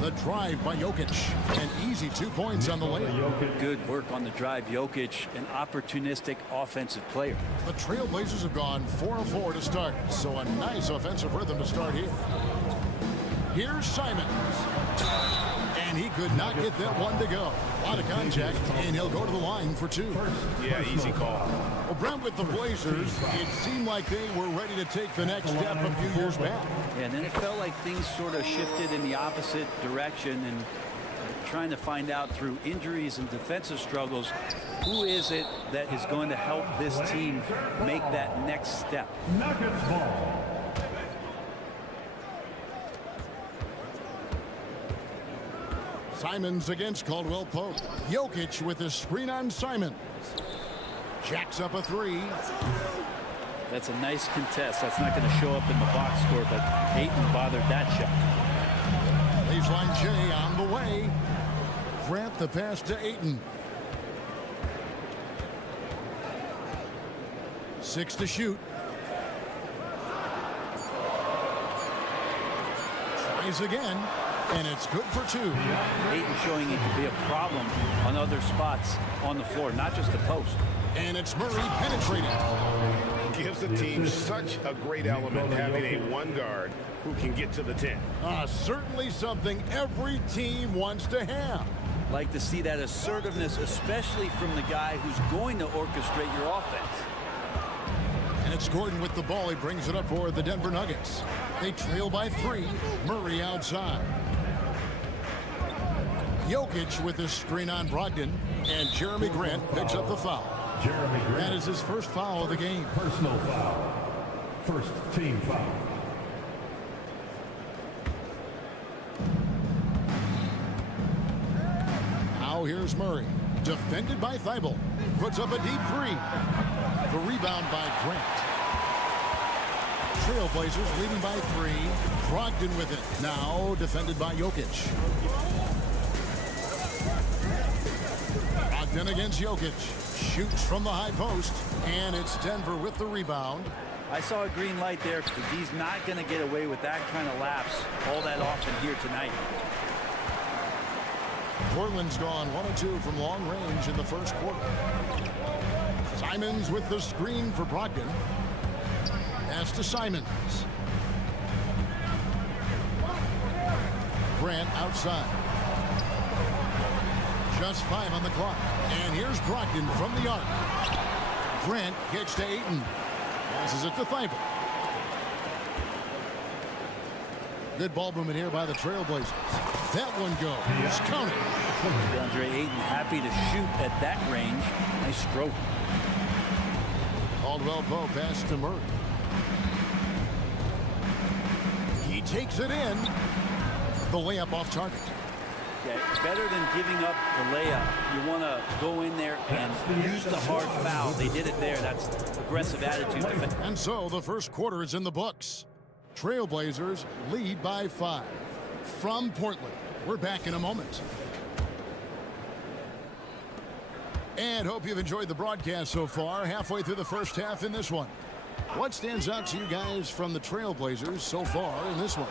The drive by Jokic. An easy 2 points on the layup. Good work on the drive. Jokic, an opportunistic offensive player. The Trailblazers have gone 4 of 4 to start, so a nice offensive rhythm to start here. Here's Simons. And he could not get that one to go. A lot of contact, and he'll go to the line for 2. Yeah, easy call. Well, Brent, with the Blazers, it seemed like they were ready to take the next step a few years back. And then it felt like things sort of shifted in the opposite direction, and trying to find out through injuries and defensive struggles, who is it that is going to help this team make that next step? Nuggets ball. Simons against Caldwell Pope. Jokic with a screen on Simons. Jacks up a 3. That's a nice contest. That's not going to show up in the box score, but Ayton bothered that shot. Baseline J on the way. Grant the pass to Ayton. 6 to shoot. Tries again, and it's good for 2. Ayton showing he can be a problem on other spots on the floor, not just the post. And it's Murray penetrating. Gives the team such a great element having a one guard who can get to the 10. Certainly something every team wants to have. Like to see that assertiveness, especially from the guy who's going to orchestrate your offense. And it's Gordon with the ball. He brings it up for the Denver Nuggets. They trail by 3. Murray outside. Jokic with his screen on Brogdon. And Jeremy Grant picks up the foul. Jeremy Grant. That is his first foul of the game. Personal foul. First team foul. Now here's Murray. Defended by Thibault. Puts up a deep 3. The rebound by Grant. Trailblazers leading by 3. Brogdon with it. Now defended by Jokic. Brogdon against Jokic. Shoots from the high post. And it's Denver with the rebound. I saw a green light there, but he's not going to get away with that kind of lapse all that often here tonight. Portland's gone 1 of 2 from long range in the first quarter. Simons with the screen for Brogdon. Pass to Simons. Grant outside. Just 5 on the clock. And here's Brogdon from the arc. Grant kicks to Ayton. Passes it to Thibault. Good ball movement here by the Trailblazers. That one goes. Counted. DeAndre Ayton happy to shoot at that range. Nice stroke. Caldwell Pope pass to Murray. He takes it in. The layup off target. Yeah, better than giving up the layup. You want to go in there and use the hard foul. They did it there. That's aggressive attitude. And so the first quarter is in the books. Trailblazers lead by 5. From Portland, we're back in a moment. And hope you've enjoyed the broadcast so far. Halfway through the first half in this one. What stands out to you guys from the Trailblazers so far in this one?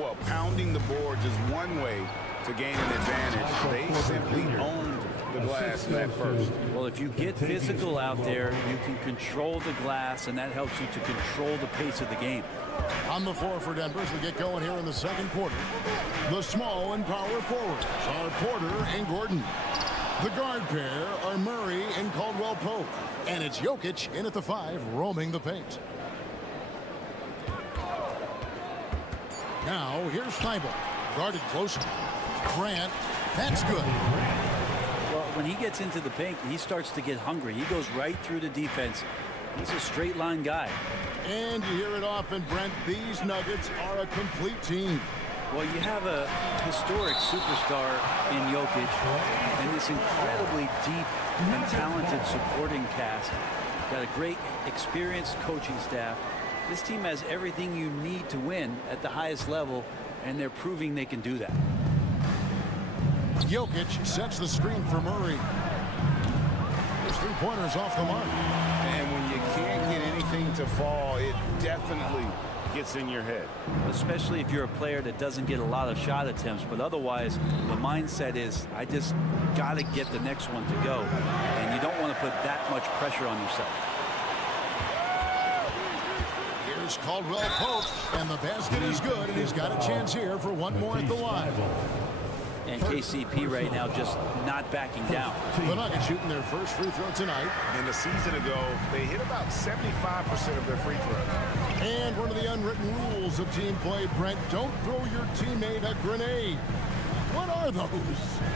Well, pounding the boards is one way to gain an advantage. They simply owned the glass in that first. Well, if you get physical out there, you can control the glass, and that helps you to control the pace of the game. On the floor for Denver as we get going here in the second quarter. The small and power forwards are Porter and Gordon. The guard pair are Murray and Caldwell Pope. And it's Jokic in at the 5, roaming the paint. Now, here's Thibault. Guarded closer. Grant, that's good. Well, when he gets into the paint, he starts to get hungry. He goes right through the defense. He's a straight line guy. And you hear it often, Brent, these Nuggets are a complete team. Well, you have a historic superstar in Jokic and this incredibly deep and talented supporting cast. Got a great, experienced coaching staff. This team has everything you need to win at the highest level, and they're proving they can do that. Jokic sets the screen for Murray. His 3-pointers off the mark. And when you can't get anything to fall, it definitely gets in your head. Especially if you're a player that doesn't get a lot of shot attempts, but otherwise the mindset is, I just got to get the next one to go. And you don't want to put that much pressure on yourself. Here's Caldwell Pope, and the basket is good, and he's got a chance here for one more at the line. And KCP right now just not backing down. The Nuggets shooting their first free throw tonight. And a season ago, they hit about 75% of their free throws. And one of the unwritten rules of team play, Brent, don't throw your teammate a grenade. What are those?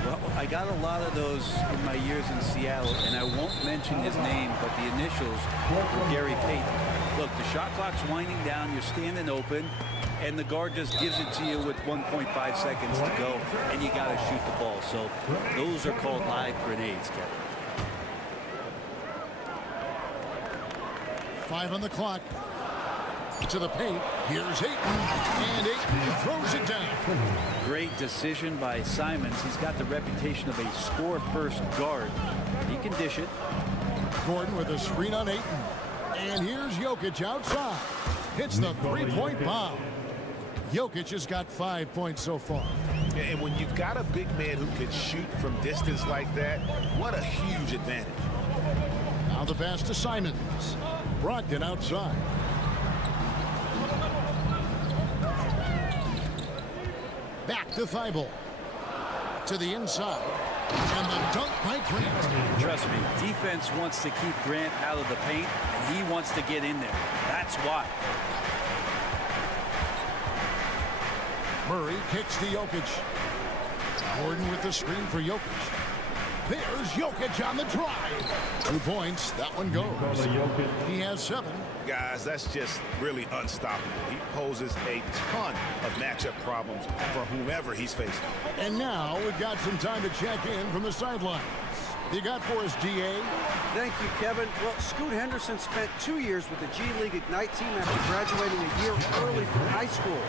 Well, I got a lot of those in my years in Seattle, and I won't mention his name, but the initials were Gary Payton. Look, the shot clock's winding down, you're standing open, and the guard just gives it to you with 1.5 seconds to go, and you got to shoot the ball. So those are called live grenades, Kevin. 5 on the clock. To the paint. Here's Ayton, and Ayton throws it down. Great decision by Simons. He's got the reputation of a score-first guard. He can dish it. Gordon with a screen on Ayton. And here's Jokic outside. Hits the 3-point bomb. Jokic has got 5 points so far. And when you've got a big man who can shoot from distance like that, what a huge advantage. Now the pass to Simons. Brogdon outside. Back to Thibault. To the inside. And the dunk by Grant. Trust me, defense wants to keep Grant out of the paint, and he wants to get in there. That's why. Murray kicks to Jokic. Gordon with the screen for Jokic. There's Jokic on the drive. 2 points. That one goes. He has 7. Guys, that's just really unstoppable. He poses a ton of matchup problems for whomever he's facing. And now we've got some time to check in from the sidelines. You got for us, DA? Thank you, Kevin. Well, Scoot Henderson spent 2 years with the G League Ignite team after graduating a year early from high school.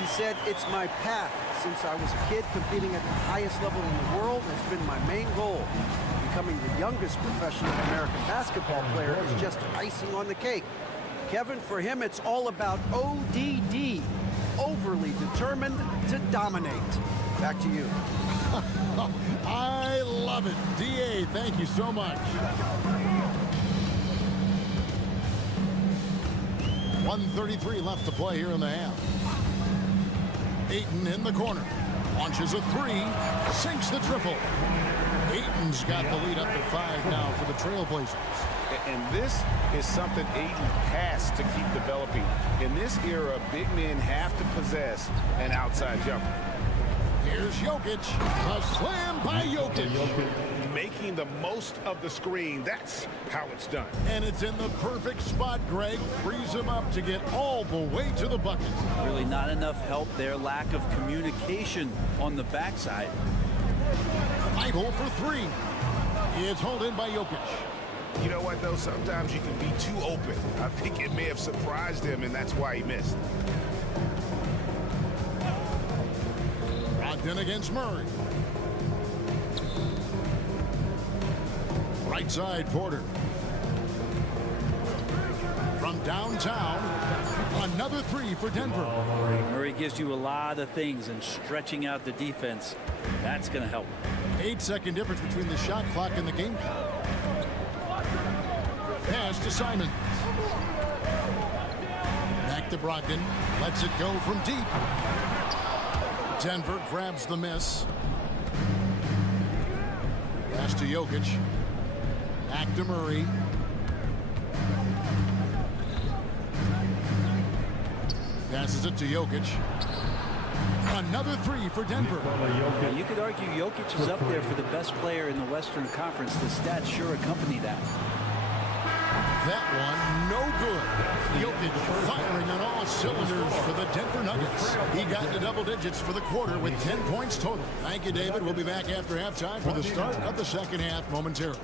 He said, "It's my path. Since I was a kid, competing at the highest level in the world has been my main goal. Becoming the youngest professional American basketball player is just icing on the cake." Kevin, for him, it's all about ODD, overly determined to dominate. Back to you. I love it. D.A., thank you so much. 1:33 left to play here in the half. Ayton in the corner. Launches a three. Sinks the triple. Ayton's got the lead up to 5 now for the Trailblazers. And this is something Ayton has to keep developing. In this era, big men have to possess an outside jumper. Here's Jokic. A slam by Jokic. Making the most of the screen. That's how it's done. And it's in the perfect spot, Greg. Frees him up to get all the way to the bucket. Really not enough help there. Lack of communication on the backside. 5-0 for 3. It's hauled in by Jokic. You know what, though? Sometimes you can be too open. I think it may have surprised him, and that's why he missed. Brogdon against Murray. Right side, Porter. From downtown, another 3 for Denver. Murray gives you a lot of things, and stretching out the defense, that's going to help. 8-second difference between the shot clock and the game clock. Pass to Simon. Back to Brogdon. Lets it go from deep. Denver grabs the miss. Pass to Jokic. Back to Murray. Passes it to Jokic. Another 3 for Denver. Yeah, you could argue Jokic is up there for the best player in the Western Conference. The stats sure accompany that. That one, no good. Jokic firing on all cylinders for the Denver Nuggets. He got into double digits for the quarter with 10 points total. Thank you, David. We'll be back after halftime for the start of the second half momentarily.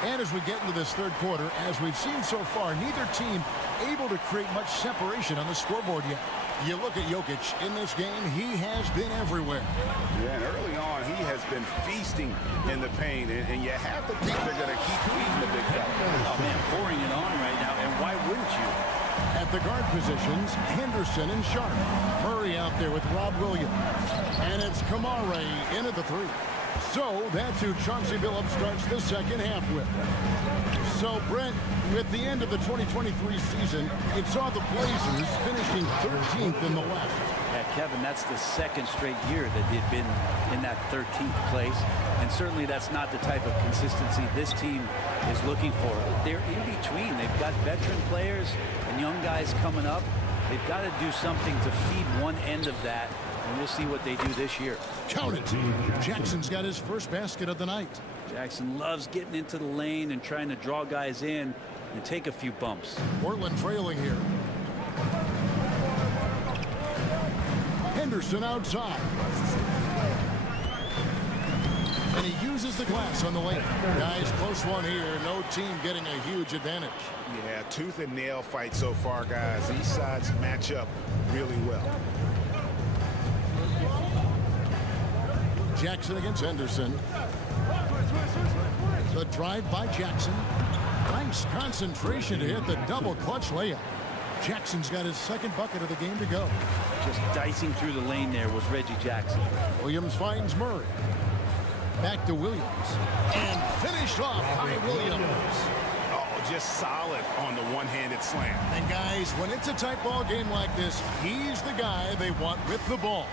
And as we get into this third quarter, as we've seen so far, neither team able to create much separation on the scoreboard yet. You look at Jokic in this game, he has been everywhere. Yeah, and early on, he has been feasting in the paint, and you have to think they're going to keep feeding the big fella. Oh, man, pouring it on right now, and why wouldn't you? At the guard positions, Henderson and Sharp. Murray out there with Rob Williams. And it's Kamare into the 3. So that's who Chauncey Billups starts the second half with. So, Brent, with the end of the 2023 season, it saw the Blazers finishing 13th in the West. Yeah, Kevin, that's the second straight year that they've been in that 13th place. And certainly that's not the type of consistency this team is looking for. They're in between. They've got veteran players and young guys coming up. They've got to do something to feed one end of that. And we'll see what they do this year. Count it. Jackson's got his first basket of the night. Jackson loves getting into the lane and trying to draw guys in and take a few bumps. Portland trailing here. Henderson outside. And he uses the glass on the lane. Guys, close one here. No team getting a huge advantage. Yeah, tooth and nail fight so far, guys. These sides match up really well. Jackson against Henderson. The drive by Jackson. Nice concentration to hit the double clutch layup. Jackson's got his second bucket of the game to go. Just dicing through the lane there was Reggie Jackson. Williams finds Murray. Back to Williams. And finished off by Williams. Oh, just solid on the one-handed slam. And guys, when it's a tight ball game like this, he's the guy they want with the ball.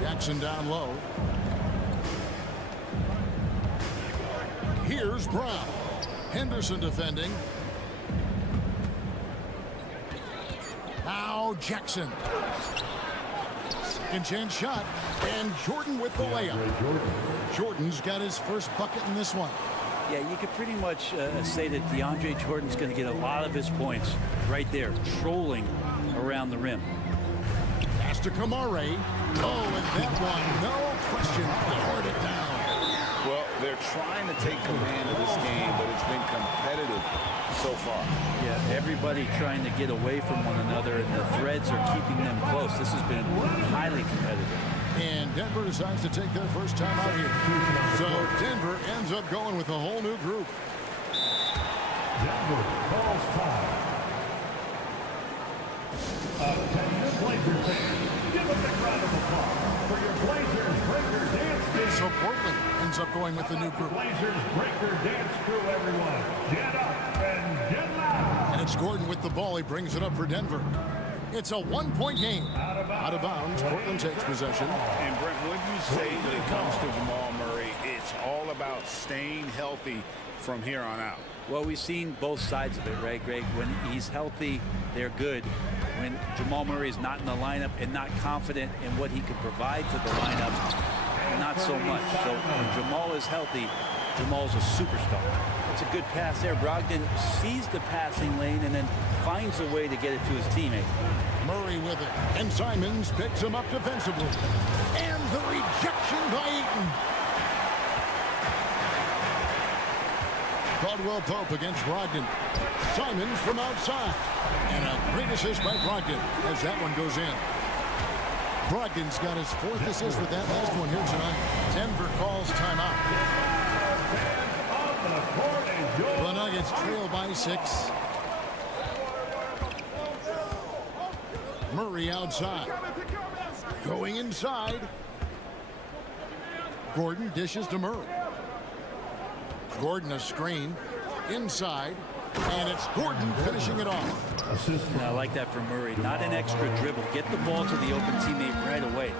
Jackson down low. Here's Brown. Henderson defending. Now Jackson. Second chance shot. And Jordan with the layup. Jordan's got his first bucket in this one. Yeah, you could pretty much say that DeAndre Jordan's going to get a lot of his points right there, trolling around the rim. Pass to Kamare. Oh, and that one, no question, powered it down. Well, They're trying to take command of this game, but it's been competitive so far. Yeah, everybody trying to get away from one another, and the threads are keeping them close. This has been highly competitive. And Denver decides to take their first time out here. So Denver ends up going with a whole new group. Denver calls time. Attention Blazers fans, give a big round of applause for your Blazers Breaker Dance Team. So Portland ends up going with the new group. Blazers Breaker Dance Crew, everyone. Get up and get loud. And it's Gordon with the ball. He brings it up for Denver. It's a one-point game. Out of bounds. Portland takes possession. And Brent, when you say when it comes to Jamal Murray, it's all about staying healthy from here on out. Well, we've seen both sides of it, right, Greg? When he's healthy, they're good. When Jamal Murray is not in the lineup and not confident in what he can provide to the lineup, not so much. So when Jamal is healthy, Jamal's a superstar. It's a good pass there. Brogdon sees the passing lane and then finds a way to get it to his teammate. Murray with it. And Simons picks him up defensively. And the rejection by Eaton. Caldwell Pope against Brogdon. Simons from outside. And a great assist by Brogdon as that one goes in. Brogdon's got his fourth assist with that last one here tonight. Denver calls timeout. The Nuggets trail by 6. Murray outside. Going inside. Gordon dishes to Murray. Gordon a screen. Inside. And it's Gordon finishing it off. I like that from Murray. Not an extra dribble. Get the ball to the open teammate right away.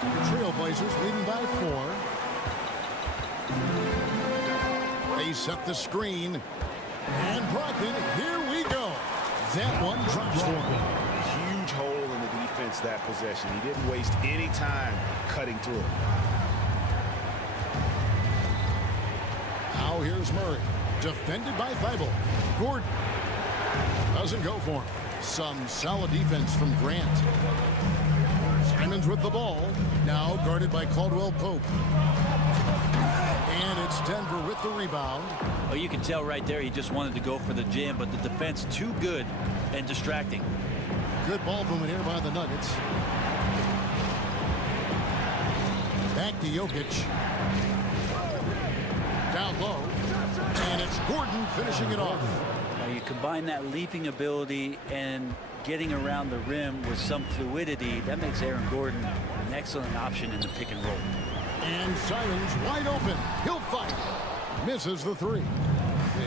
Trailblazers leading by 4. They set the screen. And Brogdon, here we go. That one drops for him. Huge hole in the defense that possession. He didn't waste any time cutting through it. Now here's Murray. Defended by Thibault. Gordon doesn't go for him. Some solid defense from Grant. Simons with the ball. Now guarded by Caldwell Pope. And it's Denver with the rebound. Oh, you can tell right there he just wanted to go for the jam, but the defense too good and distracting. Good ball movement here by the Nuggets. Back to Jokic. Down low. And it's Gordon finishing it off. Now you combine that leaping ability and getting around the rim with some fluidity. That makes Aaron Gordon an excellent option in the pick and roll. And Simons wide open. He'll fight. Misses the 3.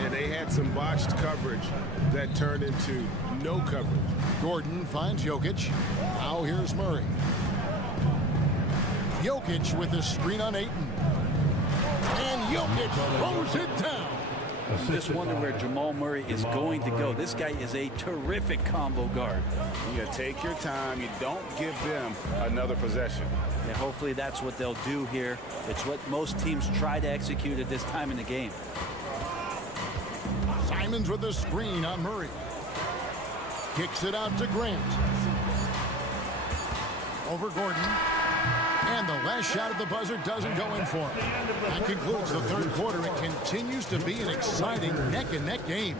And they had some botched coverage that turned into no coverage. Gordon finds Jokic. Now here's Murray. Jokic with the screen on Ayton. And Jokic throws it down. I just wonder where Jamal Murray is going to go. This guy is a terrific combo guard. You take your time. You don't give them another possession. And hopefully that's what they'll do here. It's what most teams try to execute at this time in the game. Simons with the screen on Murray. Kicks it out to Grant. Over Gordon. And the last shot at the buzzer doesn't go in for him. That concludes the third quarter. It continues to be an exciting neck-and-neck game.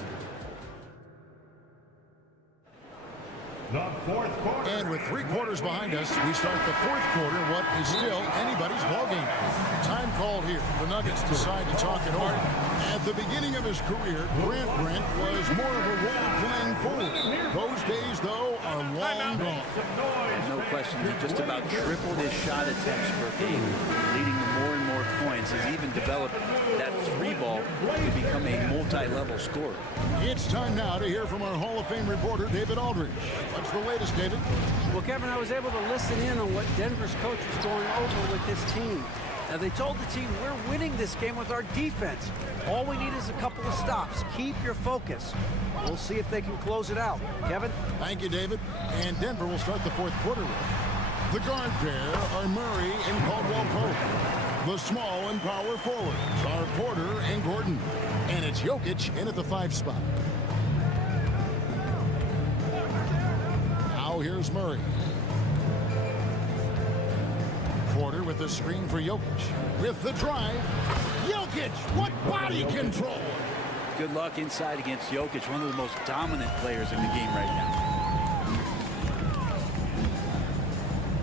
The fourth quarter. And with 3 quarters behind us, we start the fourth quarter, what is still anybody's ballgame. Time called here. The Nuggets decide to talk it over. At the beginning of his career, Grant was more of a role-playing forward. Those days, though, are long gone. No question, he just about tripled his shot attempts per game, leading to more and more points. He's even developed that 3-ball to become a multi-level scorer. It's time now to hear from our Hall of Fame reporter, David Aldridge. What's the latest, David? Well, Kevin, I was able to listen in on what Denver's coach was going over with his team. Now, they told the team, we're winning this game with our defense. All we need is a couple of stops. Keep your focus. We'll see if they can close it out. Kevin? Thank you, David. And Denver will start the fourth quarter with. The guard pair are Murray and Caldwell Pope. The small and power forwards are Porter and Gordon. And it's Jokic in at the 5 spot. Now here's Murray. Porter with with the screen for Jokic. With the drive, Jokic, what body control! Good luck inside against Jokic, one of the most dominant players in the game right now.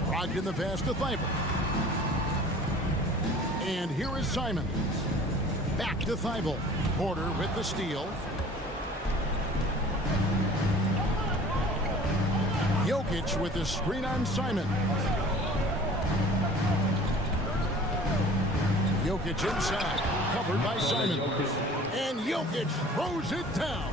Brogdon the pass to Thibault. And here is Simon. Back to Thibault. Porter with the steal. Jokic with the screen on Simon. Jokic inside, covered by Simon. And Jokic throws it down.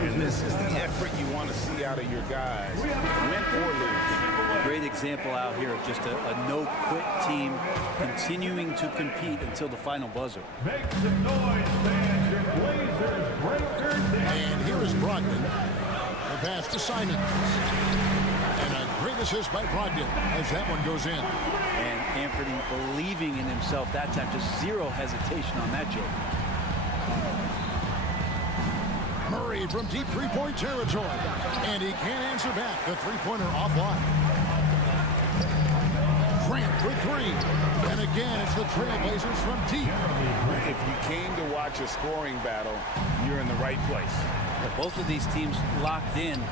And this is the effort you want to see out of your guys, win or lose. Great example out here of just a no-quit team continuing to compete until the final buzzer. Make some noise, fans. Your Blazers breakers. And here is Brogdon. The pass to Simon. And a great assist by Brogdon as that one goes in. And Anthony believing in himself that time, just zero hesitation on that joke. Murray from deep three-point territory. And he can't answer back. The three-pointer offline. Grant for three. And again, it's the Trailblazers from deep. If you came to watch a scoring battle, you're in the right place. Yeah, both of these teams locked in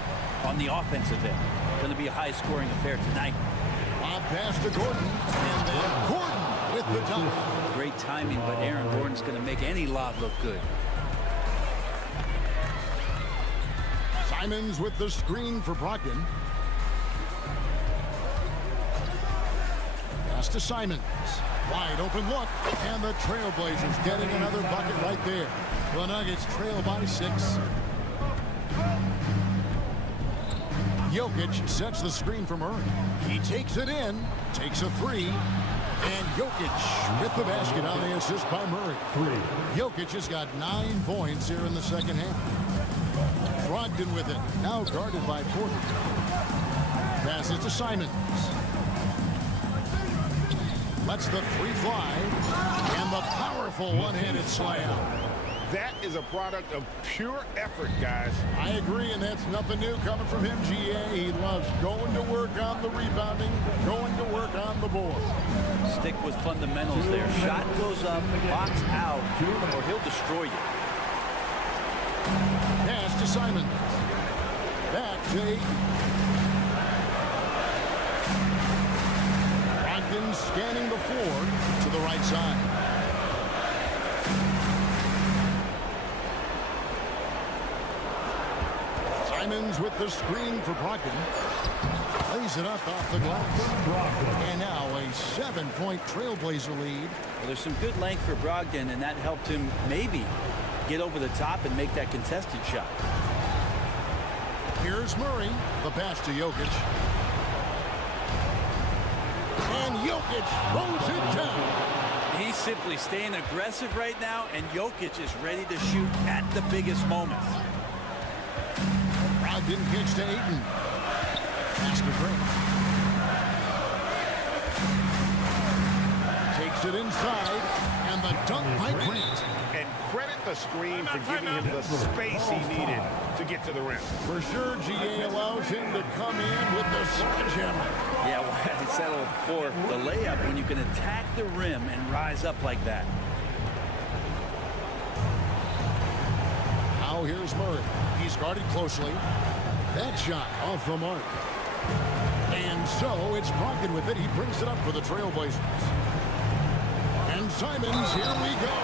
on the offensive end. Going to be a high-scoring affair tonight. Lob pass to Gordon. And then Gordon with the dunk. Great timing, but Aaron Gordon's going to make any lob look good. Simons with the screen for Brogdon. Pass to Simons. Wide open look. And the Trailblazers getting another bucket right there. The Nuggets trail by 6. Jokic sets the screen for Murray. He takes it in. Takes a three. And Jokic with the basket on the assist by Murray. Jokic has got 9 points here in the second half. Brogdon with it. Now guarded by Porter. Pass it to Simons. Lets the three fly. And the powerful one-handed slam. That is a product of pure effort, guys. I agree, and that's nothing new coming from him, GA. He loves going to work on the rebounding, going to work on the board. Stick with fundamentals there. Shot goes up, box out, or he'll destroy you. Pass to Simon. Back to Ayton. Brogdon scanning the floor to the right side. Simons with the screen for Brogdon. Lays it up off the glass. And now a 7-point Trailblazer lead. Well, there's some good length for Brogdon, and that helped him maybe get over the top and make that contested shot. Here's Murray. The pass to Jokic. And Jokic throws it down. He's simply staying aggressive right now, and Jokic is ready to shoot at the biggest moments. Brogdon kicks to Ayton. Pass to Grant. Takes it inside, and the dunk by Grant. And credit the screen for giving him the space he needed to get to the rim. For sure, GA allows him to come in with the sledgehammer. Yeah, well, I settled for the layup when you can attack the rim and rise up like that. Now here's Murray. He's guarded closely. That shot off the mark. And so it's Brogdon with it. He brings it up for the Trailblazers. And Simons, here we go.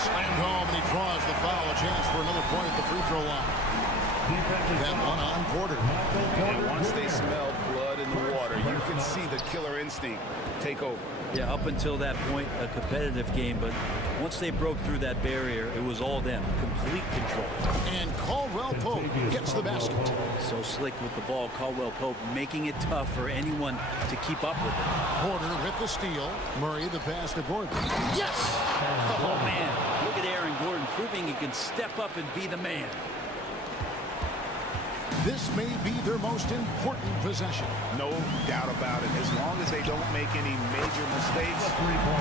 Slammed home, and he draws the foul. A chance for another point at the free throw line. That one on Porter. And once they smelled blood in the water, you can see the killer instinct take over. Yeah, up until that point, a competitive game, but once they broke through that barrier, it was all them. Complete control. And Caldwell Pope gets the basket. So slick with the ball. Caldwell Pope making it tough for anyone to keep up with it. Porter with the steal. Murray the pass to Gordon. Yes! Oh, man. Look at Aaron Gordon proving he can step up and be the man. This may be their most important possession. No doubt about it. As long as they don't make any major mistakes,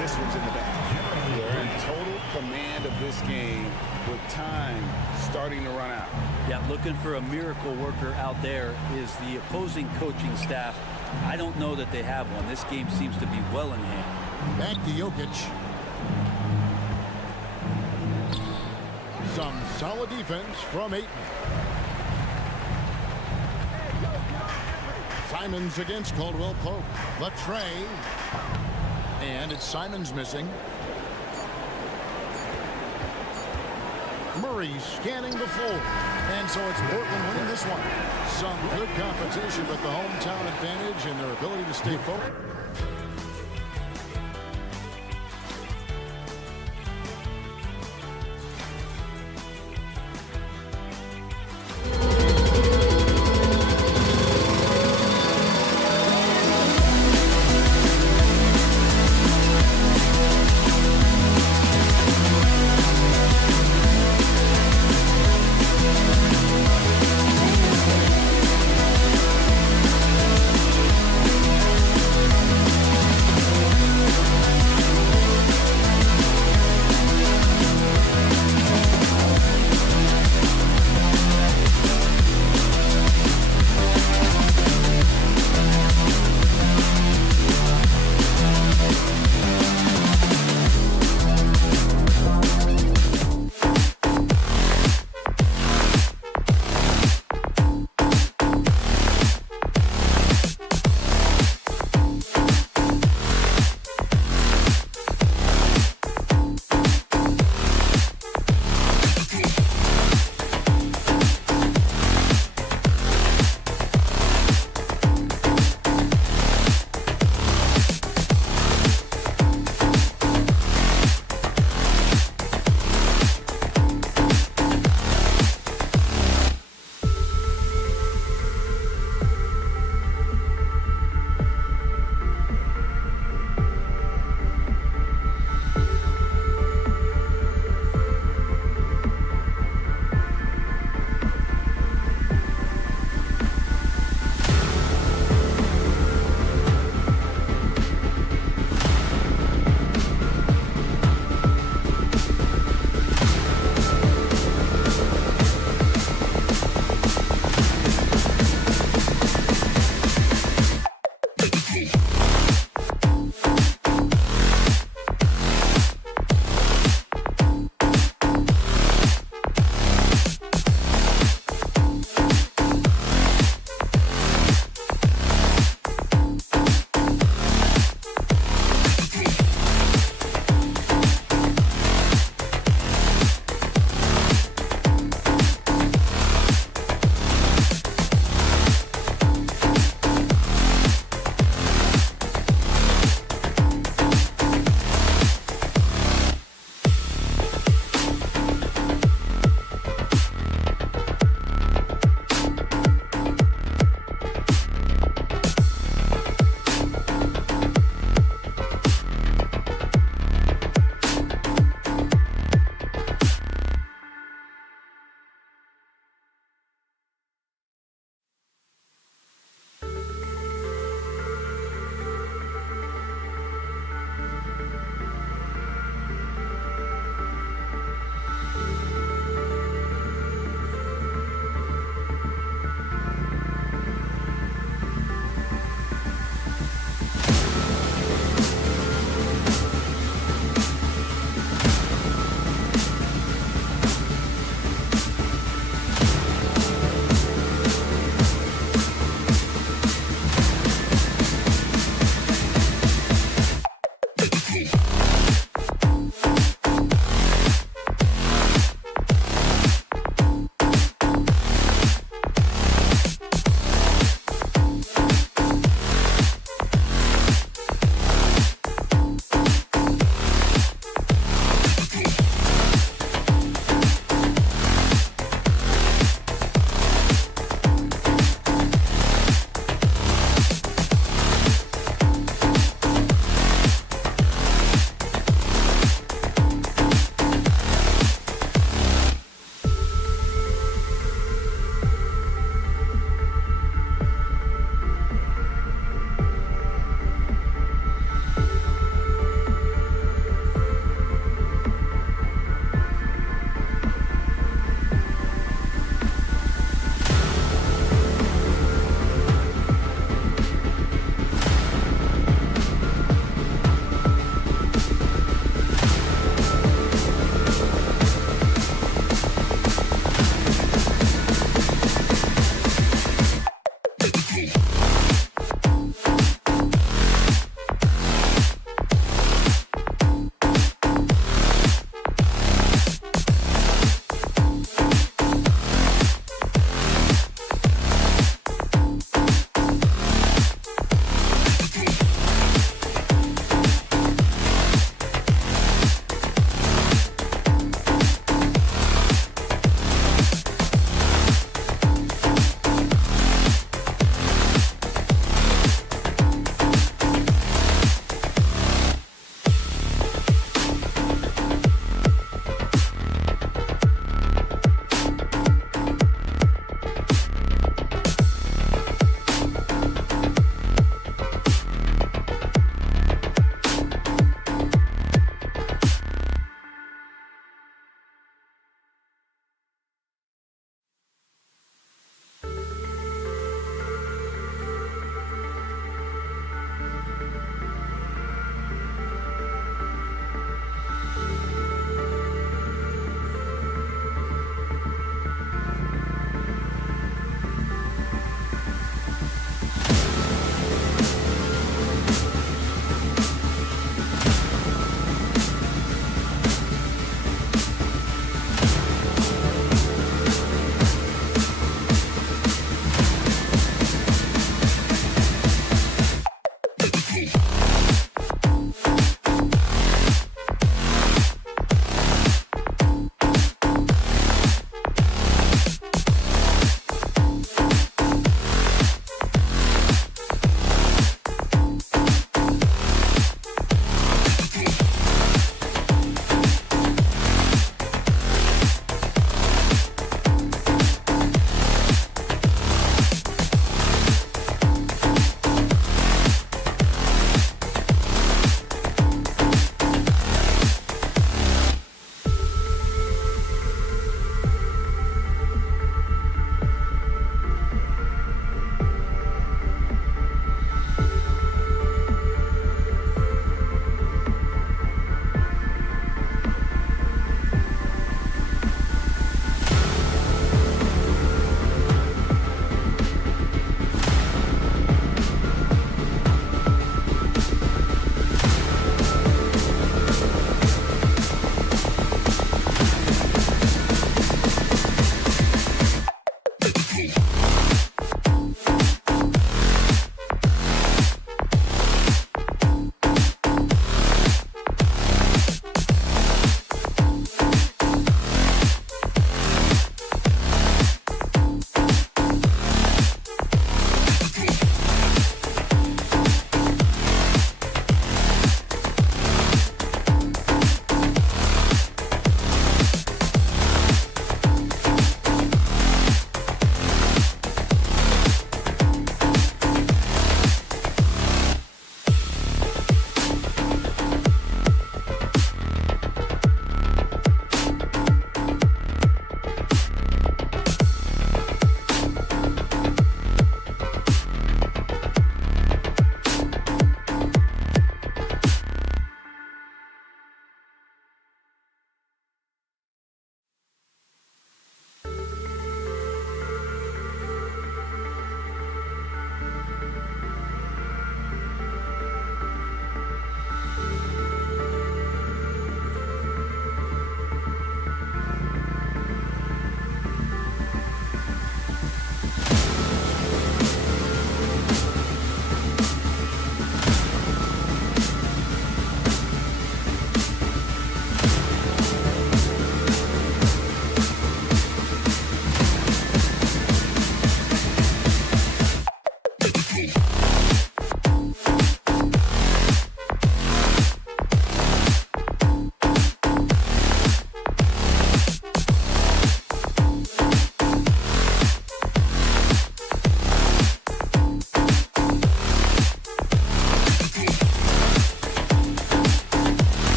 this one's in the bag. They're in total command of this game with time starting to run out. Yeah, looking for a miracle worker out there is the opposing coaching staff. I don't know that they have one. This game seems to be well in hand. Back to Jokic. Some solid defense from Ayton. Simons against Caldwell Pope. The tray. And it's Simons missing. Murray scanning the floor. And so it's Portland winning this one. Some good competition, but the hometown advantage and their ability to stay focused.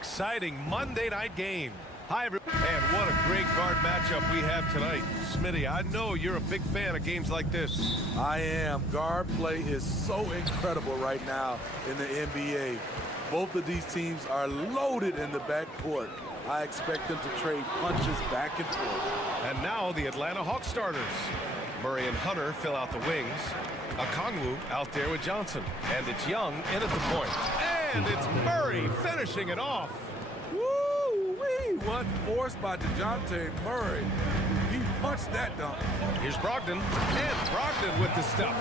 Exciting Monday night game. Hi, everyone. And what a great guard matchup we have tonight. Smitty, I know you're a big fan of games like this. I am. Guard play is so incredible right now in the NBA. Both of these teams are loaded in the backcourt. I expect them to trade punches back and forth. And now the Atlanta Hawks starters. Murray and Hunter fill out the wings. Okongwu out there with Johnson. And it's Young in at the point. And it's Murray finishing it off. Woo-wee! What force by DeJounte Murray. He punched that dunk. Here's Brogdon. And Brogdon with the stuff.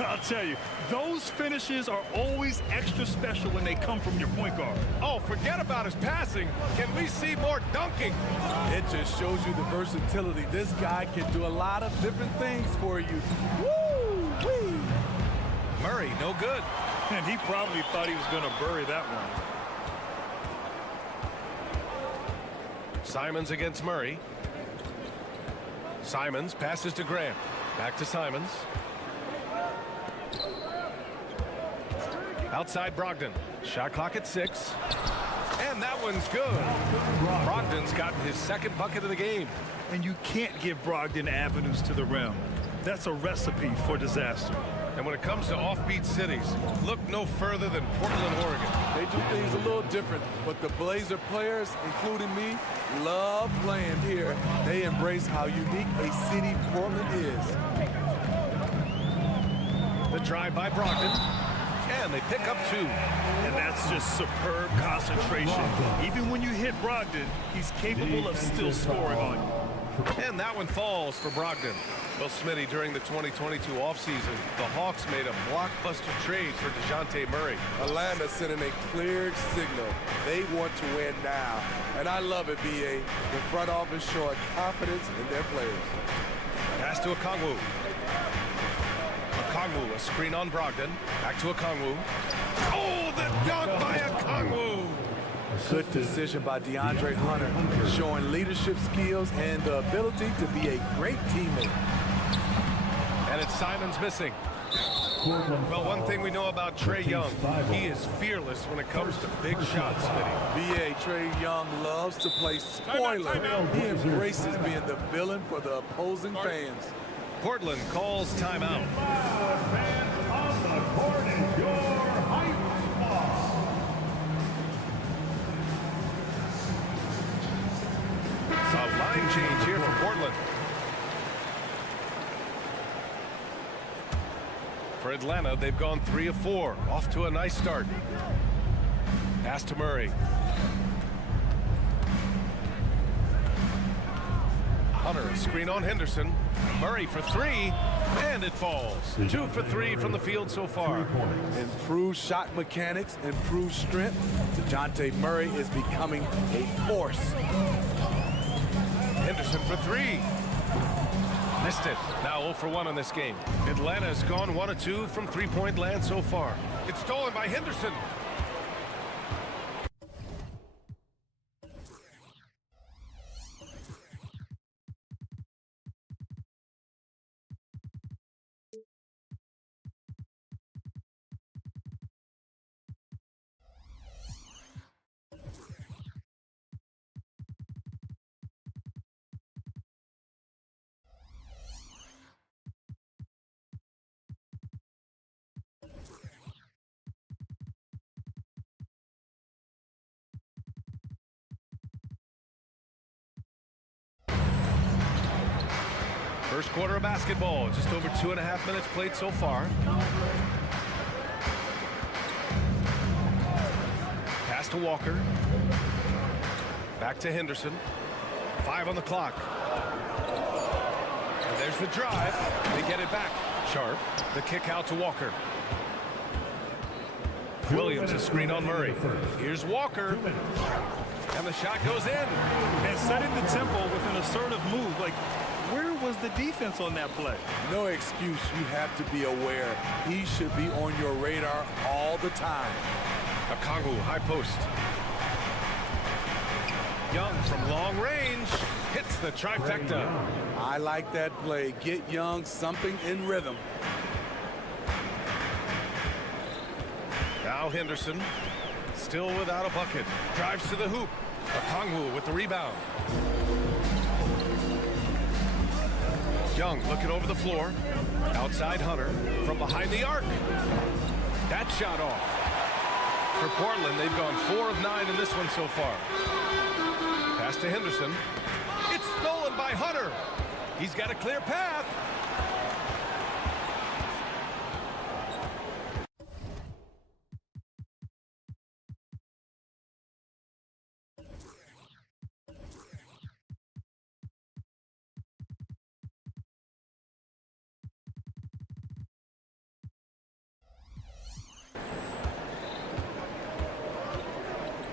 I'll tell you, those finishes are always extra special when they come from your point guard. Oh, forget about his passing. Can we see more dunking? It just shows you the versatility. This guy can do a lot of different things for you. Woo-wee! Murray, no good. And he probably thought he was going to bury that one. Simons against Murray. Simons passes to Graham. Back to Simons. Outside Brogdon. Shot clock at 6. And that one's good. Brogdon's gotten his second bucket of the game. And you can't give Brogdon avenues to the rim. That's a recipe for disaster. And when it comes to offbeat cities, look no further than Portland, Oregon. They do things a little different, but the Blazer players, including me, love playing here. They embrace how unique a city Portland is. The drive by Brogdon, and they pick up 2. And that's just superb concentration. Even when you hit Brogdon, he's capable of still scoring on you. And that one falls for Brogdon. Well, Smitty, during the 2022 offseason, the Hawks made a blockbuster trade for DeJounte Murray. Atlanta sending a clear signal. They want to win now. And I love it, B.A. The front office showing confidence in their players. Pass to Okongwu. Okongwu, a screen on Brogdon. Back to Okongwu. Oh, the dunk by Okongwu! Good decision by DeAndre Hunter, showing leadership skills and the ability to be a great teammate. And it's Simons missing. Well, one thing we know about Trae Young, he is fearless when it comes to big shots, Smitty. B.A. Trae Young loves to play spoiler. He embraces being the villain for the opposing fans. Portland calls timeout. Fans on the court and your hype boss. A line change here for Portland. For Atlanta, they've gone 3 of 4. Off to a nice start. Pass to Murray. Hunter, a screen on Henderson. Murray for 3, and it falls. 2 for 3 from the field so far. Improved shot mechanics, improved strength. DeJounte Murray is becoming a force. Henderson for 3. Missed it. Now 0 for 1 in this game. Atlanta has gone 1 of 2 from three-point land so far. It's stolen by Henderson. First quarter of basketball, just over 2.5 minutes played so far. Pass to Walker. Back to Henderson. 5 on the clock. And there's the drive. They get it back. Sharp. The kick out to Walker. Williams a screen on Murray. Here's Walker. And the shot goes in. And setting the tempo with an assertive move. Like, where was the defense on that play? No excuse. You have to be aware. He should be on your radar all the time. Okongwu, high post. Young from long range hits the trifecta. I like that play. Get Young something in rhythm. Now Henderson, still without a bucket. Drives to the hoop. Okongwu with the rebound. Young looking over the floor. Outside Hunter from behind the arc. That shot off. For Portland, they've gone 4 of 9 in this one so far. Pass to Henderson. It's stolen by Hunter. He's got a clear path.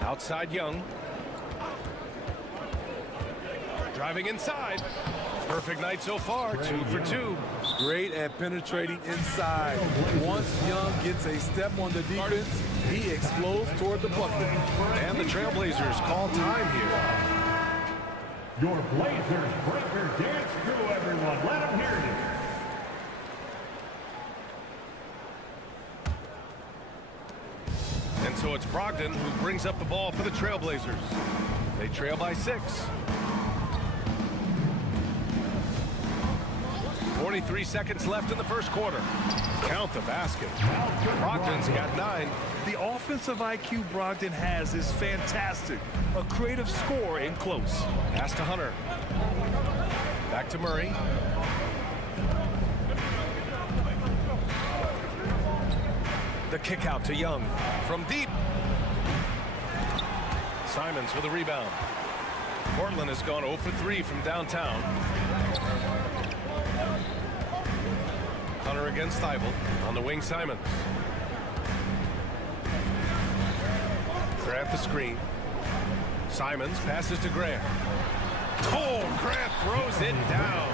Outside Young. Driving inside. Perfect night so far, 2 for 2. Great at penetrating inside. Once Young gets a step on the defense, he explodes toward the bucket. And the Trailblazers call time here. Your Blazers breaker dance through, everyone. Let them hear you. And so it's Brogdon who brings up the ball for the Trailblazers. They trail by 6. 43 seconds left in the first quarter. Count the basket. Brogdon's got 9. The offensive IQ Brogdon has is fantastic. A creative scorer in close. Pass to Hunter. Back to Murray. The kick out to Young from deep. Simons with a rebound. Portland has gone 0 for 3 from downtown. Hunter against Thibault. On the wing, Simons. Grant the screen. Simons passes to Grant. Oh, Grant throws it down.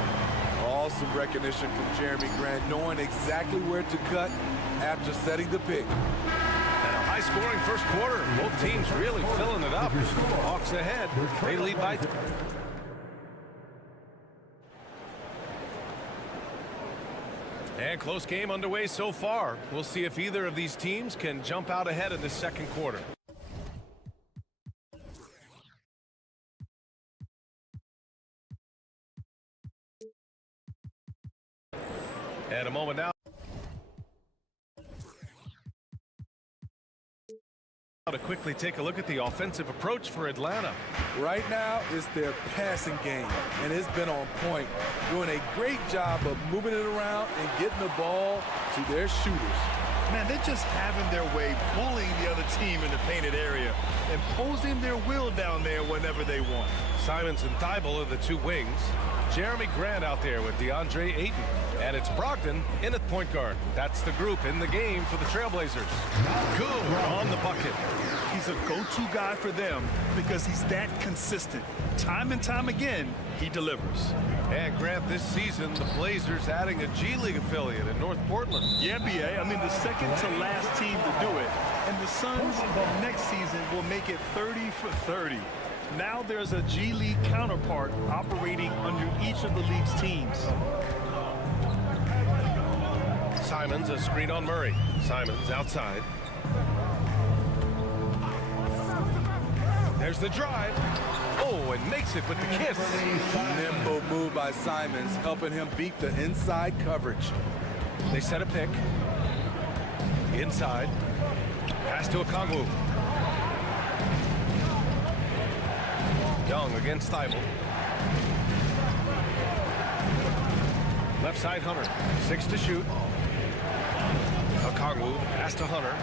Awesome recognition from Jeremy Grant, knowing exactly where to cut after setting the pick. And a high-scoring first quarter. Both teams really filling it up. Hawks ahead. They lead by 3. And close game underway so far. We'll see if either of these teams can jump out ahead in the second quarter. And a moment now to quickly take a look at the offensive approach for Atlanta. Right now, it's their passing game, and it's been on point. Doing a great job of moving it around and getting the ball to their shooters. Man, they're just having their way, bullying the other team in the painted area, imposing their will down there whenever they want. Simons and Thibault are the 2 wings. Jeremy Grant out there with DeAndre Ayton. And it's Brogdon in at point guard. That's the group in the game for the Trailblazers. Good on the bucket. He's a go-to guy for them because he's that consistent. Time and time again, he delivers. And Grant, this season, the Blazers adding a G League affiliate in North Portland. Yeah, B.A. I mean, the second to last team to do it. And the Suns next season will make it 30 for 30. Now there's a G League counterpart operating under each of the league's teams. Simons, a screen on Murray. Simons outside. There's the drive. Oh, and makes it with the kiss. Nimble move by Simons, helping him beat the inside coverage. They set a pick. Inside. Pass to Okongwu. Young against Thibault. Left side Hunter. 6 to shoot. Okongwu, pass to Hunter.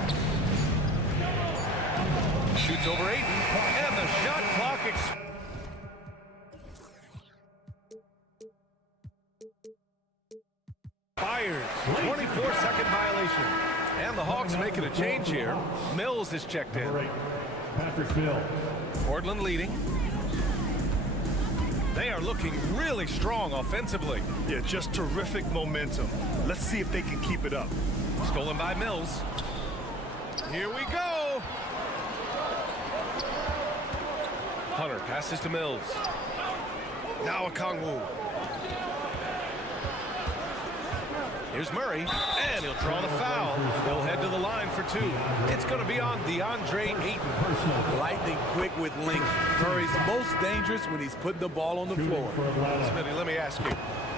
Shoots over Ayton. And the shot clock expires. 24-second violation. And the Hawks making a change here. Mills is checked in. Patrick Mills. Portland leading. They are looking really strong offensively. Yeah, just terrific momentum. Let's see if they can keep it up. Stolen by Mills. Here we go. Hunter passes to Mills. Now Okongwu. Here's Murray, and he'll draw the foul. He'll head to the line for two. It's going to be on DeAndre Ayton. Lightning quick with length. Murray's most dangerous when he's putting the ball on the floor. Smitty, let me ask you.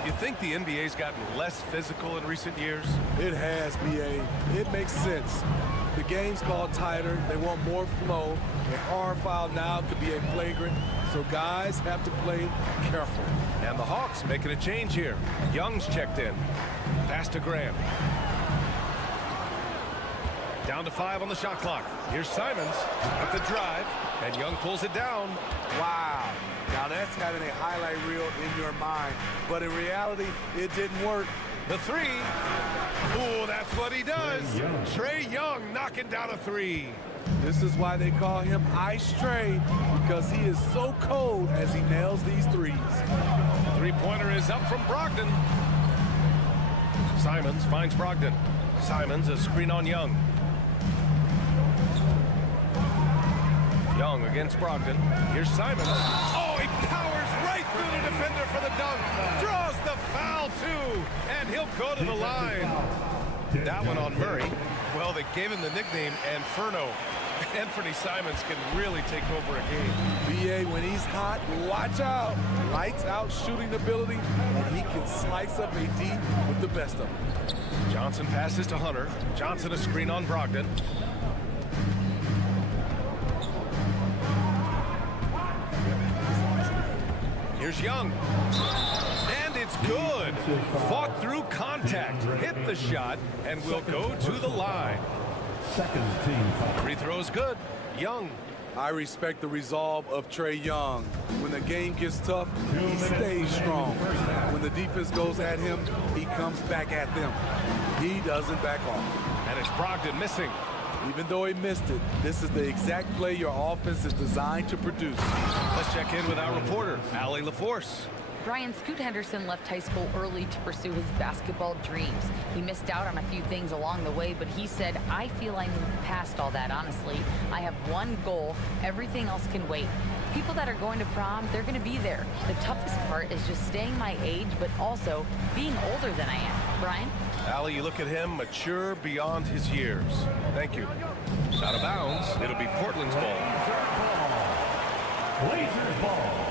You think the NBA's gotten less physical in recent years? It has, B.A. It makes sense. The game's called tighter. They want more flow. A hard foul now could be a flagrant, so guys have to play careful. And the Hawks making a change here. Young's checked in. Pass to Graham. Down to 5 on the shot clock. Here's Simons with the drive, and Young pulls it down. Wow. Now that's having a highlight reel in your mind, but in reality, it didn't work. The three. Ooh, that's what he does. Trae Young knocking down a three. This is why they call him Ice Trae, because he is so cold as he nails these threes. Three-pointer is up from Brogdon. Simons finds Brogdon. Simons, a screen on Young. Young against Brogdon. Here's Simons. Oh, he powers right through the defender for the dunk. Draws the foul, too. And he'll go to the line. That one on Murray. Well, they gave him the nickname Inferno. Anthony Simons can really take over a game. B.A., when he's hot, watch out. Lights out shooting ability, and he can slice up a D with the best of them. Johnson passes to Hunter. Johnson a screen on Brogdon. Here's Young. And it's good. Fought through contact. Hit the shot and will go to the line. Second team foul. Free throw's good. Young. I respect the resolve of Trae Young. When the game gets tough, he stays strong. When the defense goes at him, he comes back at them. He doesn't back off. And it's Brogdon missing. Even though he missed it, this is the exact play your offense is designed to produce. Let's check in with our reporter, Allie LaForce. Brian, Scoot Henderson left high school early to pursue his basketball dreams. He missed out on a few things along the way, but he said, I feel I moved past all that, honestly. I have one goal. Everything else can wait. People that are going to prom, they're going to be there. The toughest part is just staying my age, but also being older than I am. Brian? Allie, you look at him, mature beyond his years. Thank you. Out of bounds, it'll be Portland's ball. Blazers ball.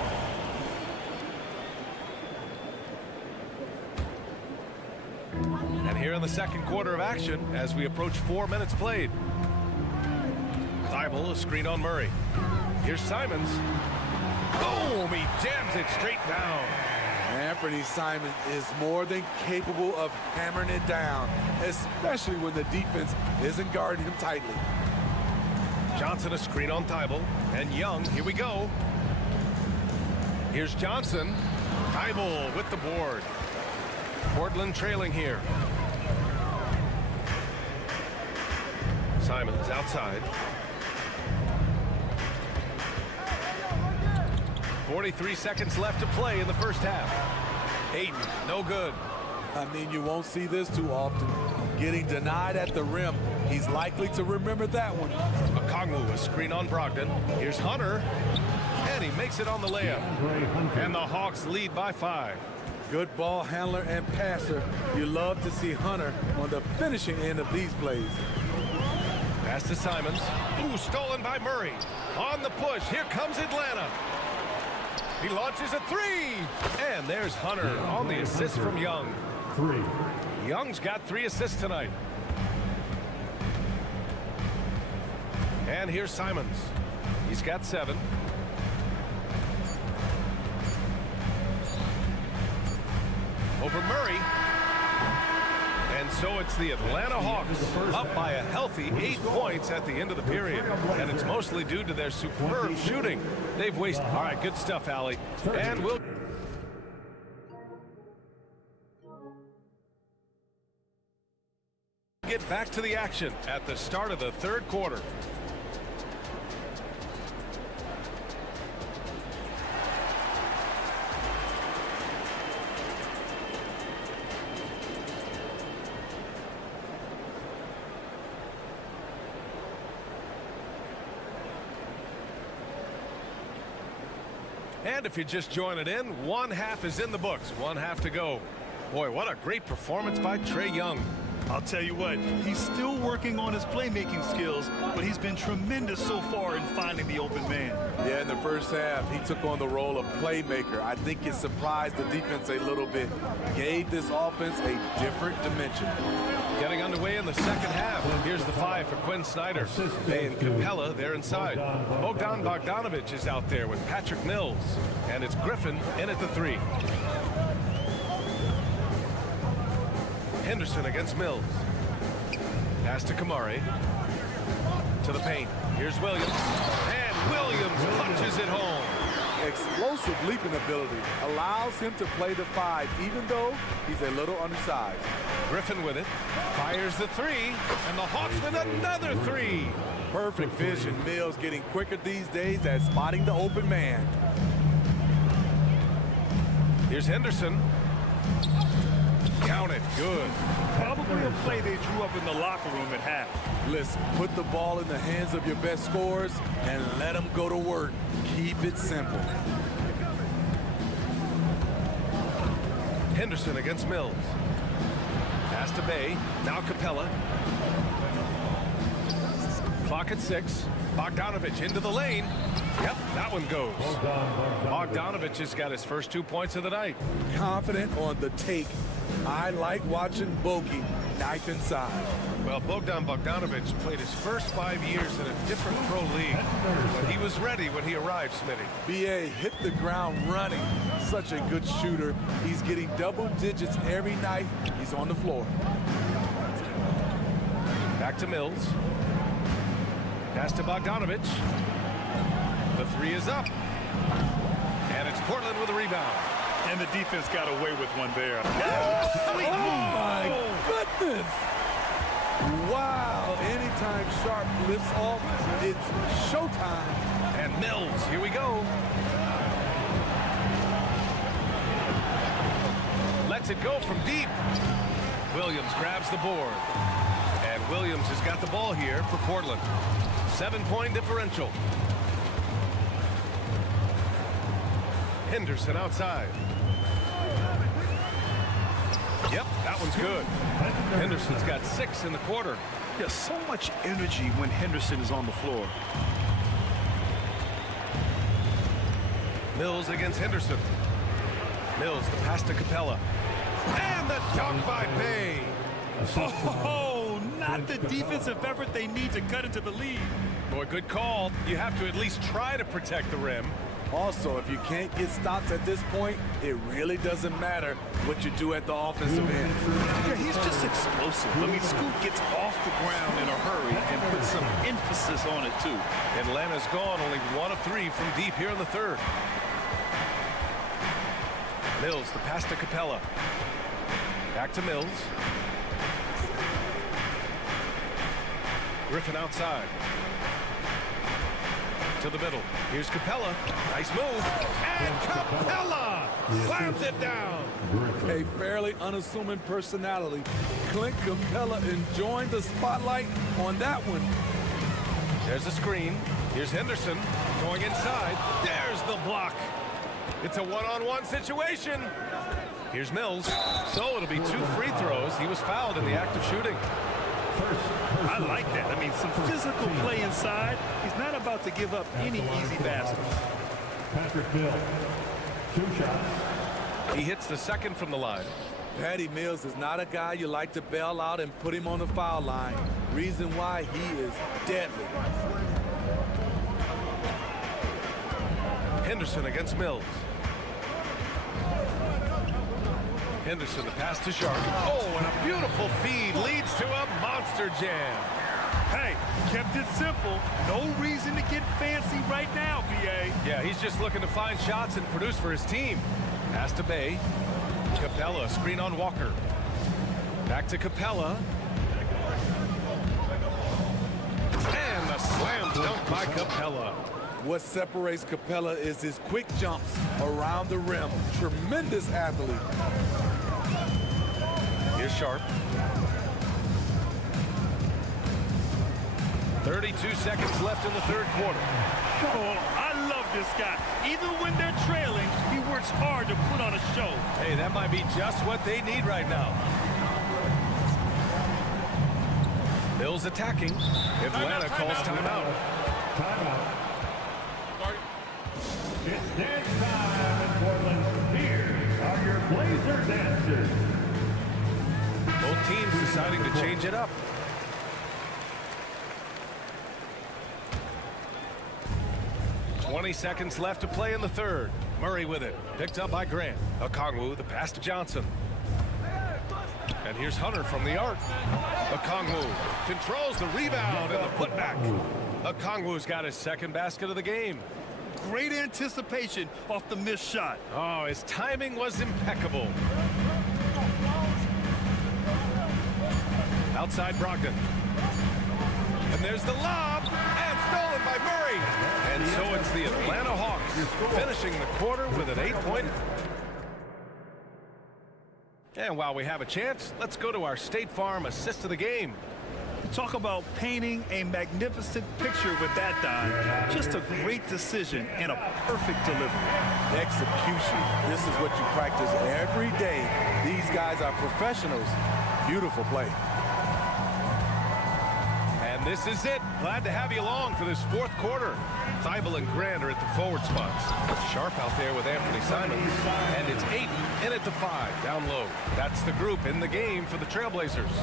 And here in the second quarter of action, as we approach 4 minutes played. Thibault, a screen on Murray. Here's Simons. Boom! He jams it straight down. Anthony Simons is more than capable of hammering it down, especially when the defense isn't guarding him tightly. Johnson a screen on Thibault. And Young, here we go. Here's Johnson. Thibault with the board. Portland trailing here. Simons outside. 43 seconds left to play in the first half. Ayton, no good. I mean, you won't see this too often. Getting denied at the rim. He's likely to remember that one. Okongwu, a screen on Brogdon. Here's Hunter. And he makes it on the layup. And the Hawks lead by 5. Good ball handler and passer. You love to see Hunter on the finishing end of these plays. Pass to Simons. Ooh, stolen by Murray. On the push, here comes Atlanta. He launches a three. And there's Hunter on the assist from Young. 3. Young's got 3 assists tonight. And here's Simons. He's got 7. Over Murray. And so it's the Atlanta Hawks up by a healthy 8 points at the end of the period. And it's mostly due to their superb shooting. They've wasted. All right, good stuff, Allie. And we'll get back to the action at the start of the third quarter. And if you're just joining in, one half is in the books. One half to go. Boy, what a great performance by Trae Young. I'll tell you what, he's still working on his playmaking skills, but he's been tremendous so far in finding the open man. Yeah, in the first half, he took on the role of playmaker. I think it surprised the defense a little bit. Gave this offense a different dimension. Getting underway in the second half. Here's the 5 for Quinn Snyder. And Capella there inside. Bogdan Bogdanovic is out there with Patrick Mills. And it's Griffin in at the 3. Henderson against Mills. Pass to Kamari. To the paint. Here's Williams. And Williams punches it home. Explosive leaping ability allows him to play the 5, even though he's a little undersized. Griffin with it. Fires the 3. And the Hawks with another 3. Perfect vision. Mills getting quicker these days at spotting the open man. Here's Henderson. Count it. Good. Probably a play they drew up in the locker room at half. Listen, put the ball in the hands of your best scorers and let them go to work. Keep it simple. Henderson against Mills. Pass to Bay. Now Capella. Clock at 6. Bogdanovic into the lane. Yep, that one goes. Bogdanovic has got his first 2 points of the night. Confident on the take. I like watching Bogey knife inside. Well, Bogdan Bogdanovic played his first 5 years in a different pro league, but he was ready when he arrived, Smitty. B.A. hit the ground running. Such a good shooter. He's getting double digits every night he's on the floor. Back to Mills. Pass to Bogdanovic. The 3 is up. And it's Portland with a rebound. And the defense got away with one there. Oh, my goodness. Wow. Anytime Sharp lifts off, it's showtime. And Mills, here we go. Lets it go from deep. Williams grabs the board. And Williams has got the ball here for Portland. 7-point differential. Henderson outside. Yep, that one's good. Henderson's got 6 in the quarter. There's so much energy when Henderson is on the floor. Mills against Henderson. Mills, the pass to Capella. And the dunk by Bay. Oh, not the defensive effort they need to cut into the lead. Boy, good call. You have to at least try to protect the rim. Also, if you can't get stops at this point, it really doesn't matter what you do at the offensive end. Yeah, he's just explosive. I mean, Scoot gets off the ground in a hurry and puts some emphasis on it, too. Atlanta's gone only 1 of 3 from deep here in the third. Mills, the pass to Capella. Back to Mills. Griffin outside. To the middle. Here's Capella. Nice move. And Capella slams it down. A fairly unassuming personality. Clint Capella enjoying the spotlight on that one. There's a screen. Here's Henderson going inside. There's the block. It's a one-on-one situation. Here's Mills. So it'll be 2 free throws. He was fouled in the act of shooting. I like that. I mean, some physical play inside. He's not about to give up any easy baskets. Patrick Mills, 2 shots. He hits the second from the line. Patty Mills is not a guy you like to bail out and put him on the foul line. Reason why he is deadly. Henderson against Mills. Henderson, the pass to Sharp. Oh, and a beautiful feed leads to a monster jam. Hey, kept it simple. No reason to get fancy right now, B.A. Yeah, he's just looking to find shots and produce for his team. Pass to Bay. Capella, screen on Walker. Back to Capella. dunk by Capella. What separates Capella is his quick jumps around the rim. Tremendous athlete. Here's Sharp. 32 seconds left in the third quarter. Oh, I love this guy. Even when they're trailing, he works hard to put on a show. Hey, that might be just what they need right now. Bills attacking. Atlanta calls timeout. Timeout. It's dance time in Portland. Here are your Blazer dancers. Both teams deciding to change it up. "20 seconds left to play in the third. Murray with it. Picked up by Grant. Okongwu, the pass to Johnson. And here's Hunter from the arc. Okongwu controls the rebound and the putback. Okongwu's got his second basket of the game. Great anticipation off the missed shot. Oh, his timing was impeccable. Outside Brogdon. And there's the lob, and stolen by Murray. And so it's the Atlanta Hawks finishing the quarter with an 8-point. And while we have a chance, let's go to our State Farm assist of the game. Talk about painting a magnificent picture with that dime. Just a great decision and a perfect delivery. Execution. This is what you practice every day. These guys are professionals. Beautiful play. And this is it. Glad to have you along for this fourth quarter. Thibault and Grant are at the forward spots. Sharp out there with Anthony Simons. And it's Ayton in at the 5, down low. That's the group in the game for the Trailblazers.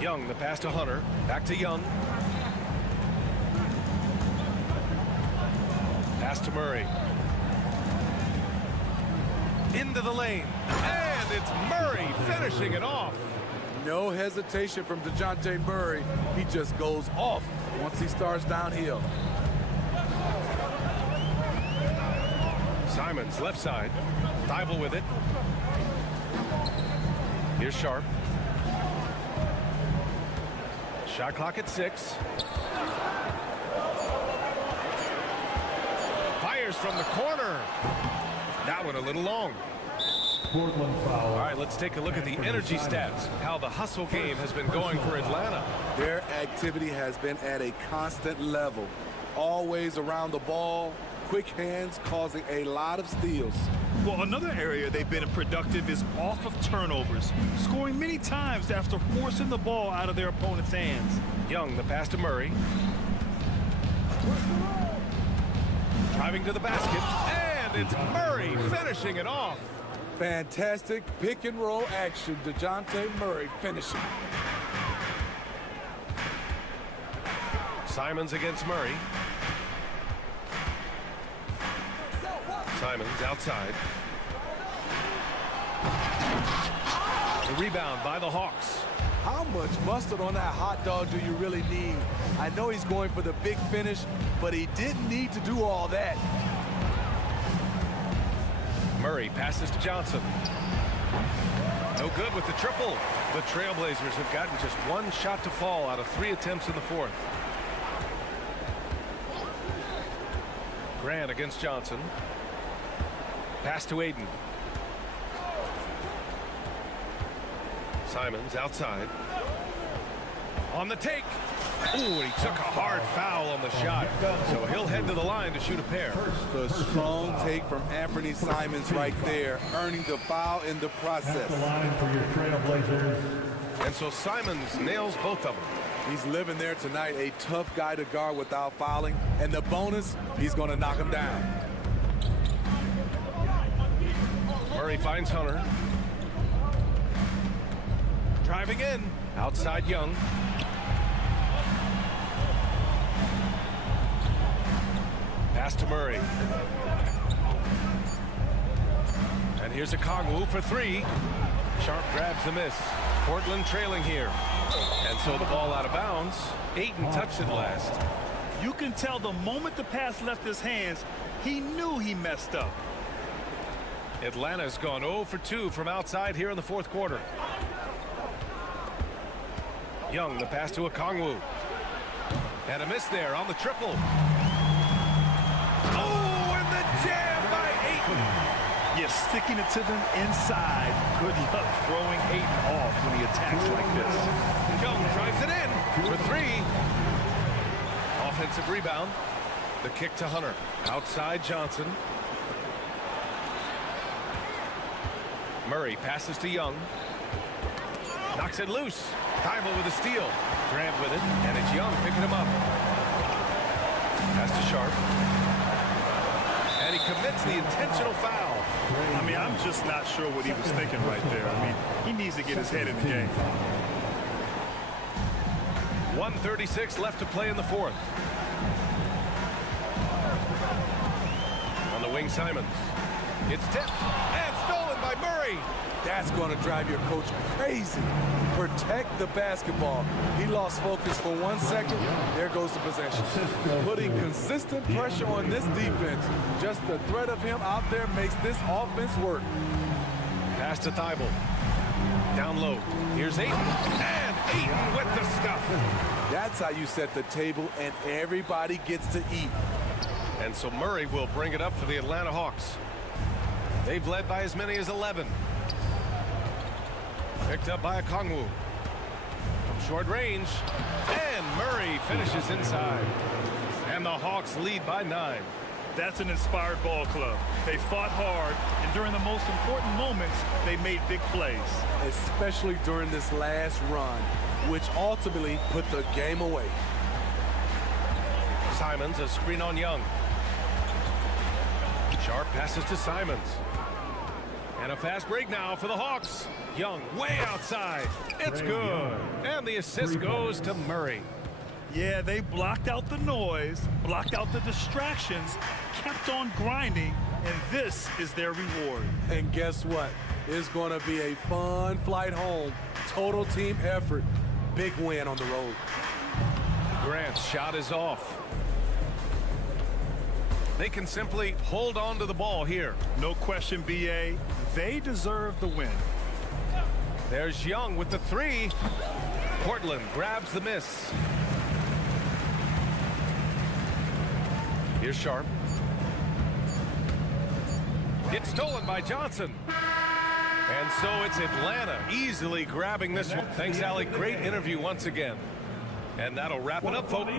Young, the pass to Hunter. Back to Young. Pass to Murray. Into the lane. And it's Murray finishing it off. No hesitation from DeJounte Murray. He just goes off once he starts downhill. Simons, left side. Thibault with it. Here's Sharp. Shot clock at 6. Fires from the corner. That one a little long. Portland foul. All right, let's take a look at the energy stats. How the hustle game has been going for Atlanta. Their activity has been at a constant level. Always around the ball. Quick hands causing a lot of steals. Well, another area they've been productive is off of turnovers, scoring many times after forcing the ball out of their opponent's hands. Young, the pass to Murray. Driving to the basket, and it's Murray finishing it off. Fantastic pick and roll action. DeJounte Murray finishing. Simons against Murray. Simons outside. The rebound by the Hawks. How much mustard on that hot dog do you really need? I know he's going for the big finish, but he didn't need to do all that. Murray passes to Johnson. No good with the triple. The Trailblazers have gotten just one shot to fall out of 3 attempts in the fourth. Grant against Johnson. Pass to Ayton. Simons outside. On the take. Ooh, he took a hard foul on the shot. So he'll head to the line to shoot a pair. The strong take from Anthony Simons right there, earning the foul in the At process. the line for your Trailblazers. And so Simons nails both of them. He's living there tonight, a tough guy to guard without fouling. And the bonus, he's going to knock him down. Murray finds Hunter. Driving in. Outside Young. Pass to Murray. And here's Okongwu for 3. Sharp grabs the miss. Portland trailing here. And so the ball out of bounds. Ayton touched it last. You can tell the moment the pass left his hands, he knew he messed up. Atlanta's gone 0 for 2 from outside here in the fourth quarter. Young, the pass to Okongwu. And a miss there on the triple. Oh, and the jam by Ayton. Yeah, sticking it to them inside. Good luck throwing Ayton off when he attacks like this. Young drives it in for three. Offensive rebound. The kick to Hunter. Outside Johnson. Murray passes to Young. Knocks it loose. Thibault with a steal. Grant with it, and it's Young picking him up. Pass to Sharp. And he commits the intentional foul. I mean, I'm just not sure what he was thinking right there. I mean, he needs to get his head in the game. 1:36 left to play in the fourth. On the wing, Simons. It's tipped and stolen by Murray. That's going to drive your coach crazy. Protect the basketball. He lost focus for 1 second. There goes the possession. Putting consistent pressure on this defense. Just the threat of him out there makes this offense work. Pass to Thibault. Down low. Here's Ayton. And Ayton with the stuff. That's how you set the table, and everybody gets to eat. And so Murray will bring it up for the Atlanta Hawks. They've led by as many as 11. Picked up by Okongwu. From short range. And Murray finishes inside. And the Hawks lead by 9. That's an inspired ball club. They fought hard, and during the most important moments, they made big plays. Especially during this last run, which ultimately put the game away. Simons, a screen on Young. Sharp passes to Simons. And a fast break now for the Hawks. Young way outside. It's good. And the assist goes to Murray. Yeah, they blocked out the noise, blocked out the distractions, kept on grinding, and this is their reward. And guess what? It's going to be a fun flight home. Total team effort. Big win on the road. Grant's shot is off. They can simply hold on to the ball here. No question, B.A. They deserve the win. There's Young with the three. Portland grabs the miss. Here's Sharp. It's stolen by Johnson. And so it's Atlanta easily grabbing this one. Thanks, Alec. Great interview once again. And that'll wrap it up, folks.